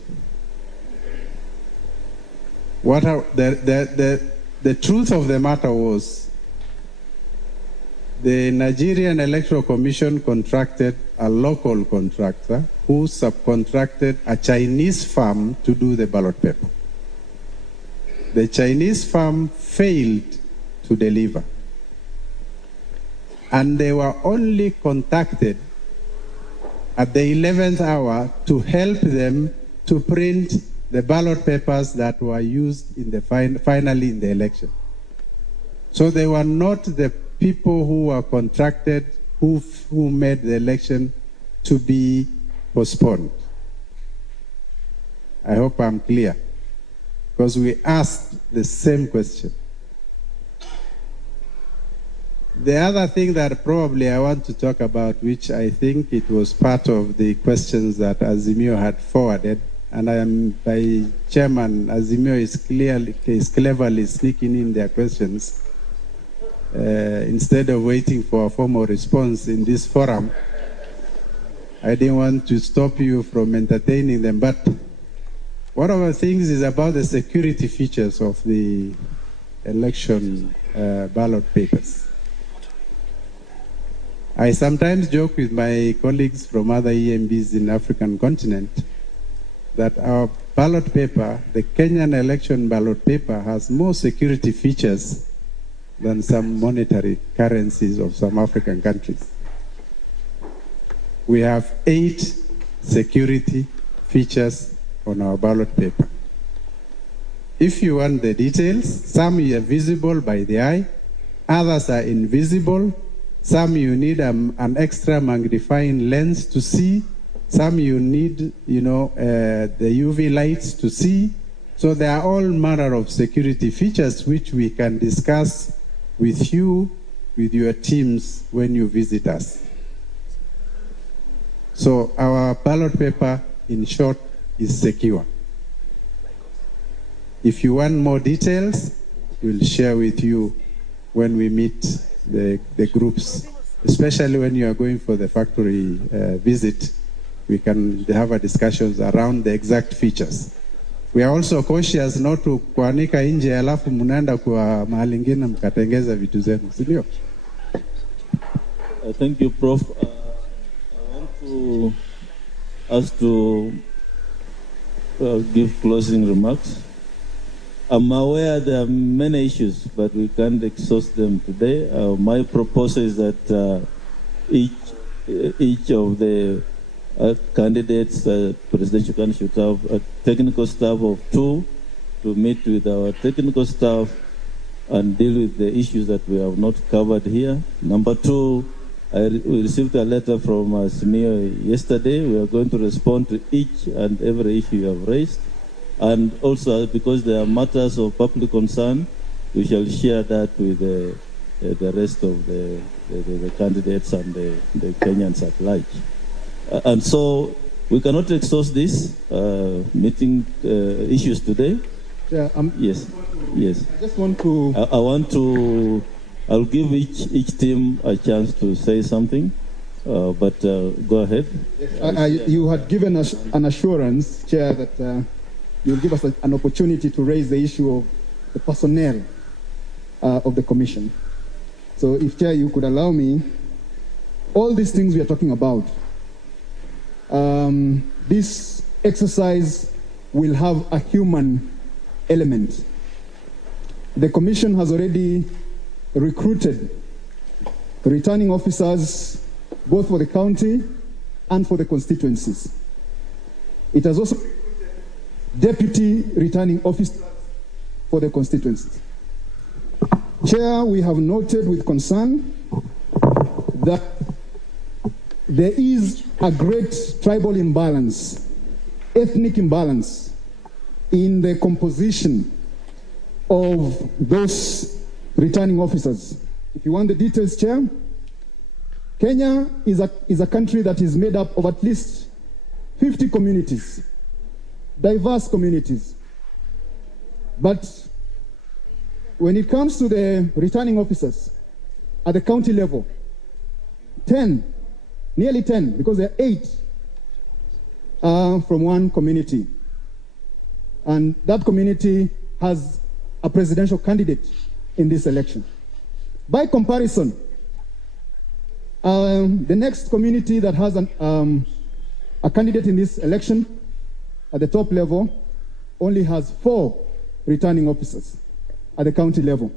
The truth of the matter was the Nigerian Electoral Commission contracted a local contractor who subcontracted a Chinese firm to do the ballot paper. The Chinese firm failed to deliver. And they were only contacted at the 11th hour to help them to print the ballot papers that were used in the finally in the election. So they were not the people who were contracted who made the election to be postponed. I hope I'm clear, because we asked the same question. The other thing that probably I want to talk about, which I think it was part of the questions that Azimio had forwarded, and I am by Chairman Azimio is cleverly sneaking in their questions instead of waiting for a formal response in this forum. I didn't want to stop you from entertaining them, but one of the things is about the security features of the election ballot papers. I sometimes joke with my colleagues from other EMBs in the African continent that our ballot paper, the Kenyan election ballot paper, has more security features than some monetary currencies of some African countries. We have 8 security features on our ballot paper. If you want the details, some are visible by the eye, others are invisible, some you need an extra magnifying lens to see, some you need, the UV lights to see. So there are all manner of security features which we can discuss with you, with your teams when you visit us. So our ballot paper, in short, is secure. If you want more details, we'll share with you when we meet the groups, especially when you are going for the factory visit. We can have a discussions around the exact features. We are also cautious not to kuanika nje alafu mnaenda kwa mahali ingine mkatengeza vitu zenu, si ndio? Thank you, Prof. I want to ask to give closing remarks. I'm aware there are many issues, but we can't exhaust them today. My proposal is that each of the candidates, presidential candidates, should have a technical staff of 2 to meet with our technical staff and deal with the issues that we have not covered here. Number 2, we received a letter from Smio yesterday. We are going to respond to each and every issue you have raised. And also, because there are matters of public concern, we shall share that with the rest of the candidates and the Kenyans at large. And so, we cannot exhaust this meeting issues today. Yeah, yes. I just want to... I'll give each team a chance to say something, but go ahead. You had given us an assurance, Chair, that you'll give us an opportunity to raise the issue of the personnel of the Commission. So if, Chair, you could allow me, all these things we are talking about, this exercise will have a human element. The Commission has already recruited returning officers both for the county and for the constituencies. It has also recruited deputy returning officers for the constituencies. Chair, we have noted with concern that there is a great tribal imbalance, ethnic imbalance in the composition of those returning officers. If you want the details, Chair, Kenya is a country that is made up of at least 50 communities, diverse communities. But when it comes to the returning officers at the county level, 10, nearly 10, because there are 8 from one community. And that community has a presidential candidate in this election. By comparison, the next community that has a candidate in this election at the top level only has 4 returning officers at the county level.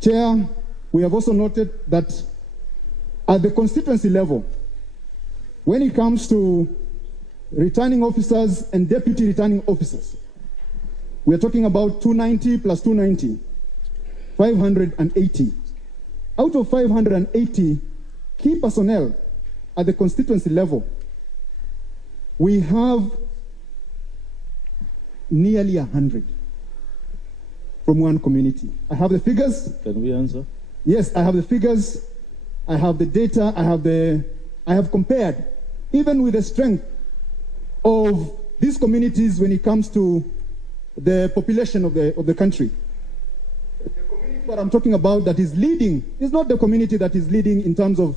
Chair, we have also noted that at the constituency level, when it comes to returning officers and deputy returning officers, we are talking about 290 plus 290. 580. Out of 580 key personnel at the constituency level, we have nearly 100 from one community. I have the figures. Can we answer? Yes, I have the figures. I have the data. I have compared, even with the strength of these communities when it comes to the population of the country. What I'm talking about that is leading is not the community that is leading in terms of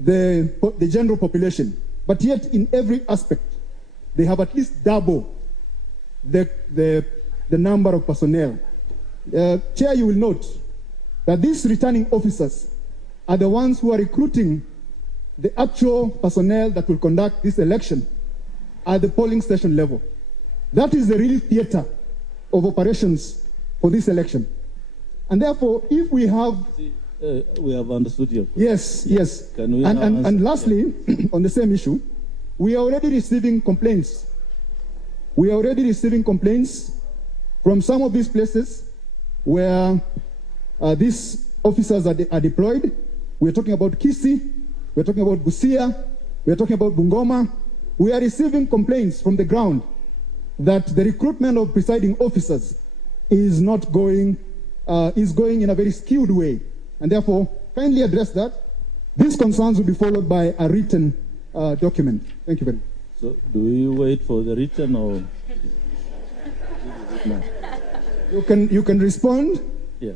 the general population, but yet in every aspect they have at least double the number of personnel. Chair, you will note that these returning officers are the ones who are recruiting the actual personnel that will conduct this election at the polling station level. That is the real theater of operations for this election. And therefore, if we have... we have understood you. Yes. Can we and lastly, on the same issue, we are already receiving complaints. We are already receiving complaints from some of these places where these officers are deployed. We're talking about Kisii, we're talking about Busia, we're talking about Bungoma. We are receiving complaints from the ground that the recruitment of presiding officers is not going, is going in a very skewed way. And therefore, kindly address that. These concerns will be followed by a written document. Thank you very much. So, do we wait for the written or? You can respond. Yeah.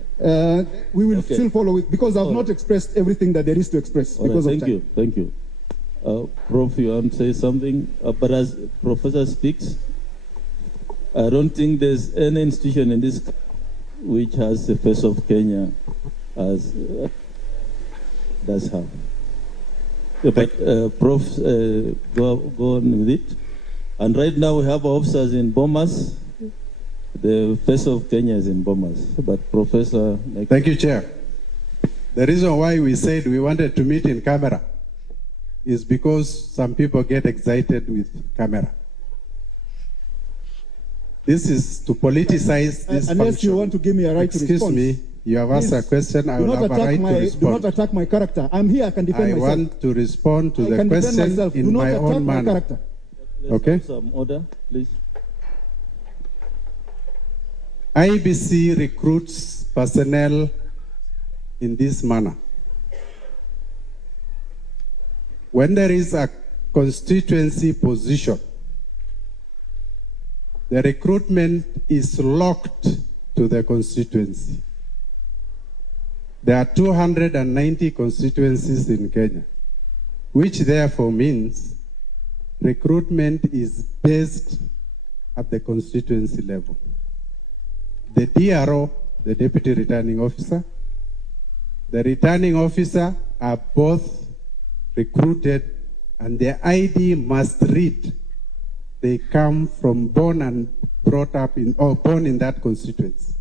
We will still follow it because I've not expressed everything that there is to express because of time. Thank you. Prof, you want to say something? But as Professor speaks, I don't think there's any institution in this which has the face of Kenya as does have. But Prof, go on with it. And right now we have officers in Bomas, The face of Kenya is in Bomas, but Professor... Thank you, Chair. The reason why we said we wanted to meet in camera is because some people get excited with camera. This is to politicize this Unless function. you want to give me a right to respond. Excuse me, you have asked a question, I will have a right to respond. Do not attack my character. I'm here, I can defend myself. I want to respond to the question in my own manner. Character. Okay? Some order, please. IEBC recruits personnel in this manner. When there is a constituency position, the recruitment is locked to the constituency. There are 290 constituencies in Kenya, which therefore means recruitment is based at the constituency level. The DRO, the Deputy Returning Officer, the Returning Officer are both recruited, and their ID must read they come from born and brought up in, or born in that constituency.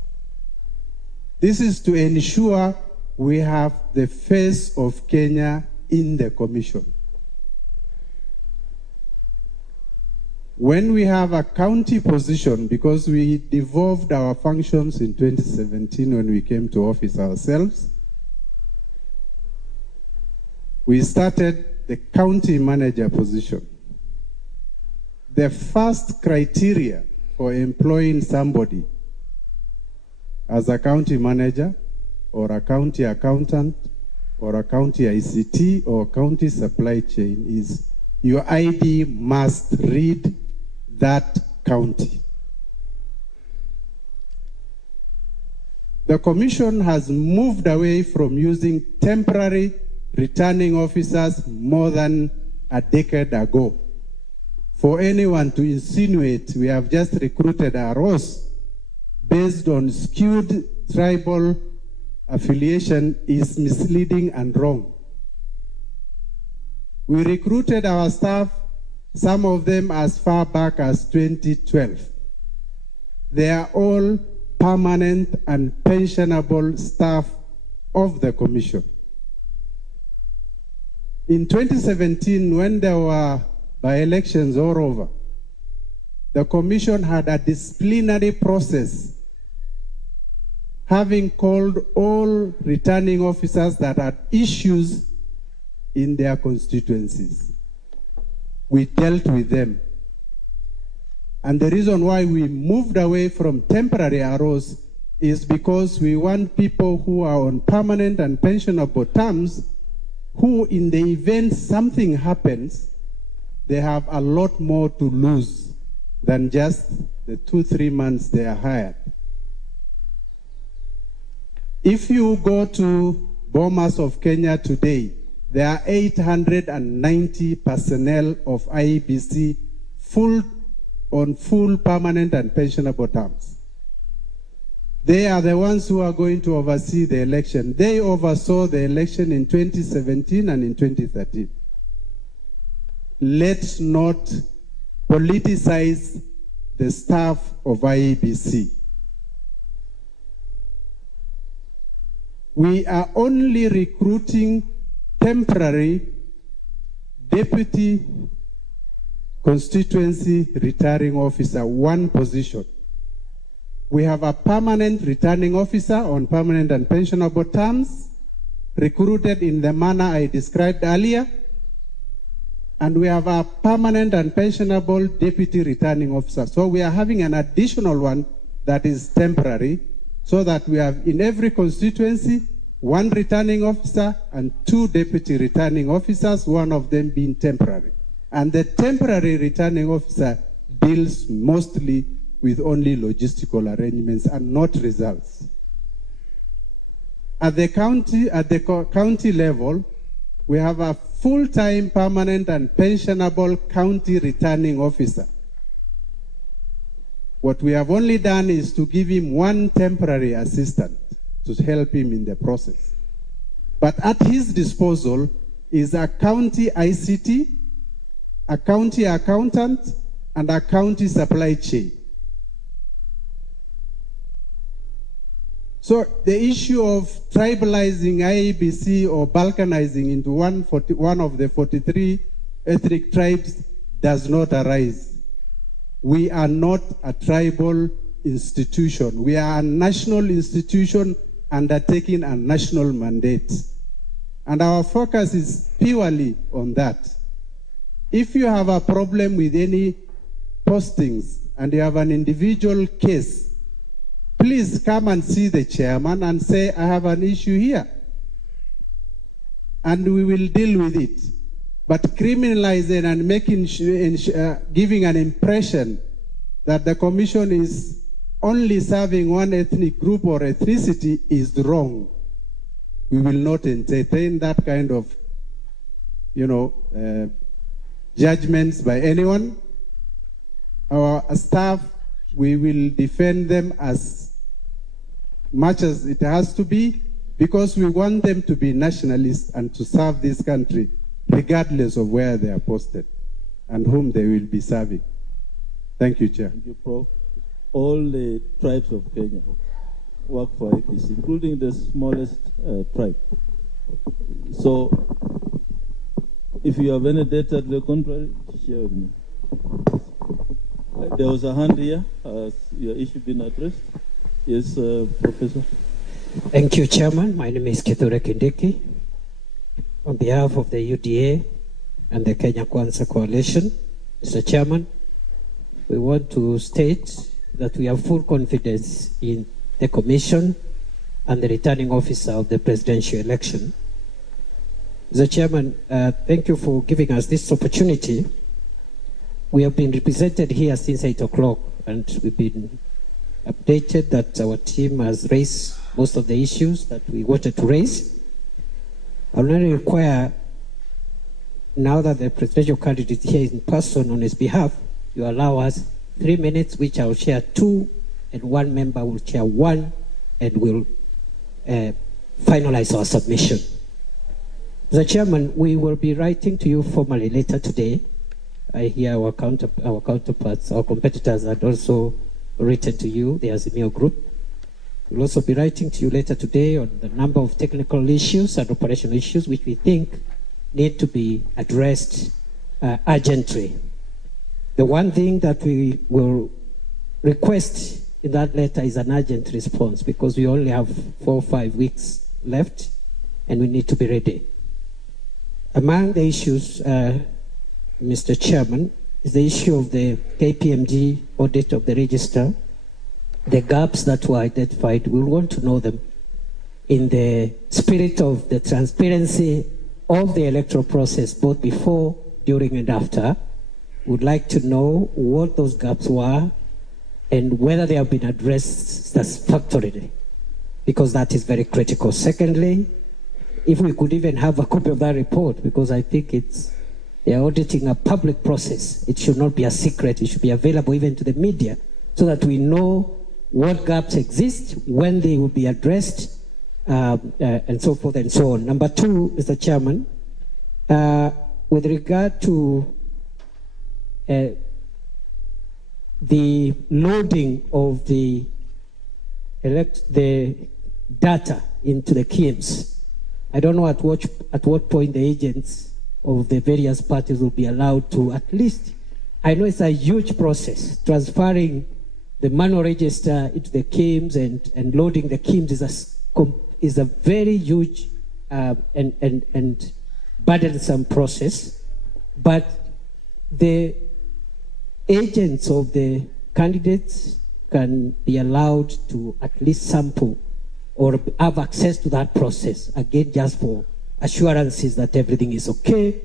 This is to ensure we have the face of Kenya in the commission. When we have a county position, because we devolved our functions in 2017 when we came to office ourselves, we started the county manager position. The first criteria for employing somebody as a county manager or a county accountant or a county ICT or county supply chain is your ID must read that county. The Commission has moved away from using temporary returning officers more than a decade ago. For anyone to insinuate we have just recruited ROs based on skewed tribal affiliation is misleading and wrong. We recruited our staff, some of them as far back as 2012. They are all permanent and pensionable staff of the Commission. In 2017, when there were by-elections all over, the Commission had a disciplinary process, having called all returning officers that had issues in their constituencies. We dealt with them. And the reason why we moved away from temporary ROs is because we want people who are on permanent and pensionable terms, who in the event something happens, they have a lot more to lose than just the 2-3 months they are hired. If you go to Bomas of Kenya today, there are 890 personnel of IEBC on full permanent and pensionable terms. They are the ones who are going to oversee the election. They oversaw the election in 2017 and in 2013. Let's not politicize the staff of IEBC. We are only recruiting temporary deputy constituency returning officer, one position. We have a permanent returning officer on permanent and pensionable terms, recruited in the manner I described earlier. And we have a permanent and pensionable deputy returning officer. So we are having an additional one that is temporary, so that we have in every constituency one returning officer and 2 deputy returning officers, one of them being temporary. And the temporary returning officer deals mostly with only logistical arrangements and not results. At the county level, we have a full-time permanent and pensionable county returning officer. What we have only done is to give him one temporary assistant to help him in the process. But at his disposal is a county ICT, a county accountant, and a county supply chain. So the issue of tribalizing IEBC or balkanizing into one of the 43 ethnic tribes does not arise. We are not a tribal institution. We are a national institution undertaking a national mandate. And our focus is purely on that. If you have a problem with any postings and you have an individual case, please come and see the chairman and say, I have an issue here. And we will deal with it. But criminalizing and giving an impression that the commission is only serving one ethnic group or ethnicity is wrong. We will not entertain that kind of, judgments by anyone. Our staff, we will defend them as much as it has to be, because we want them to be nationalists and to serve this country, regardless of where they are posted and whom they will be serving. Thank you, Chair. Thank you, Prof. All the tribes of Kenya work for IEBC, including the smallest tribe. So, if you have any data to the contrary, share with me. There was a hand here. Has your issue been addressed? Yes, Professor. Thank you, Chairman. My name is Kithure Kindiki. On behalf of the UDA and the Kenya Kwanza Coalition, Mr. Chairman, we want to state that we have full confidence in the Commission and the returning officer of the presidential election. Mr. Chairman, thank you for giving us this opportunity. We have been represented here since 8 o'clock, and we've been updated that our team has raised most of the issues that we wanted to raise. I will only require, now that the presidential candidate is here in person on his behalf, you allow us 3 minutes, which I will share 2, and one member will share 1, and we'll finalize our submission. Mr. Chairman, we will be writing to you formally later today. I hear our counterparts, our competitors had also written to you, the Azimio group. We'll also be writing to you later today on the number of technical issues and operational issues which we think need to be addressed urgently. The one thing that we will request in that letter is an urgent response, because we only have 4 or 5 weeks left and we need to be ready. Among the issues, Mr. Chairman, is the issue of the KPMG audit of the register. The gaps that were identified, we want to know them in the spirit of the transparency of the electoral process, both before, during, and after. We'd like to know what those gaps were and whether they have been addressed satisfactorily, because that is very critical. Secondly, if we could even have a copy of that report, because I think they're auditing a public process. It should not be a secret. It should be available even to the media, so that we know what gaps exist, when they will be addressed, and so forth and so on. Number 2, Mr. Chairman, with regard to the loading of the data into the KIMS, I don't know at what point the agents of the various parties will be allowed to, at least, I know it's a huge process, transferring the manual register into the KIMS and loading the KIMS is a very huge and burdensome process. But the agents of the candidates can be allowed to at least sample or have access to that process, again, just for assurances that everything is okay,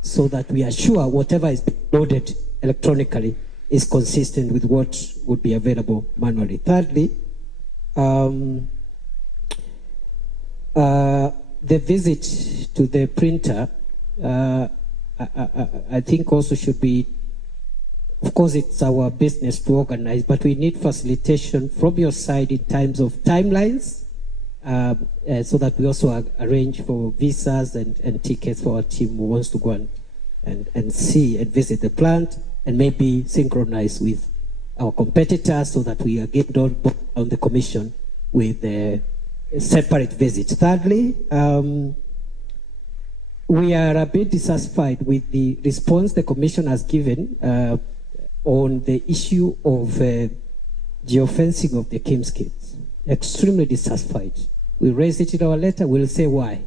so that we are sure whatever is loaded electronically is consistent with what would be available manually. Thirdly, the visit to the printer, I think also should be, of course it's our business to organize, but we need facilitation from your side in terms of timelines, so that we also arrange for visas and tickets for our team who wants to go and see and visit the plant, and maybe synchronize with our competitors, so that we are getting on the commission with a separate visit. Thirdly, we are a bit dissatisfied with the response the Commission has given on the issue of geofencing of the KIMS kits. Extremely dissatisfied. We raised it in our letter, we'll say why.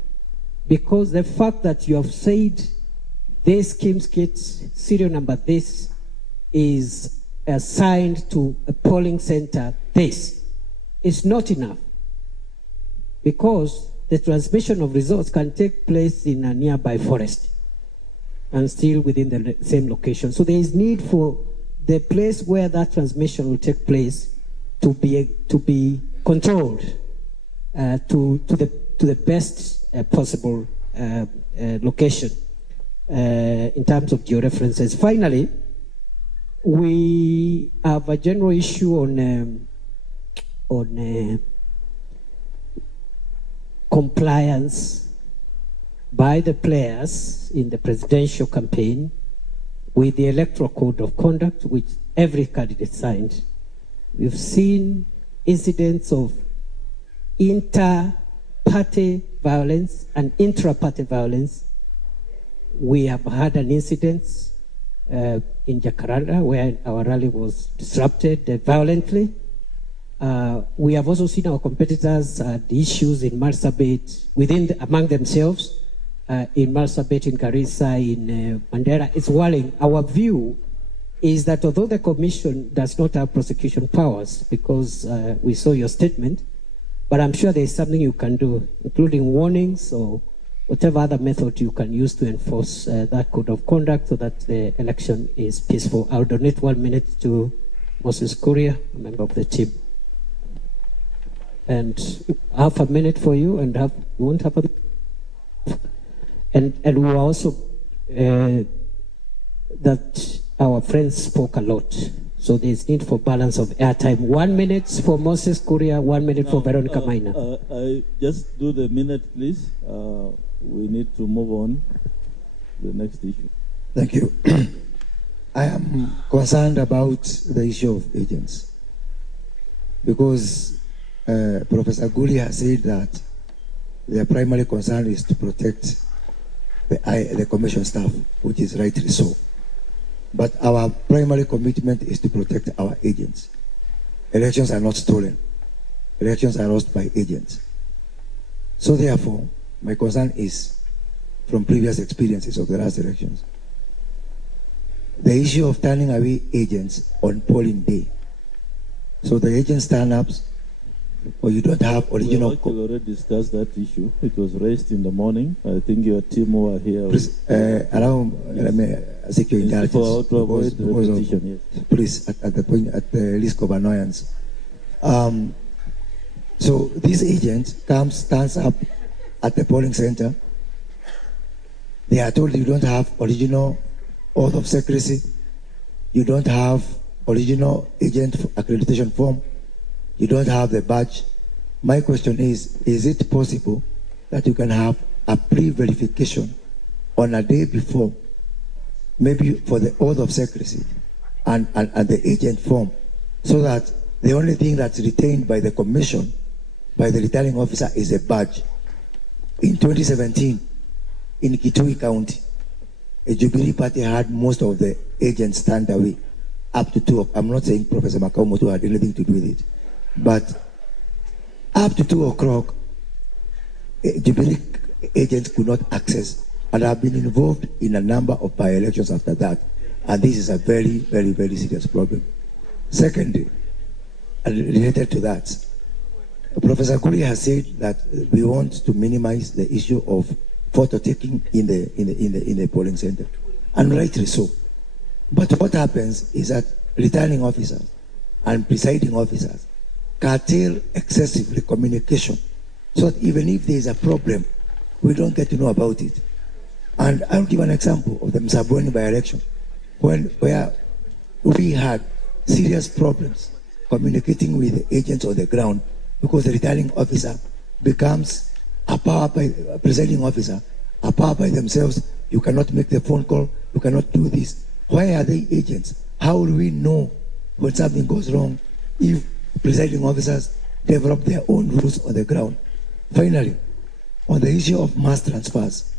Because the fact that you have said this KIMS kit, serial number this, is assigned to a polling center this, is not enough. Because the transmission of results can take place in a nearby forest and still within the same location. So there is need for the place where that transmission will take place to be controlled to the best possible location in terms of georeferences. Finally, we have a general issue on compliance by the players in the presidential campaign with the electoral code of conduct, which every candidate signed. We've seen incidents of inter-party violence and intra-party violence. We have had an incident in Jakarta where our rally was disrupted violently. We have also seen our competitors the issues in Marsabit among themselves, in Marsabit, in Garissa, in Mandera. It's worrying. Our view is that although the Commission does not have prosecution powers, because we saw your statement, but I'm sure there is something you can do, including warnings or whatever other method you can use to enforce that code of conduct so that the election is peaceful. I'll donate 1 minute to Moses Kuria, a member of the team. And half a minute for you, and you won't have a minute. And we also, that our friends spoke a lot. So there's need for balance of airtime. 1 minute for Moses Kuria, 1 minute for Veronica Maina. I just do the minute, please. We need to move on to the next issue. Thank you. I am concerned about the issue of agents because Professor Guli has said that their primary concern is to protect the Commission staff, which is rightly so. But our primary commitment is to protect our agents. Elections are not stolen. Elections are lost by agents. So therefore, my concern is from previous experiences of the last elections. The issue of turning away agents on polling day. So the agents turn up, or you don't have original. We already discussed that issue. It was raised in the morning. I think your team were here. Please, allow me seek your indulgence. To avoid repetition, yes. Please, at the risk of annoyance. So this agent stands up at the polling center. They are told you don't have original oath of secrecy. You don't have original agent accreditation form. You don't have the badge. My question is it possible that you can have a pre-verification on a day before, maybe for the oath of secrecy and the agent form, so that the only thing that's retained by the Commission, by the returning officer, is a badge? In 2017, in Kitui County, a Jubilee party had most of the agents stand away, up to 2 o'clock. I'm not saying Professor Makamoto had anything to do with it, but up to 2 o'clock, Jubilee agents could not access, and have been involved in a number of by-elections after that. And this is a very, very, very serious problem. Secondly, and related to that, Professor Kuri has said that we want to minimize the issue of photo taking in the polling center, and rightly so. But what happens is that returning officers and presiding officers curtail excessively communication, so that even if there is a problem, we don't get to know about it. And I'll give an example of the Msabweni by-election, where we had serious problems communicating with the agents on the ground, because the returning officer becomes a presiding officer, a power by themselves. You cannot make the phone call, you cannot do this. Why are they agents? How will we know when something goes wrong if presiding officers develop their own rules on the ground. Finally, on the issue of mass transfers,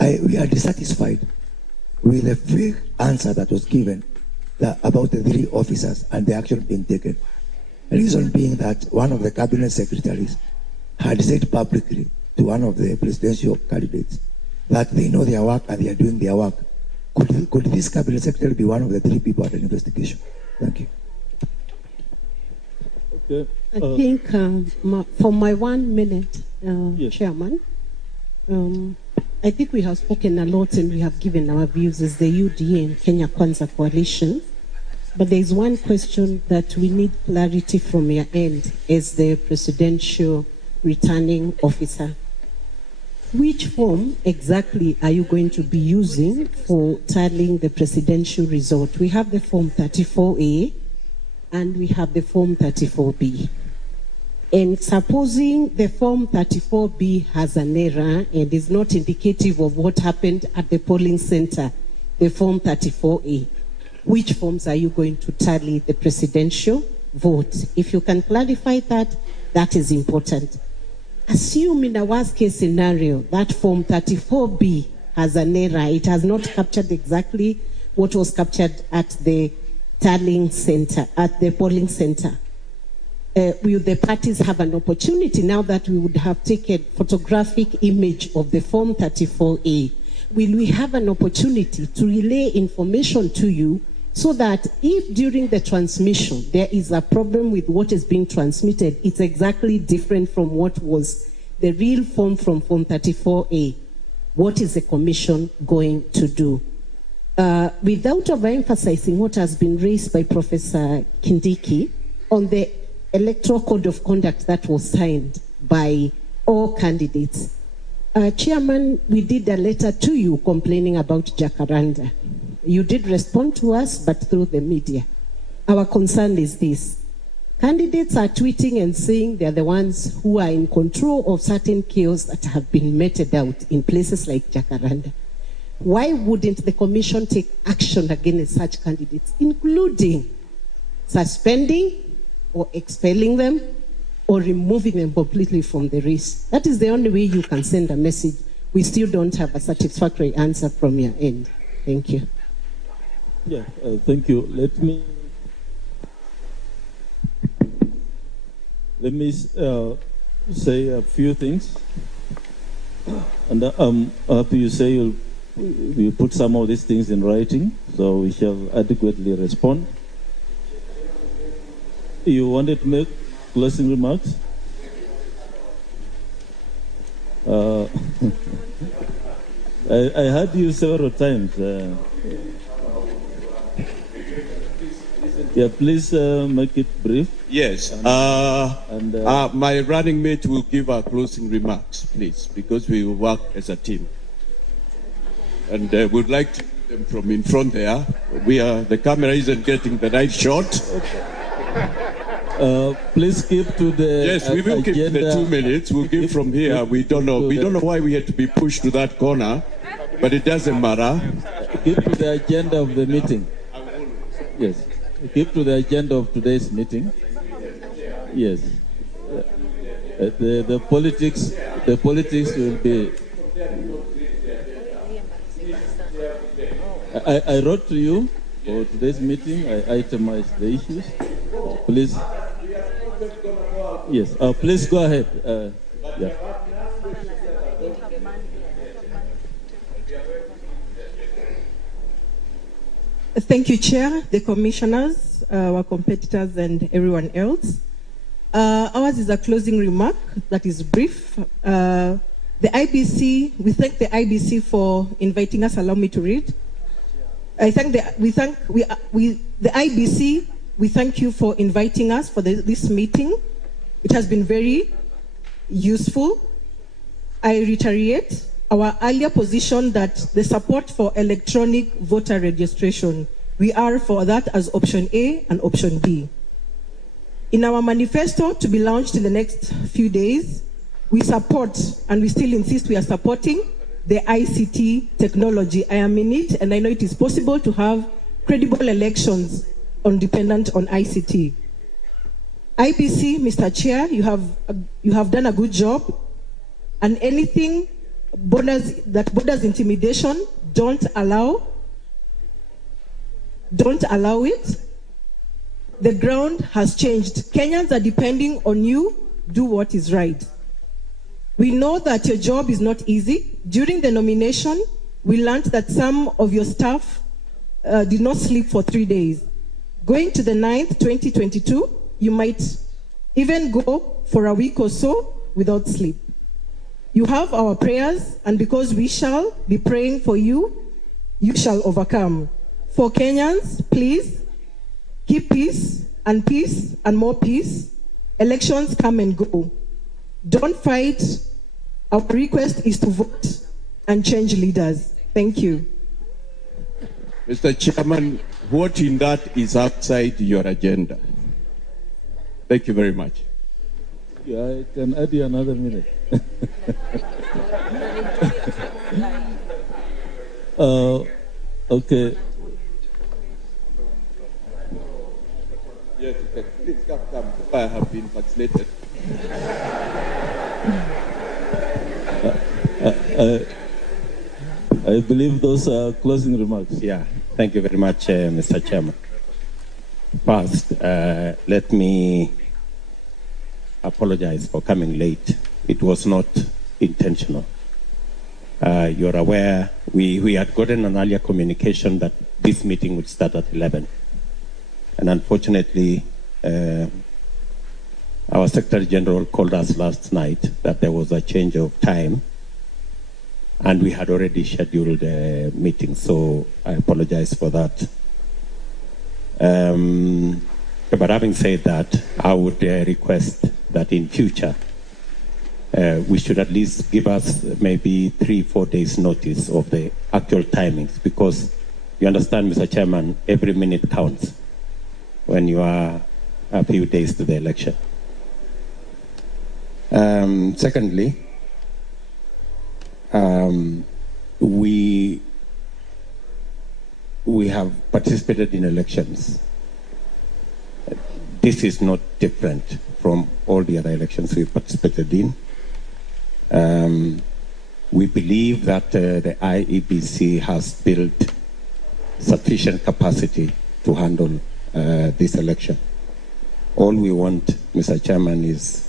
we are dissatisfied with the vague answer that was given about the 3 officers and the action being taken. The reason being that one of the cabinet secretaries had said publicly to one of the presidential candidates that they know their work and they are doing their work. Could this cabinet secretary be one of the 3 people at the investigation? Thank you. Okay. I think for my 1 minute, Yes. Chairman, I think we have spoken a lot and we have given our views as the UDA and Kenya Kwanza coalition. But there is one question that we need clarity from your end as the presidential returning officer. Which form exactly are you going to be using for tallying the presidential result? We have the form 34A and we have the form 34B. And supposing the form 34B has an error and is not indicative of what happened at the polling center, the form 34A, which forms are you going to tally the presidential vote? If you can clarify that, that is important. Assume in a worst case scenario that form 34B has an error. It has not captured exactly what was captured at the tallying center, at the polling center. Will the parties have an opportunity now that we would have taken photographic image of the form 34A? Will we have an opportunity to relay information to you so that if during the transmission there is a problem with what is being transmitted, it's exactly different from what was the real form from form 34A? What is the commission going to do? Without overemphasizing what has been raised by Professor Kindiki on the electoral code of conduct that was signed by all candidates. Chairman, we did a letter to you complaining about Jacaranda. You did respond to us, but through the media. Our concern is this. Candidates are tweeting and saying they're the ones who are in control of certain chaos that have been meted out in places like Jacaranda. Why wouldn't the commission take action against such candidates, including suspending or expelling them or removing them completely from the race? That is the only way you can send a message. We still don't have a satisfactory answer from your end. Thank you. Yeah, thank you. Let me say a few things, and after you say you put some of these things in writing, so we shall adequately respond. You wanted to make closing remarks? I heard you several times. Yeah, please make it brief. Yes. My running mate will give our closing remarks, please, because we will work as a team. And we'd like to do them from in front there. The camera isn't getting the right shot. Please keep to the Yes, we will keep the 2 minutes. We'll give from here. We don't know. We don't know why we had to be pushed to that corner, but it doesn't matter. Keep to the agenda of the meeting. Yes. Keep to the agenda of today's meeting. Yes. The politics will be. I wrote to you for today's meeting. I itemized the issues. Please. Yes. Please go ahead. Yeah. Thank you, Chair, the commissioners, our competitors, and everyone else. Ours is a closing remark that is brief. The IBC, we thank the IBC for inviting us. Allow me to read. The IBC, we thank you for inviting us for this meeting. It has been very useful. I reiterate our earlier position that the support for electronic voter registration, we are for that as option A and option B. In our manifesto to be launched in the next few days, we support, and we still insist we are supporting, the ICT technology. I am in it, and I know it is possible to have credible elections dependent on ICT. IBC, Mr. Chair, you have done a good job, and anything that borders intimidation, don't allow it. The ground has changed. Kenyans are depending on you. Do what is right. We know that your job is not easy. During the nomination, we learned that some of your staff did not sleep for 3 days. Going to the 9th, 2022, you might even go for a week or so without sleep. You have our prayers, and because we shall be praying for you, you shall overcome. For Kenyans, please, keep peace and more peace. Elections come and go. Don't fight. Our request is to vote and change leaders. Thank you. Mr. Chairman, what in that is outside your agenda? Thank you very much. Yeah, I can add you another minute. Okay. Yes, please come. I have been vaccinated. I believe those are closing remarks. Yeah, thank you very much, Mr. Chairman. First, let me apologize for coming late. It was not intentional. You're aware, we had gotten an earlier communication that this meeting would start at 11. And unfortunately, our Secretary General called us last night that there was a change of time, and we had already scheduled a meeting, so I apologize for that. But having said that, I would request that in future, we should at least give us maybe 3-4 days notice of the actual timings, because you understand, Mr. Chairman, every minute counts when you are a few days to the election. Secondly, we have participated in elections. This is not different from all the other elections we participated in. We believe that the IEBC has built sufficient capacity to handle this election. All we want, Mr. Chairman, is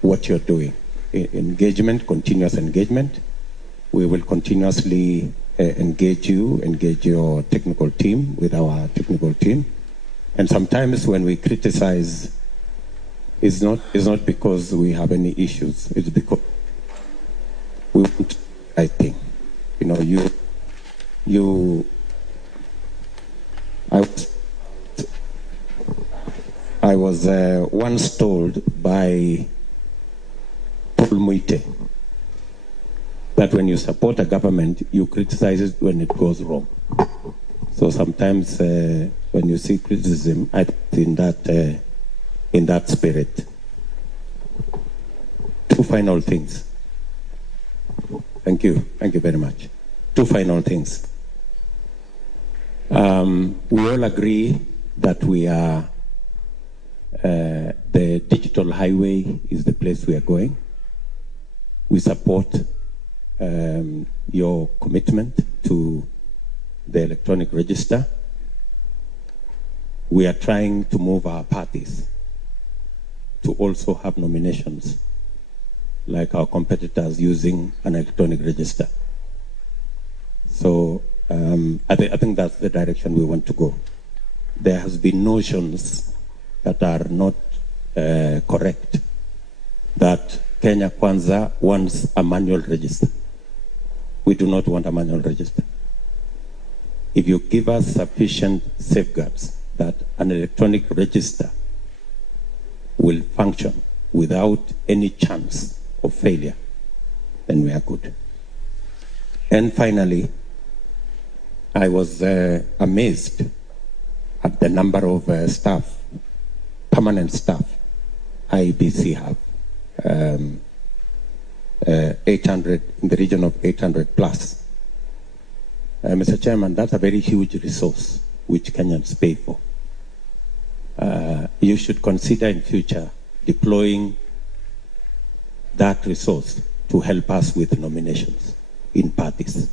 what you're doing. Engagement, continuous engagement. We will continuously engage your technical team with our technical team. And sometimes when we criticize, it's not because we have any issues. It's because we want, I think, you know, I was once told by Paul Muite that when you support a government, you criticize it when it goes wrong. So sometimes when you see criticism, I think in that spirit. Two final things. Thank you very much. Two final things. We all agree that we are the digital highway is the place we are going. We support your commitment to the electronic register. We are trying to move our parties to also have nominations like our competitors using an electronic register. So I think that's the direction we want to go. There has been notions that are not correct, that Kenya Kwanza wants a manual register. We do not want a manual register. If you give us sufficient safeguards that an electronic register will function without any chance of failure, then we are good. And finally, I was amazed at the number of staff, permanent staff, IEBC have. 800, in the region of 800 plus. Mr. Chairman, that's a very huge resource which Kenyans pay for. you should consider in future deploying that resource to help us with nominations in parties.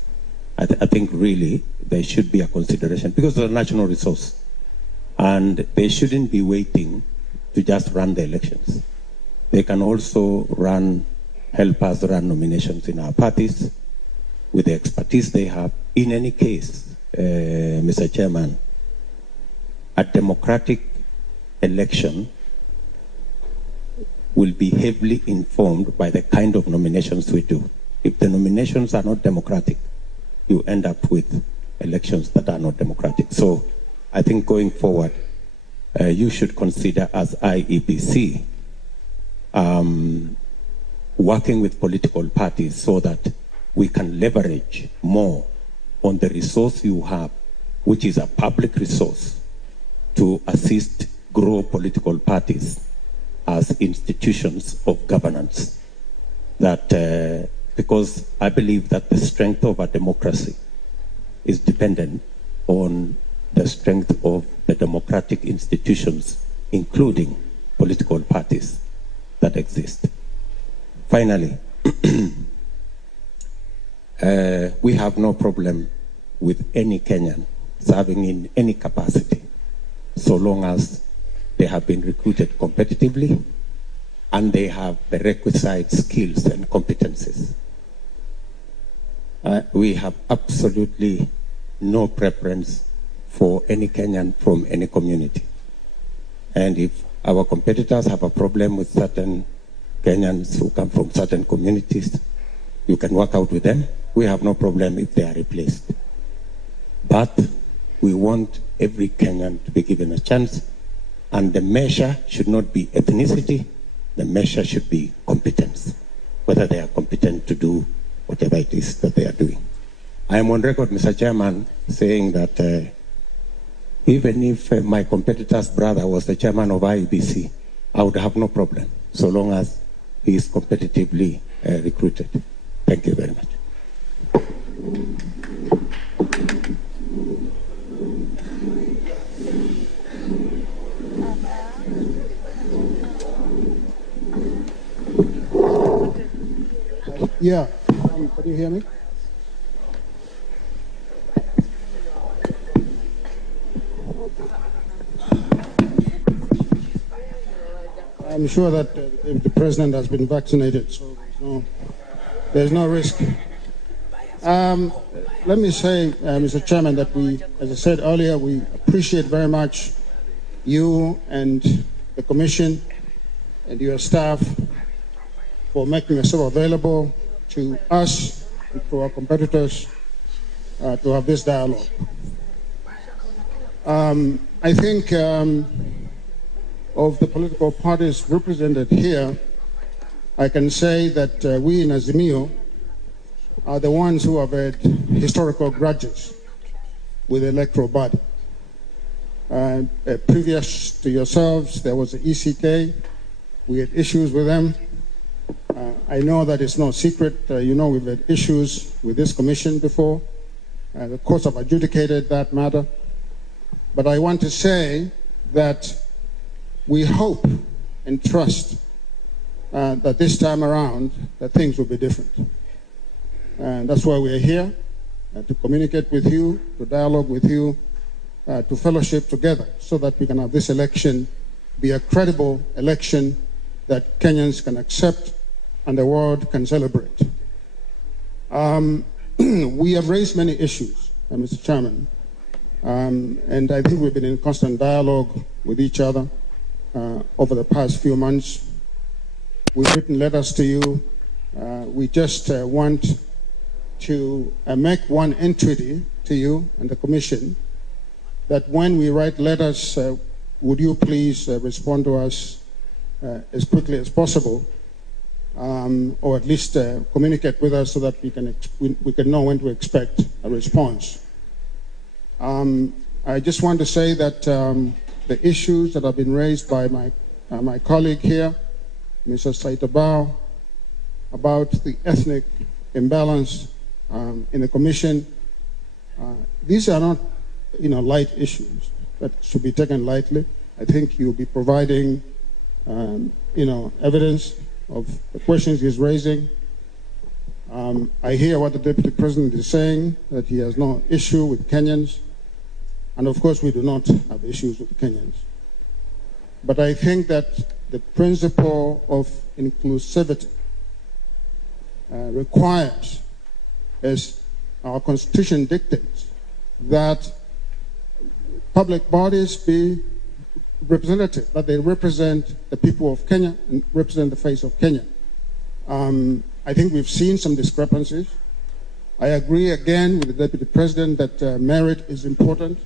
I think really there should be a consideration because it's a national resource and they shouldn't be waiting to just run the elections. They can also help us run nominations in our parties with the expertise they have. In any case, Mr. Chairman, a democratic election will be heavily informed by the kind of nominations we do. If the nominations are not democratic, you end up with elections that are not democratic. So I think going forward, you should consider as IEBC working with political parties so that we can leverage more on the resource you have, which is a public resource, to assist grow political parties as institutions of governance. That because I believe that the strength of a democracy is dependent on the strength of the democratic institutions, including political parties that exist. Finally, we have no problem with any Kenyan serving in any capacity, so long as they have been recruited competitively and they have the requisite skills and competencies. We have absolutely no preference for any Kenyan from any community. And if our competitors have a problem with certain Kenyans who come from certain communities, you can work out with them. We have no problem if they are replaced. But we want every Kenyan to be given a chance, and the measure should not be ethnicity, the measure should be competence, whether they are competent to do whatever it is that they are doing. I am on record, Mr. Chairman, saying that even if my competitor's brother was the chairman of IEBC, I would have no problem, so long as he is competitively recruited. Thank you very much. Yeah, can you hear me? I'm sure that the president has been vaccinated, so there's no risk. Let me say, Mr. Chairman, that we, as I said earlier, we appreciate very much you and the Commission and your staff for making yourself available to us and to our competitors to have this dialogue. I think of the political parties represented here, I can say that we in Azimio are the ones who have had historical grudges with the electoral body. Previous to yourselves, there was the ECK. We had issues with them. I know that it's no secret. You know we've had issues with this commission before. The courts have adjudicated that matter. But I want to say that we hope and trust that this time around that things will be different. And that's why we are here, to communicate with you, to dialogue with you, to fellowship together so that we can have this election be a credible election that Kenyans can accept and the world can celebrate. We have raised many issues, Mr. Chairman, and I think we've been in constant dialogue with each other over the past few months. We've written letters to you. We just want to make one entreaty to you and the Commission that when we write letters, would you please respond to us as quickly as possible, or at least communicate with us so that we can know when to expect a response. I just want to say that the issues that have been raised by my colleague here, Mr. Saitabao, about the ethnic imbalance in the Commission, these are not, light issues that should be taken lightly. I think you'll be providing, evidence of the questions he's raising. I hear what the Deputy President is saying, that he has no issue with Kenyans. And of course, we do not have issues with Kenyans. But I think that the principle of inclusivity requires, as our Constitution dictates, that public bodies be representative, that they represent the people of Kenya and represent the face of Kenya. I think we've seen some discrepancies. I agree again with the Deputy President that merit is important,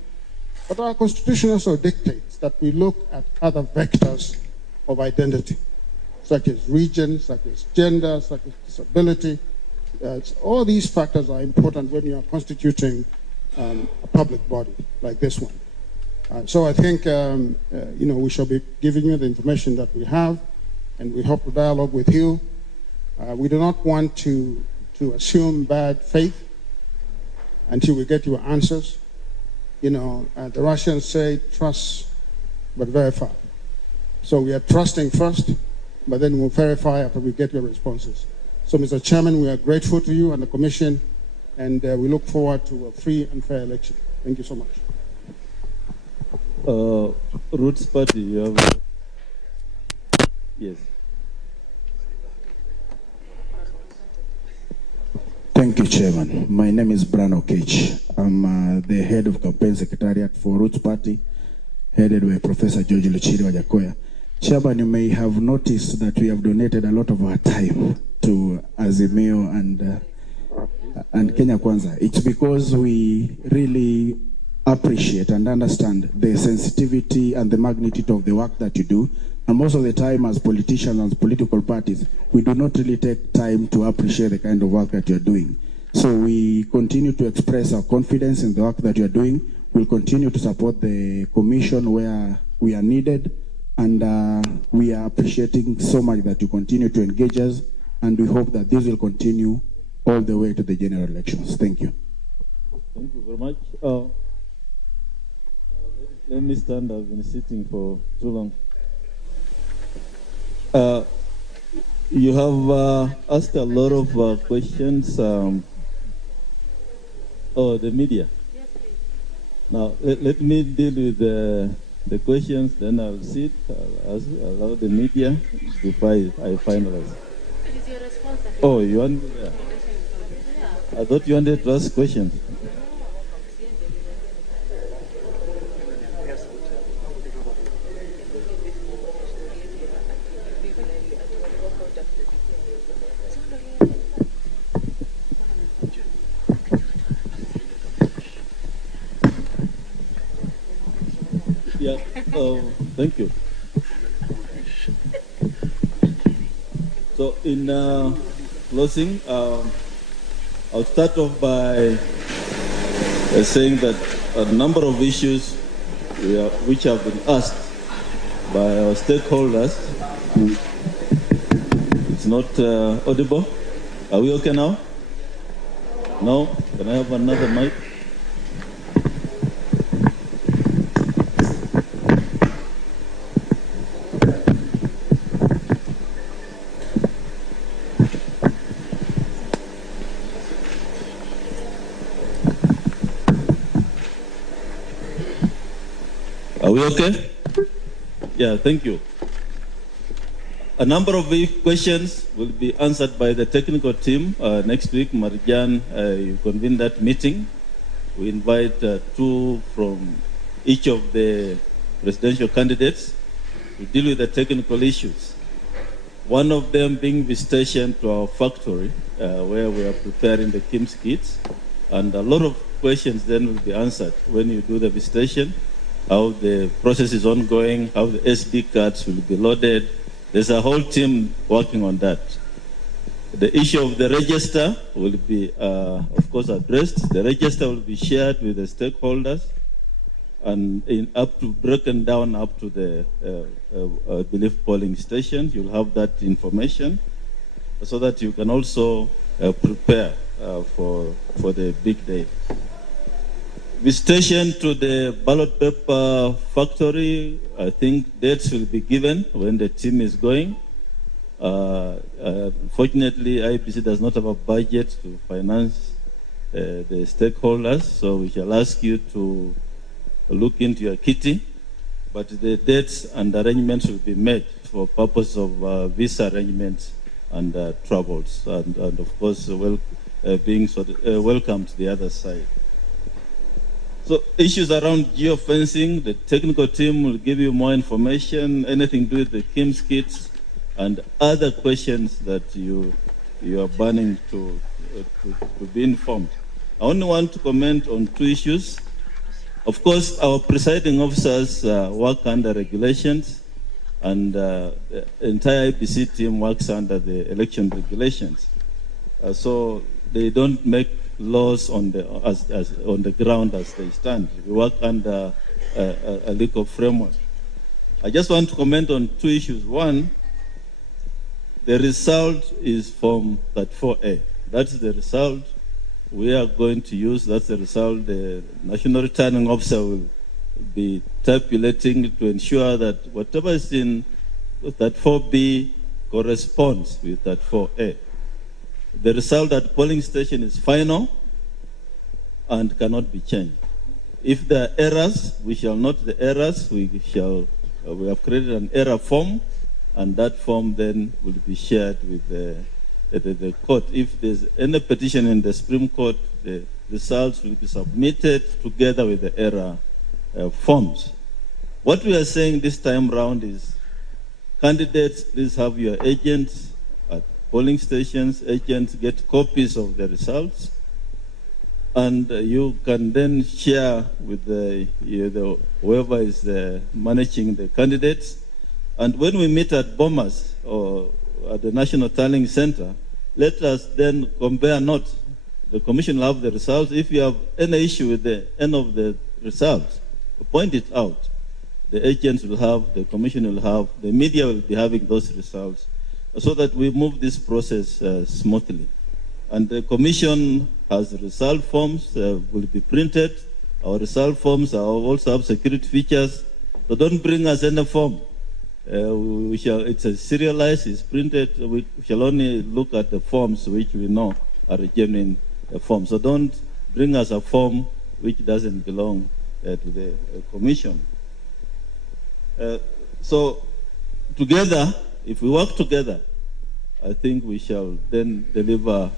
but our Constitution also dictates that we look at other vectors of identity, such as region, such as gender, such as disability. All these factors are important when you are constituting a public body like this one. So I think we shall be giving you the information that we have, and we hope to dialogue with you. We do not want to assume bad faith until we get your answers. The Russians say trust but verify. So we are trusting first, but then we'll verify after we get your responses. So, Mr. Chairman, we are grateful to you and the Commission, and we look forward to a free and fair election. Thank you so much. Roots Party, you have... Yes. Thank you, Chairman. My name is Brano Cage. I'm the head of campaign secretariat for Roots Party, headed by Professor George Luchiri Wajackoyah. Chairman, you may have noticed that we have donated a lot of our time to Azimio and Kenya Kwanza. It's because we really appreciate and understand the sensitivity and the magnitude of the work that you do. And most of the time, as politicians and political parties, we do not really take time to appreciate the kind of work that you're doing. So we continue to express our confidence in the work that you're doing. We'll continue to support the Commission where we are needed. And we are appreciating so much that you continue to engage us. And we hope that this will continue all the way to the general elections. Thank you. Thank you very much. Let me stand. I've been sitting for too long. You have asked a lot of questions. The media. Yes, please. Now, let me deal with the questions, then I'll sit, allow the media before I finalize. It is your response. Oh, you want? Yeah. I thought you wanted to ask questions. Yeah, thank you. So in closing, I'll start off by saying that a number of issues which have been asked by our stakeholders, it's not audible. Are we okay now? No? Can I have another mic? Are we okay? Yeah, thank you. A number of questions will be answered by the technical team. Next week, Marjan, you convene that meeting. We invite two from each of the presidential candidates to deal with the technical issues. One of them being visitation to our factory, where we are preparing the KIMS kits. And a lot of questions then will be answered when you do the visitation, how the process is ongoing, how the SD cards will be loaded. There's a whole team working on that. The issue of the register will be, of course, addressed. The register will be shared with the stakeholders and broken down up to the, I believe, polling stations. You'll have that information so that you can also prepare for the big day. Visitation to the ballot paper factory, I think dates will be given when the team is going. Fortunately, IEBC does not have a budget to finance the stakeholders, so we shall ask you to look into your kitty, but the dates and arrangements will be made for purpose of visa arrangements and travels, and of course, being welcome to the other side. So issues around geofencing, the technical team will give you more information, anything to do with the KIMS kits, and other questions that you are burning to be informed. I only want to comment on two issues. Of course, our presiding officers work under regulations, and the entire IEBC team works under the election regulations. So they don't make laws on the ground as they stand. We work under a legal framework. I just want to comment on two issues. One, the result is from that 4A. That's the result we are going to use. That's the result the National Returning Officer will be tabulating to ensure that whatever is in that 4B corresponds with that 4A. The result at the polling station is final and cannot be changed. If there are errors, we shall note the errors. We have created an error form, and that form then will be shared with the court. If there's any petition in the Supreme Court, the results will be submitted together with the error forms. What we are saying this time round is, candidates, please have your agents at polling stations. Agents get copies of the results, and you can then share with whoever is managing the candidates. And when we meet at Bomas or at the National Tallying Center, let us then compare notes. The commission will have the results. If you have any issue with the end of the results, point it out. The agents will have, the commission will have, the media will be having those results, so that we move this process smoothly. And the commission has result forms, will be printed. Our result forms also have security features. So don't bring us any form. It's a serialized, it's printed. We shall only look at the forms which we know are genuine forms. So don't bring us a form which doesn't belong to the commission. So together, if we work together, I think we shall then deliver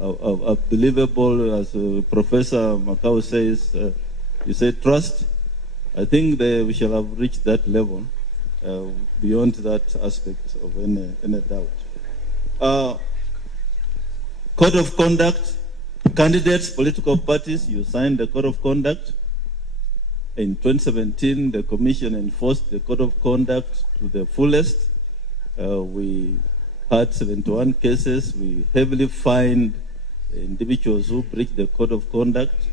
a believable, as Professor Makau says, you say trust. I think we shall have reached that level. Beyond that aspect of any doubt. Code of conduct, candidates, political parties, you signed the code of conduct. In 2017, the commission enforced the code of conduct to the fullest. We had 71 cases. We heavily fined individuals who breached the code of conduct.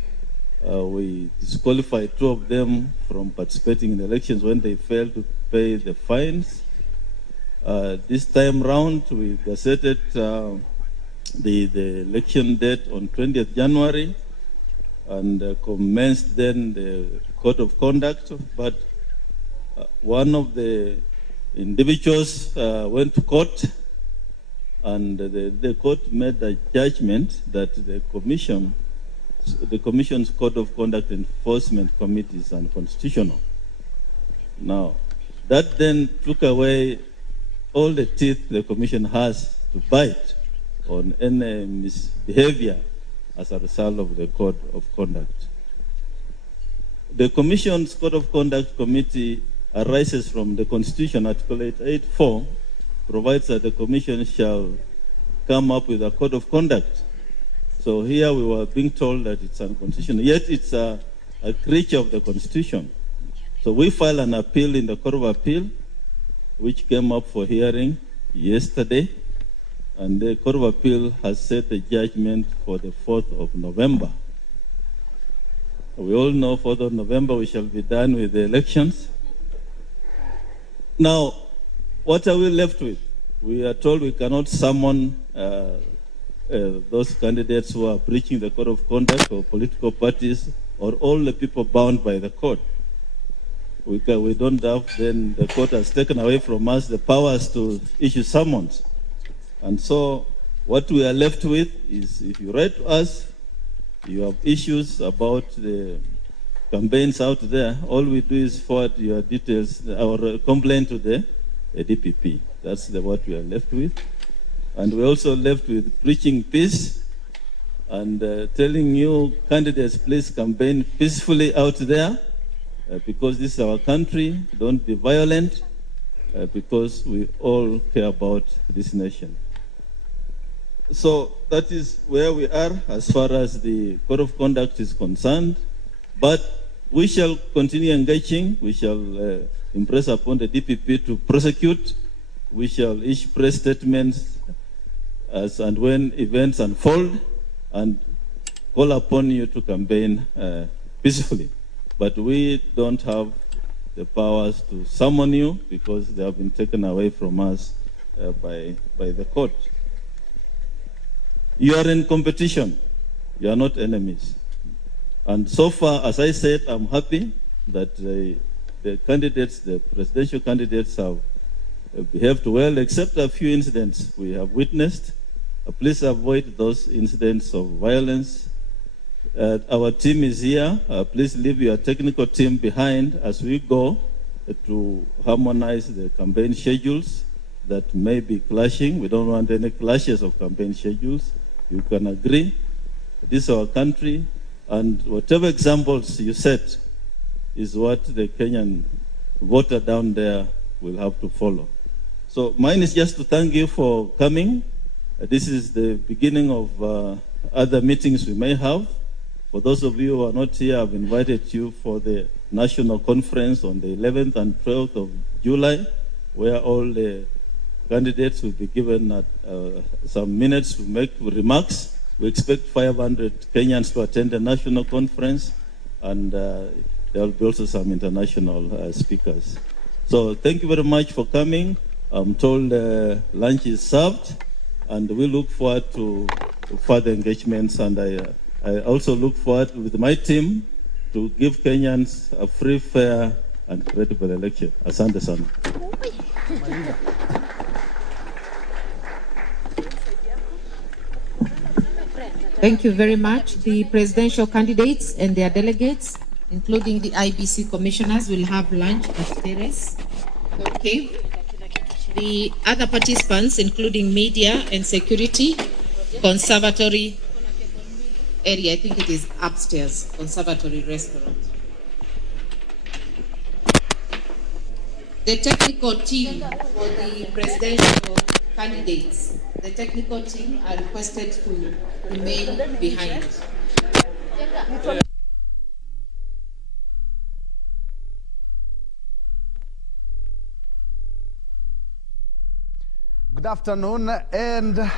We disqualified 2 of them from participating in elections when they failed to pay the fines. This time round, we gazetted the election date on 20th January and commenced then the code of conduct. But one of the individuals went to court, and the court made a judgment that the commission's code of conduct enforcement committee is unconstitutional. Now, that then took away all the teeth the commission has to bite on any misbehavior as a result of the code of conduct. The commission's code of conduct committee arises from the Constitution. Article 884 provides that the commission shall come up with a code of conduct. So here we were being told that it's unconstitutional, yet it's a creature of the Constitution. So we filed an appeal in the Court of Appeal, which came up for hearing yesterday, and the Court of Appeal has set the judgment for the 4th of November. We all know 4th of November we shall be done with the elections. Now, what are we left with? We are told we cannot summon those candidates who are breaching the code of conduct, or political parties, or all the people bound by the code. We don't have, then the court has taken away from us the powers to issue summons. And so what we are left with is, if you write to us, you have issues about the campaigns out there, all we do is forward your details, our complaint to the DPP. That's what we are left with. And we're also left with preaching peace and telling you candidates, please campaign peacefully out there because this is our country. Don't be violent because we all care about this nation. So that is where we are as far as the code of conduct is concerned. But we shall continue engaging. We shall impress upon the DPP to prosecute. We shall issue press statements as and when events unfold, and call upon you to campaign peacefully. But we don't have the powers to summon you because they have been taken away from us by the court. You are in competition. You are not enemies. And so far, as I said, I'm happy that the candidates, the presidential candidates, have behaved well, except a few incidents we have witnessed. Please avoid those incidents of violence. Our team is here. Please leave your technical team behind as we go to harmonize the campaign schedules that may be clashing. We don't want any clashes of campaign schedules. You can agree. This is our country, and whatever examples you set is what the Kenyan voter down there will have to follow. So mine is just to thank you for coming. This is the beginning of other meetings we may have. For those of you who are not here, I've invited you for the national conference on the 11th and 12th of July, where all the candidates will be given some minutes to make remarks. We expect 500 Kenyans to attend the national conference, and there will be also some international speakers. So thank you very much for coming. I'm told lunch is served, and we look forward to further engagements, and I also look forward with my team to give Kenyans a free, fair, and credible election. Asante sana. Thank you very much. The presidential candidates and their delegates, including the IEBC commissioners, will have lunch at Terrace. Okay. The other participants, including media and security, conservatory area, I think it is upstairs, conservatory restaurant. The technical team for the presidential candidates, the technical team are requested to remain behind. Good afternoon, and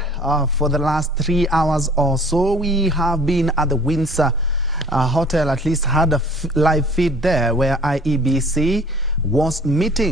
for the last 3 hours or so, we have been at the Windsor Hotel, at least had a live feed there where IEBC was meeting